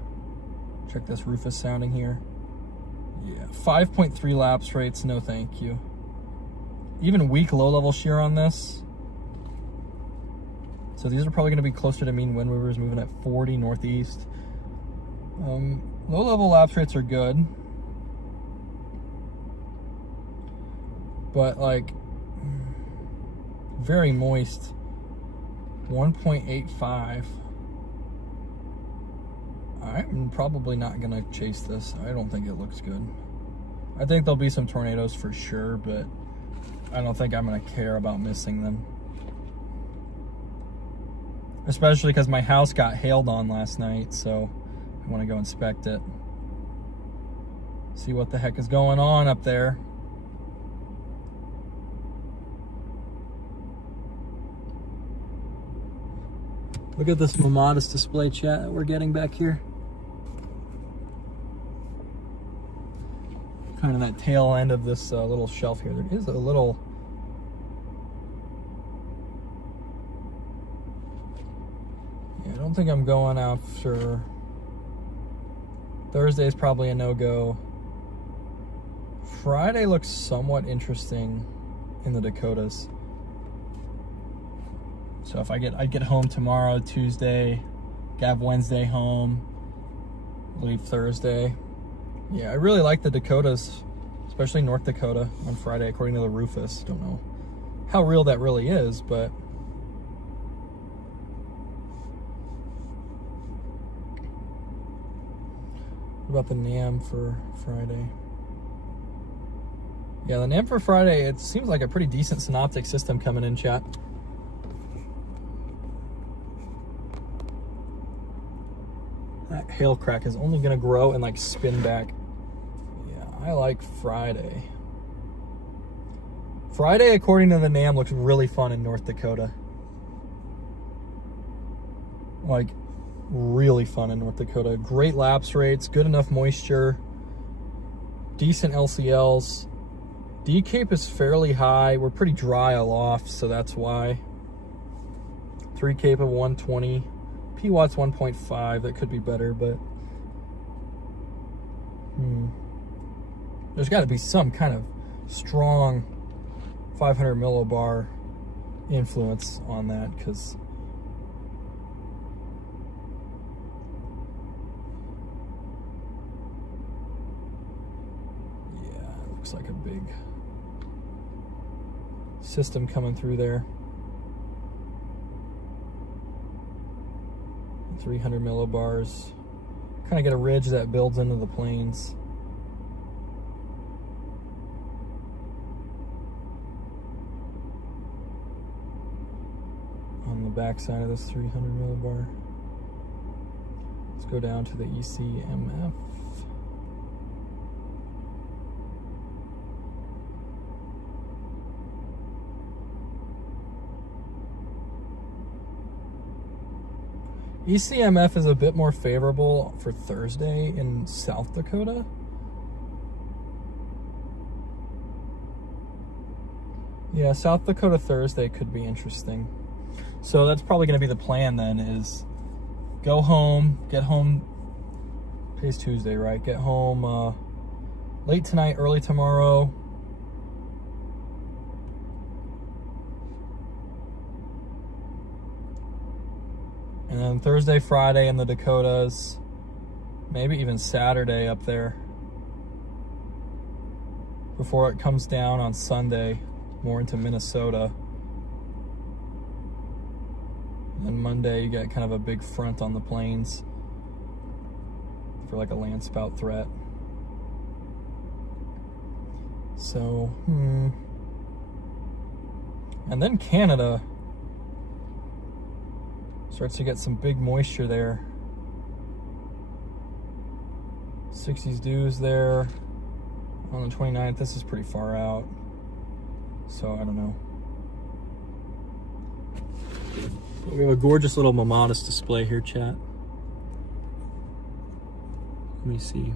Check this Rufus sounding here. Yeah, 5.3 lapse rates, no thank you. Even weak low-level shear on this. So these are probably going to be closer to mean wind movers, moving at 40 northeast. Low-level lapse rates are good. But like, very moist. 1.85. I'm probably not gonna chase this. I don't think it looks good. I think there'll be some tornadoes for sure, but I don't think I'm gonna care about missing them. Especially because my house got hailed on last night, so I want to go inspect it. See what the heck is going on up there. Look at this modest display, chat, that we're getting back here. Kind of that tail end of this little shelf here. There is a little... Yeah, I don't think I'm going after... Thursday is probably a no-go. Friday looks somewhat interesting in the Dakotas. So if I'd get home tomorrow, Tuesday, have Wednesday home, leave Thursday. Yeah, I really like the Dakotas, especially North Dakota on Friday, according to the Rufus. Don't know how real that really is, but what about the NAM for Friday? Yeah, the NAM for Friday, it seems like a pretty decent synoptic system coming in, chat. That hail crack is only gonna grow and like spin back. Yeah, I like Friday. Friday, according to the NAM, looks really fun in North Dakota. Like, really fun in North Dakota. Great lapse rates, good enough moisture, decent LCLs. D-Cape is fairly high. We're pretty dry aloft, so that's why. 3-Cape of 120. P-Watt's 1.5. That could be better, but there's got to be some kind of strong 500 millibar influence on that, because yeah, it looks like a big system coming through there. 300 millibars. Kind of get a ridge that builds into the plains. On the back side of this 300 millibar. Let's go down to the ECMF. ECMF is a bit more favorable for Thursday in South Dakota. Yeah, South Dakota Thursday could be interesting. So that's probably going to be the plan then, is go home, get home, today's Tuesday, right? Get home late tonight, early tomorrow. And then Thursday, Friday in the Dakotas, maybe even Saturday up there, before it comes down on Sunday, more into Minnesota. And then Monday, you get kind of a big front on the plains for like a land spout threat. So, and then Canada starts to get some big moisture there. 60s dews there on the 29th. This is pretty far out, so I don't know. We have a gorgeous little Mamatus display here, chat. Let me see.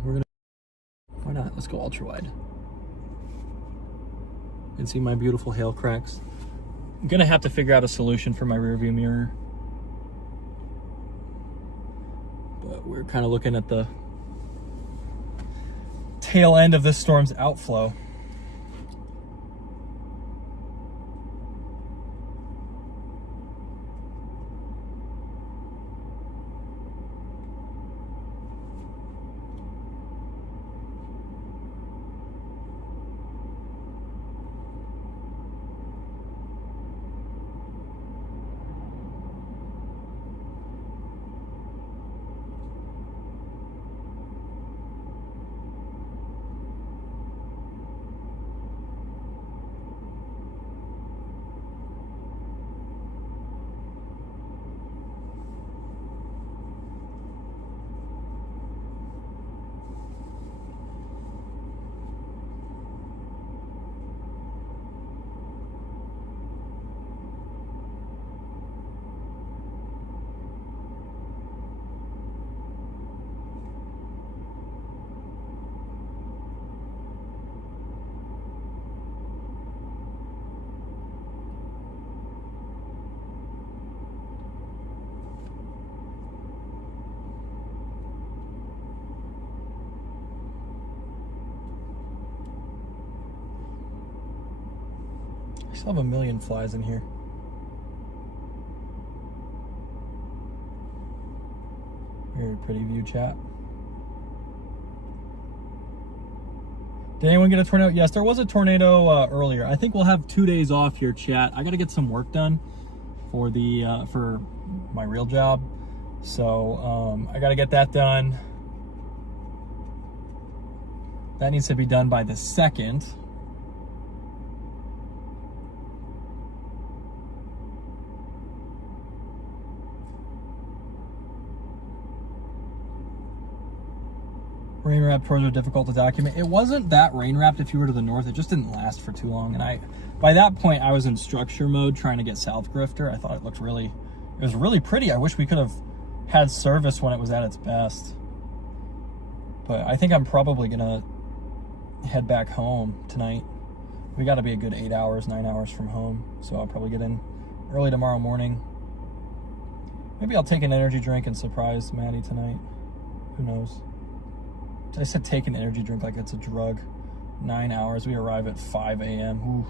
Why not? Let's go ultra wide. You can see my beautiful hail cracks. I'm gonna have to figure out a solution for my rear view mirror. But we're kind of looking at the tail end of this storm's outflow. I still have a million flies in here. Very pretty view, chat. Did anyone get a tornado? Yes, there was a tornado earlier. I think we'll have 2 days off here, chat. I got to get some work done for the for my real job, so I got to get that done. That needs to be done by the 2nd. Rain wrapped tours are difficult to document. It wasn't that rain wrapped if you were to the north. It just didn't last for too long. And by that point, I was in structure mode trying to get South Grifter. I thought it looked it was really pretty. I wish we could have had service when it was at its best. But I think I'm probably gonna head back home tonight. We got to be a good 8 hours, 9 hours from home. So I'll probably get in early tomorrow morning. Maybe I'll take an energy drink and surprise Maddie tonight. Who knows? I said take an energy drink like it's a drug. 9 hours. We arrive at 5 a.m. Ooh.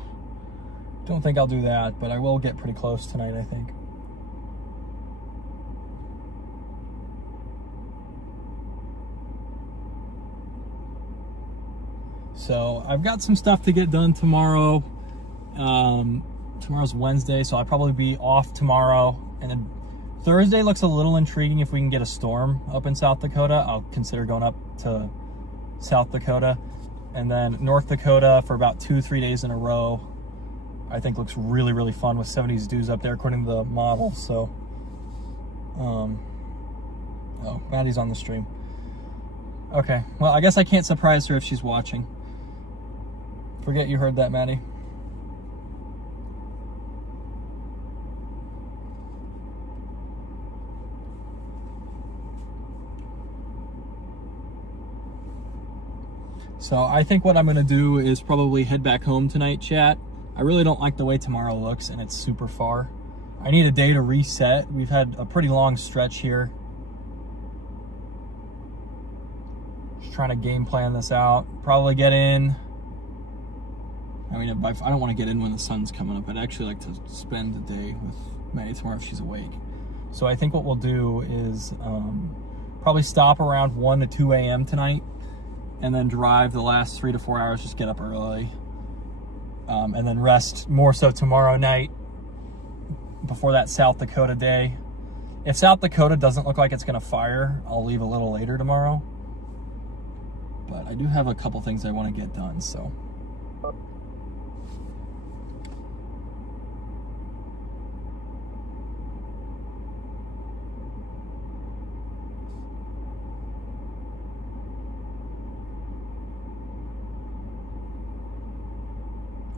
Don't think I'll do that, but I will get pretty close tonight, I think. So I've got some stuff to get done tomorrow. Tomorrow's Wednesday, so I'll probably be off tomorrow. And then Thursday looks a little intriguing. If we can get a storm up in South Dakota, I'll consider going up to South Dakota. And then North Dakota for about 2-3 days in a row, I think looks really, really fun with 70s dews up there according to the model. So, oh, Maddie's on the stream. Okay, well, I guess I can't surprise her if she's watching. Forget you heard that, Maddie. So I think what I'm gonna do is probably head back home tonight, chat. I really don't like the way tomorrow looks, and it's super far. I need a day to reset. We've had a pretty long stretch here. Just trying to game plan this out. Probably get in. I mean, I don't want to get in when the sun's coming up. I'd actually like to spend the day with Maddie tomorrow if she's awake. So I think what we'll do is probably stop around 1 to 2 a.m. tonight, and then drive the last 3 to 4 hours, just get up early. And then rest more so tomorrow night before that South Dakota day. If South Dakota doesn't look like it's gonna fire, I'll leave a little later tomorrow. But I do have a couple things I wanna get done, so.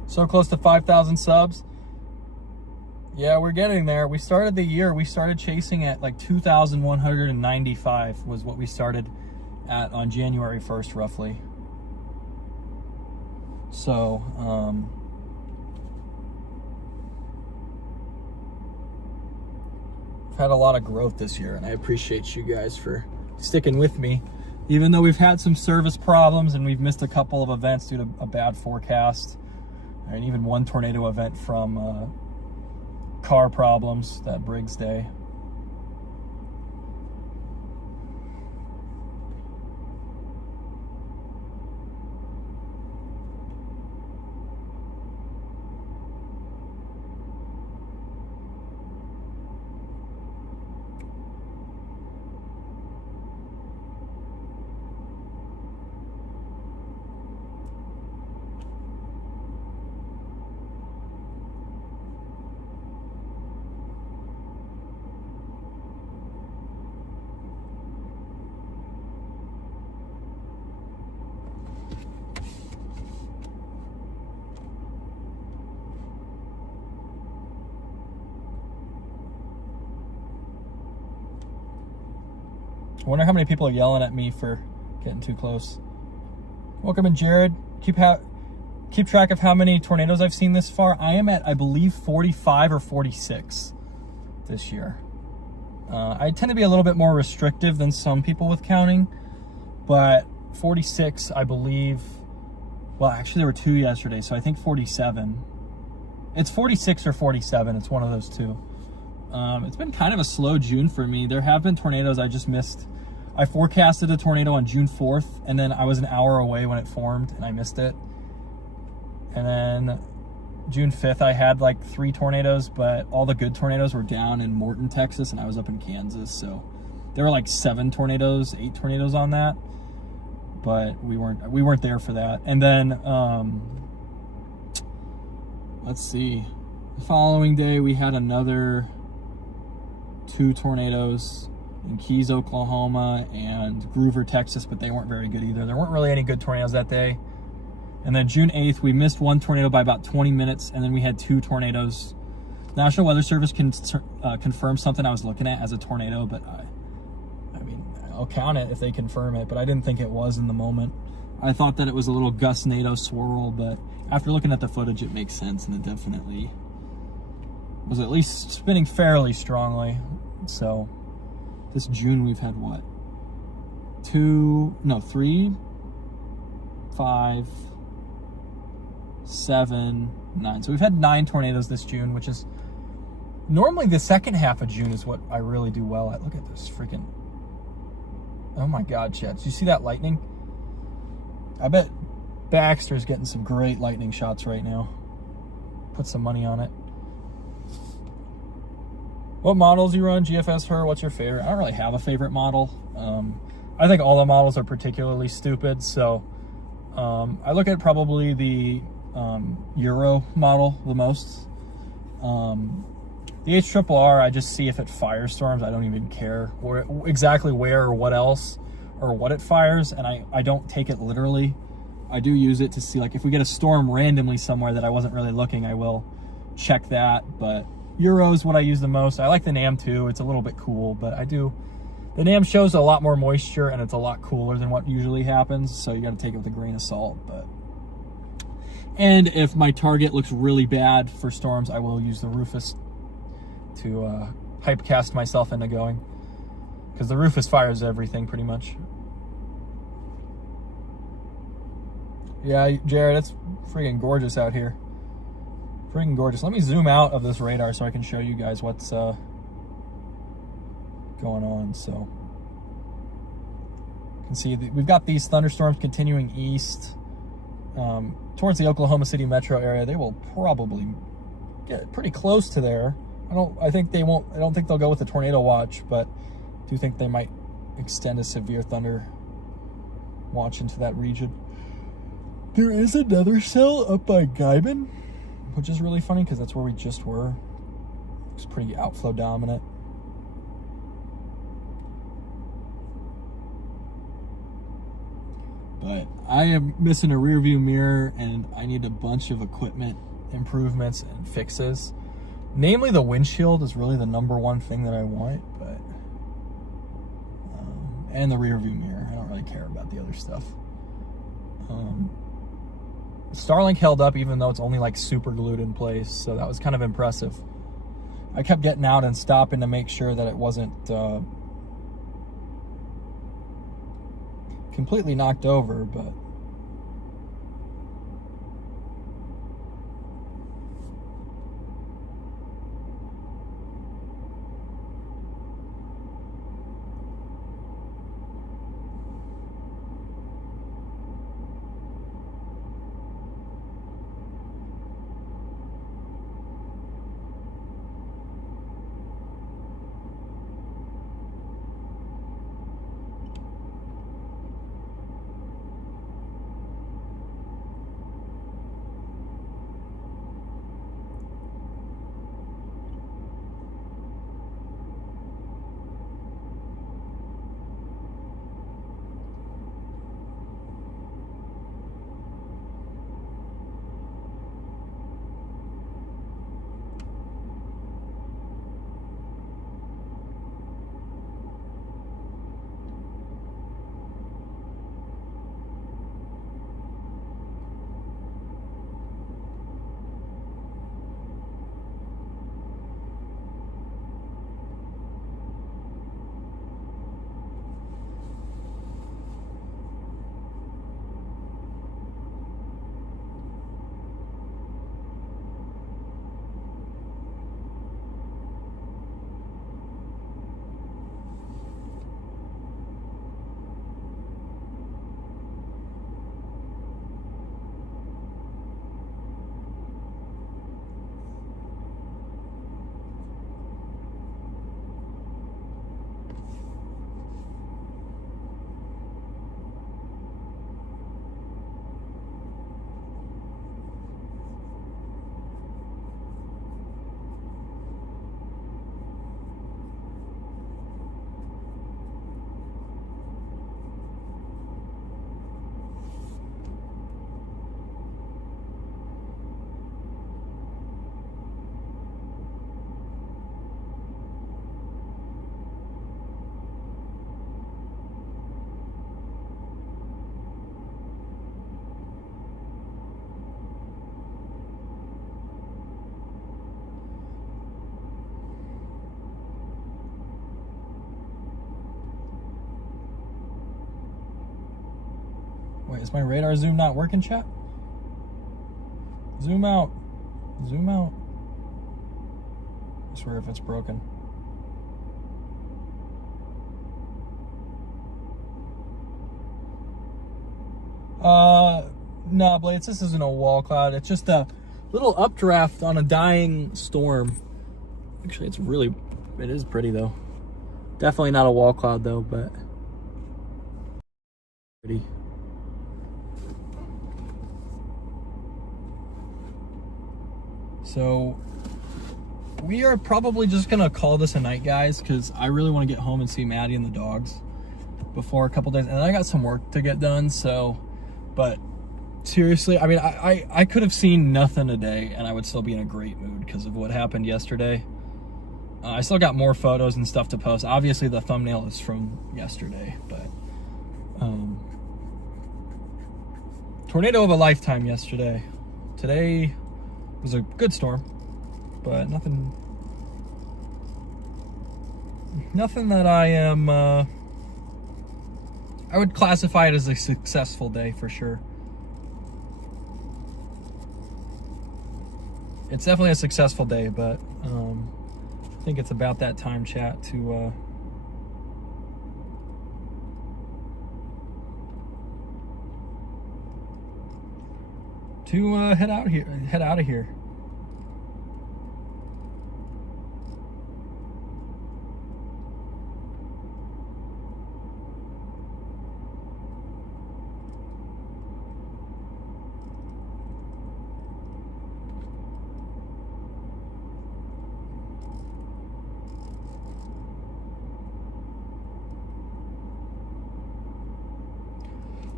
So close to 5,000 subs. Yeah, we're getting there. We started the year, we started chasing at like 2,195 was what we started at on January 1st, roughly. So, I've had a lot of growth this year, and I appreciate you guys for sticking with me. Even though we've had some service problems and we've missed a couple of events due to a bad forecast. And even one tornado event from car problems, that Briggs Day. I wonder how many people are yelling at me for getting too close. Welcome in, Jared. Keep track of how many tornadoes I've seen this far. I am at, I believe, 45 or 46 this year. I tend to be a little bit more restrictive than some people with counting, but 46, I believe. Well, actually, there were 2 yesterday, so I think 47. It's 46 or 47. It's one of those two. It's been kind of a slow June for me. There have been tornadoes I just missed. I forecasted a tornado on June 4th, and then I was an hour away when it formed, and I missed it. And then June 5th, I had like 3 tornadoes, but all the good tornadoes were down in Morton, Texas, and I was up in Kansas. So there were like 7 tornadoes, 8 tornadoes on that, but we weren't there for that. And then, let's see, the following day we had another 2 tornadoes. in Keys, Oklahoma, and Groover, Texas, but they weren't very good either. There weren't really any good tornadoes that day. And then June 8th, we missed one tornado by about 20 minutes, and then we had 2 tornadoes. National Weather Service confirmed something I was looking at as a tornado, but I mean, I'll count it if they confirm it, but I didn't think it was in the moment. I thought that it was a little gust-nado swirl, but after looking at the footage, it makes sense, and it definitely was at least spinning fairly strongly. So this June we've had what? 3, 5, 7, 9. So we've had 9 tornadoes this June, which is normally the second half of June is what I really do well at. Look at this freaking, oh my God, Chad. Did you see that lightning? I bet Baxter's getting some great lightning shots right now. Put some money on it. What models you run? GFS, her, what's your favorite? I don't really have a favorite model. I think all the models are particularly stupid, so I look at probably the Euro model the most. The HRRR, I just see if it firestorms. I don't even care exactly where or what else or what it fires, and I don't take it literally. I do use it to see, like, if we get a storm randomly somewhere that I wasn't really looking, I will check that. But Euro is what I use the most. I like the NAM too. It's a little bit cool, but the NAM shows a lot more moisture and it's a lot cooler than what usually happens, so you got to take it with a grain of salt. And if my target looks really bad for storms, I will use the Rufus to hypecast myself into going, because the Rufus fires everything pretty much. Yeah, Jared, it's freaking gorgeous out here. Freaking gorgeous. Let me zoom out of this radar so I can show you guys what's going on. So you can see we've got these thunderstorms continuing east towards the Oklahoma City metro area. They will probably get pretty close to there. I don't think they'll go with the tornado watch, but I do think they might extend a severe thunder watch into that region. There is another cell up by Guyman, which is really funny because that's where we just were. It's pretty outflow dominant. But I am missing a rear view mirror, and I need a bunch of equipment improvements and fixes. Namely, the windshield is really the #1 thing that I want, but and the rear view mirror. I don't really care about the other stuff. Starlink held up even though it's only like super glued in place, so that was kind of impressive. I kept getting out and stopping to make sure that it wasn't completely knocked over, but Wait, is my radar zoom not working, chat? Zoom out. Zoom out. I swear if it's broken. No, Blades, this isn't a wall cloud. It's just a little updraft on a dying storm. Actually, it is pretty though. Definitely not a wall cloud though, but pretty. So we are probably just gonna call this a night, guys, because I really want to get home and see Maddie and the dogs before a couple days, and I got some work to get done. So, but seriously, I mean, I could have seen nothing today and I would still be in a great mood because of what happened yesterday. I still got more photos and stuff to post. Obviously the thumbnail is from yesterday, but tornado of a lifetime yesterday. Today was a good storm, but nothing that I am I would classify it as a successful day for sure. It's definitely a successful day, but I think it's about that time, chat, to head out of here.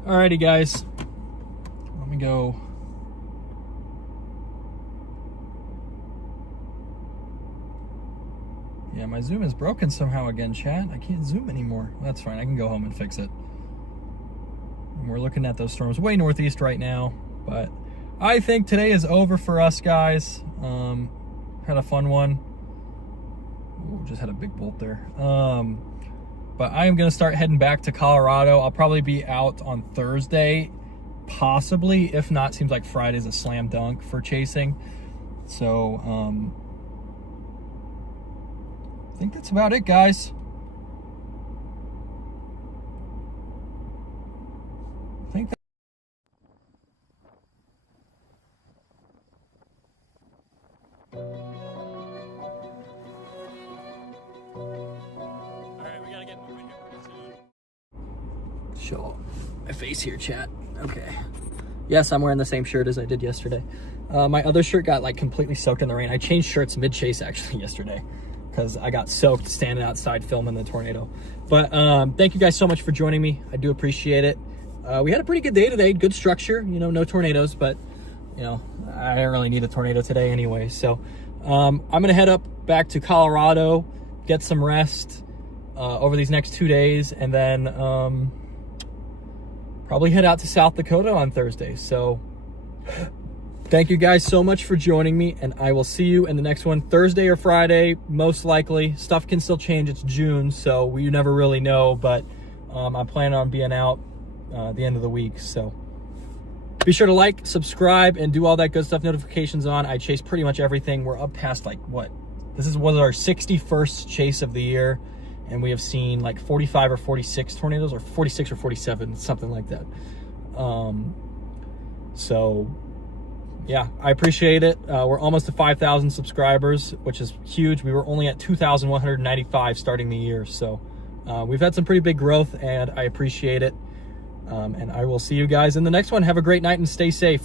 Alrighty, guys, let me go. Yeah, my zoom is broken somehow again, chat. I can't zoom anymore. That's fine, I can go home and fix it. And we're looking at those storms way northeast right now, but I think today is over for us, guys. Had a fun one. Ooh, just had a big bolt there. But I am going to start heading back to Colorado. I'll probably be out on Thursday, possibly. If not, seems like Friday's a slam dunk for chasing. So, I think that's about it, guys. Show my face here, chat. Okay. Yes, I'm wearing the same shirt as I did yesterday. My other shirt got like completely soaked in the rain. I changed shirts mid-chase actually yesterday because I got soaked standing outside filming the tornado. But thank you guys so much for joining me. I do appreciate it. We had a pretty good day today. Good structure, you know, no tornadoes, but you know, I don't really need a tornado today anyway. So I'm gonna head up back to Colorado, get some rest over these next 2 days, and then probably head out to South Dakota on Thursday. So thank you guys so much for joining me, and I will see you in the next one, Thursday or Friday, most likely. Stuff can still change. It's June, so we never really know, but I'm planning on being out the end of the week. So be sure to like, subscribe, and do all that good stuff. Notifications on. I chase pretty much everything. We're up past like what? This was our 61st chase of the year. And we have seen like 45 or 46 tornadoes, or 46 or 47, something like that. So yeah, I appreciate it. We're almost to 5,000 subscribers, which is huge. We were only at 2,195 starting the year. So we've had some pretty big growth, and I appreciate it. And I will see you guys in the next one. Have a great night and stay safe.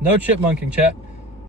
No chipmunking, chat.